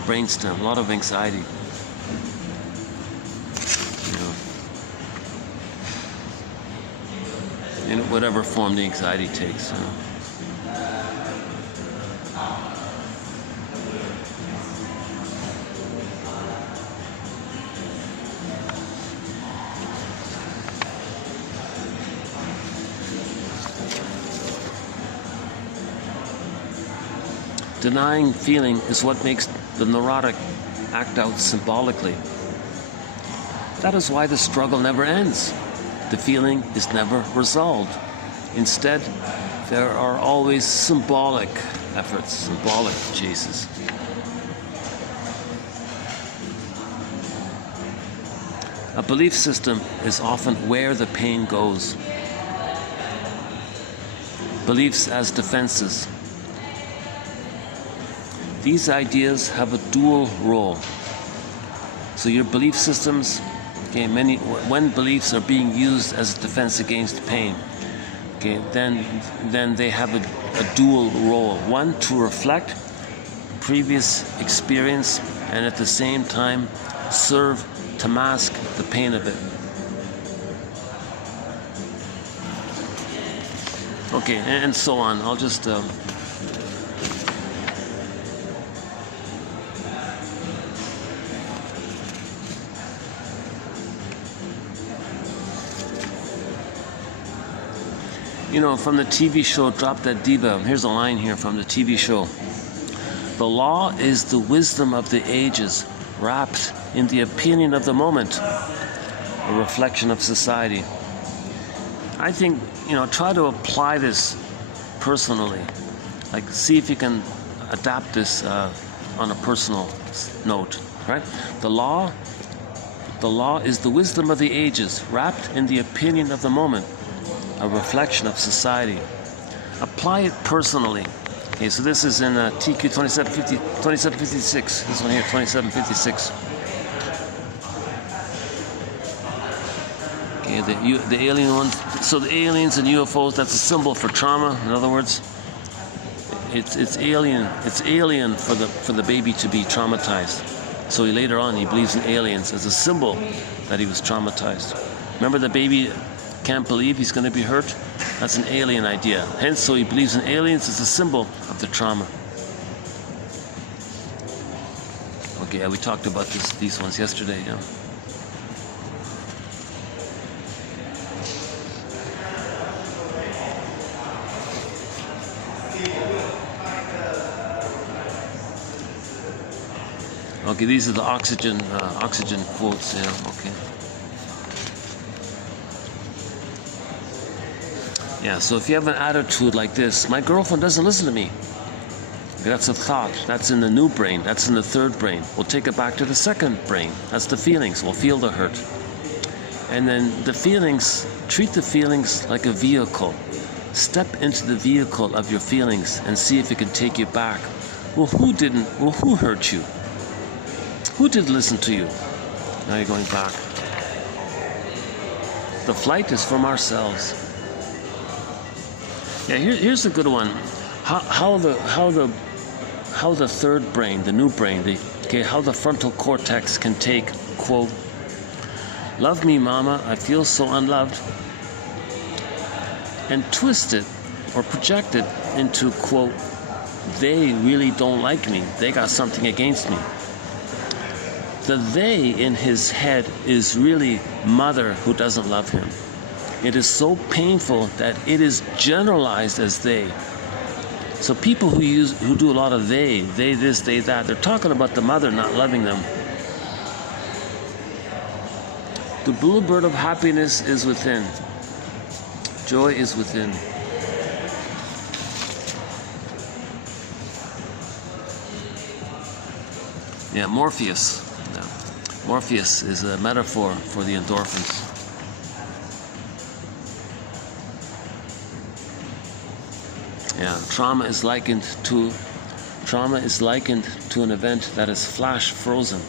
brainstem, a lot of anxiety. You know, in whatever form the anxiety takes. You know. Denying feeling is what makes the neurotic act out symbolically. That is why the struggle never ends. The feeling is never resolved. Instead, there are always symbolic efforts, symbolic chases. A belief system is often where the pain goes. Beliefs as defenses. These ideas have a dual role. So your belief systems, okay, when beliefs are being used as a defense against pain, okay, then they have a dual role. One, to reflect previous experience and at the same time serve to mask the pain of it. Okay, and so on. I'll just you know, from the TV show Drop That Diva, here's a line here from the TV show. The law is the wisdom of the ages, wrapped in the opinion of the moment, a reflection of society. I think, you know, try to apply this personally. Like, see if you can adapt this on a personal note, right? The law is the wisdom of the ages, wrapped in the opinion of the moment, a reflection of society. Apply it personally. Okay, so this is in TQ 2756. This one here, 2756. Okay, the alien ones. So the aliens and UFOs, that's a symbol for trauma. In other words, it's alien. It's alien for the baby to be traumatized. So later on he believes in aliens as a symbol that he was traumatized. Remember, the baby can't believe he's going to be hurt. That's an alien idea. Hence, so he believes in aliens as a symbol of the trauma. Okay, yeah, we talked about these ones yesterday. Yeah. Okay, these are the oxygen quotes. Yeah. Okay. Yeah. So if you have an attitude like this, my girlfriend doesn't listen to me. That's a thought. That's in the new brain. That's in the third brain. We'll take it back to the second brain. That's the feelings. We'll feel the hurt. And then the feelings, treat the feelings like a vehicle. Step into the vehicle of your feelings and see if it can take you back. Well, who didn't? Well, who hurt you? Who did listen to you? Now you're going back. The flight is from ourselves. Yeah, here's a good one. How the third brain, the new brain, how the frontal cortex can take, quote, "Love me, mama, I feel so unloved," and twist it or project it into, quote, "They really don't like me. They got something against me." The they in his head is really mother who doesn't love him. It is so painful that it is generalized as they. So people who do a lot of they this, they that, they're talking about the mother not loving them. The bluebird of happiness is within. Joy is within. Yeah, Morpheus. Yeah. Morpheus is a metaphor for the endorphins. Yeah, trauma is likened to an event that is flash frozen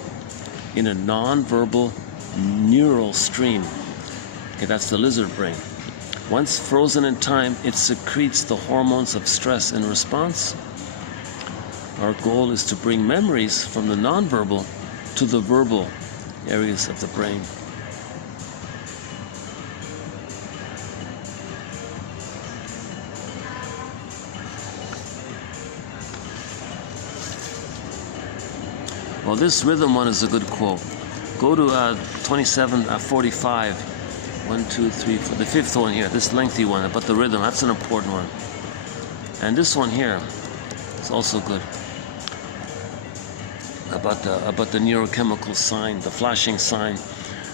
in a non-verbal neural stream. Okay, that's the lizard brain. Once frozen in time, it secretes the hormones of stress in response. Our goal is to bring memories from the non-verbal to the verbal areas of the brain. Well, this rhythm one is a good quote. Go to 27:45. 1, 2, 3, 4. The fifth one here, this lengthy one about the rhythm. That's an important one. And this one here is also good. About the neurochemical sign, the flashing sign.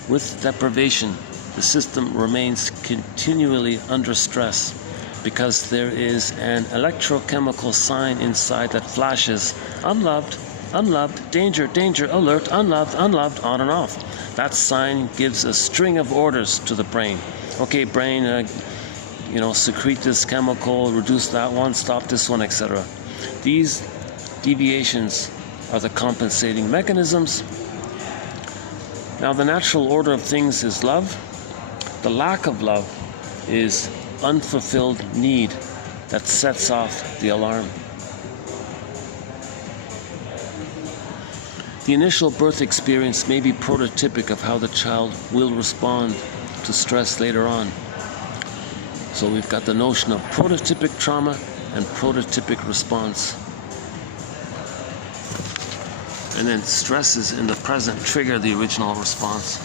With deprivation, the system remains continually under stress because there is an electrochemical sign inside that flashes unloved, unloved, danger, danger, alert, unloved, unloved, on and off. That sign gives a string of orders to the brain. Okay, brain, secrete this chemical, reduce that one, stop this one, etc. These deviations are the compensating mechanisms. Now, the natural order of things is love. The lack of love is unfulfilled need that sets off the alarm. The initial birth experience may be prototypic of how the child will respond to stress later on. So we've got the notion of prototypic trauma and prototypic response. And then stresses in the present trigger the original response.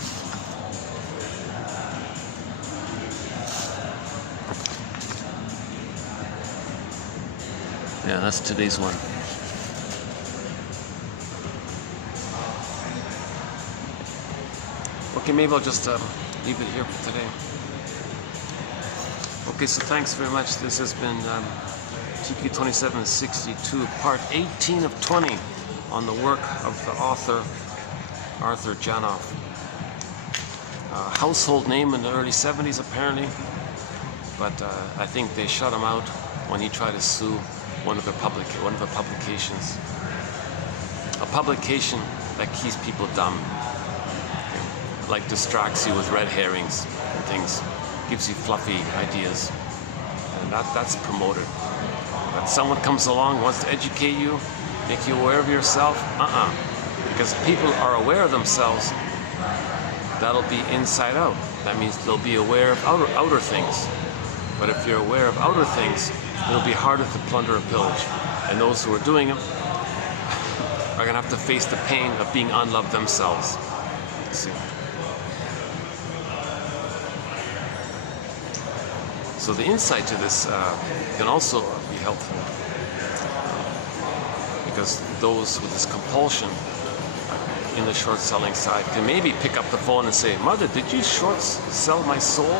Yeah, that's today's one. Okay, maybe I'll just leave it here for today. Okay, so thanks very much. This has been TQ 2762, part 18 of 20 on the work of the author Arthur Janoff. Household name in the early 70s apparently, but I think they shut him out when he tried to sue one of the publications. A publication that keeps people dumb. Like distracts you with red herrings and things, gives you fluffy ideas, and that's promoted. But someone comes along, wants to educate you, make you aware of yourself, because people are aware of themselves, that'll be inside out. That means they'll be aware of outer things. But if you're aware of outer things, it'll be harder to plunder and pillage. And those who are doing them are going to have to face the pain of being unloved themselves. See? So the insight to this can also be helpful, because those with this compulsion in the short selling side can maybe pick up the phone and say, "Mother, did you short sell my soul?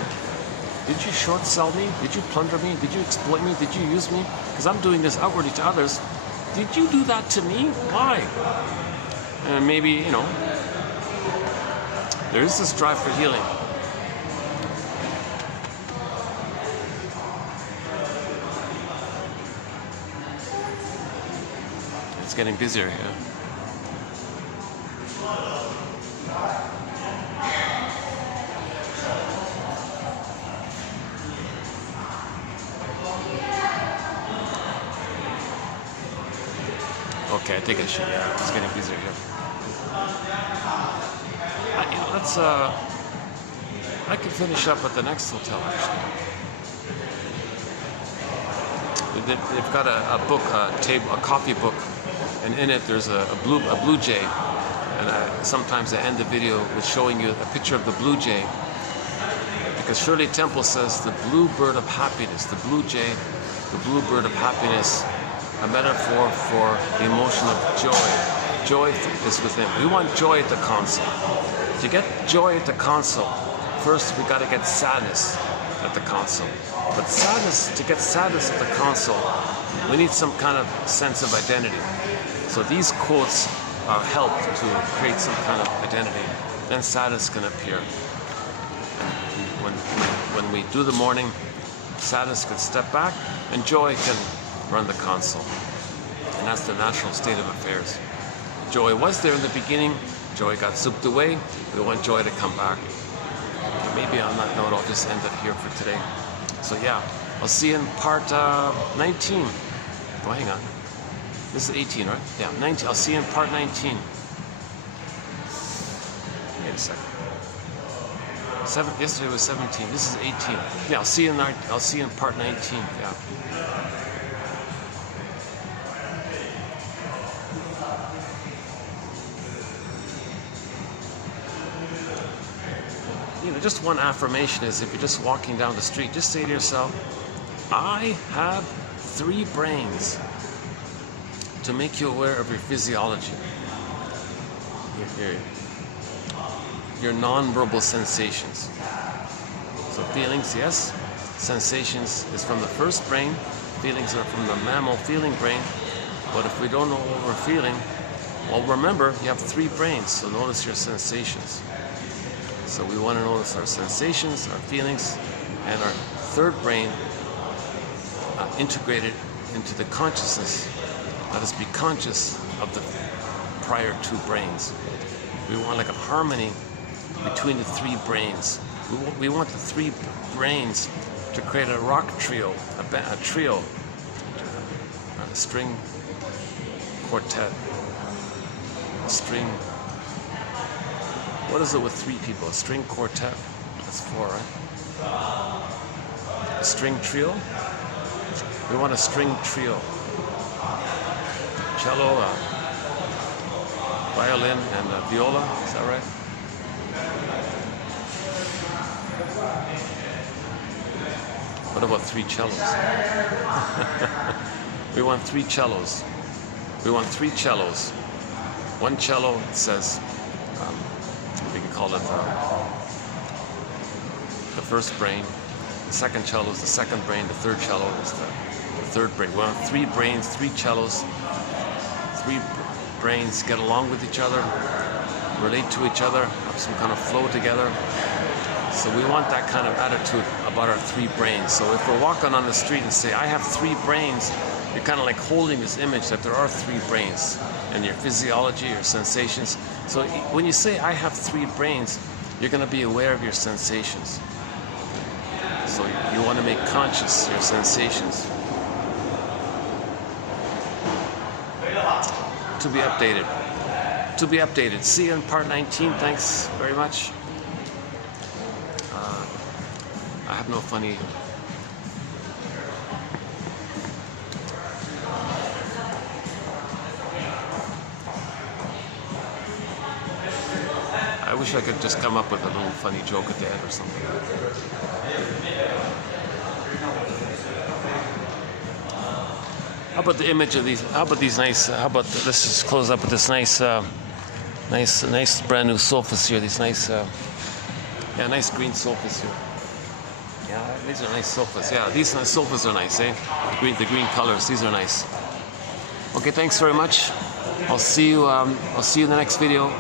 Did you short sell me? Did you plunder me? Did you exploit me? Did you use me? Because I'm doing this outwardly to others. Did you do that to me? Why?" And maybe, you know, there is this drive for healing. It's getting busier here. Okay, I think I should. Yeah, it's getting busier here. You know, let's. I can finish up at the next hotel actually. They've got a book, a coffee book, and in it there's a blue jay, and sometimes I end the video with showing you a picture of the blue jay, because Shirley Temple says the blue bird of happiness, the blue jay, the blue bird of happiness, a metaphor for the emotion of joy. Joy is within. We want joy at the console. To get joy at the console, first we got to get sadness at the console. But to get sadness at the console, we need some kind of sense of identity. So these quotes help to create some kind of identity. Then sadness can appear. And when we do the morning, sadness can step back, and joy can run the console. And that's the natural state of affairs. Joy was there in the beginning, joy got souped away, we want joy to come back. Okay, maybe on that note I'll just end it here for today. So yeah, I'll see you in part 19. Oh, hang on. This is 18, right? Yeah, 19. I'll see you in part 19. Wait a second. Yesterday was 17. This is 18. Yeah, I'll see you in part 19. Yeah. You know, just one affirmation is, if you're just walking down the street, just say to yourself, "I have 3 brains," to make you aware of your physiology, your non-verbal sensations. So feelings, yes. Sensations is from the first brain. Feelings are from the mammal feeling brain. But if we don't know what we're feeling, well, remember, you have 3 brains, so notice your sensations. So we want to notice our sensations, our feelings, and our third brain integrated into the consciousness. Let us be conscious of the prior 2 brains. We want like a harmony between the 3 brains. We want the 3 brains to create a rock trio, a trio, a string quartet, a string. What is it with 3 people? A string quartet? That's 4, right? A string trio? We want a string trio. Cello, violin, and viola. Is that right? What about 3 cellos? We want 3 cellos. We want 3 cellos. 1 cello says, we can call it the first brain. The second cello is the second brain. The third cello is the third brain. We want 3 brains, 3 cellos. 3 brains get along with each other, relate to each other, have some kind of flow together. So we want that kind of attitude about our 3 brains. So if we're walking on the street and say, "I have 3 brains," you're kind of like holding this image that there are 3 brains and your physiology, your sensations. So when you say, "I have 3 brains," you're going to be aware of your sensations. So you want to make conscious your sensations. To be updated. To be updated. See you in part 19. Thanks very much. I have no funny. I wish I could just come up with a little funny joke at the end or something. How about the image of these? How about these nice? How about let's just close up with this nice, nice brand new sofas here. These nice, yeah, nice green sofas here. Yeah, these are nice sofas. Yeah, these sofas are nice, eh? The green colors. These are nice. Okay, thanks very much. I'll see you. I'll see you in the next video.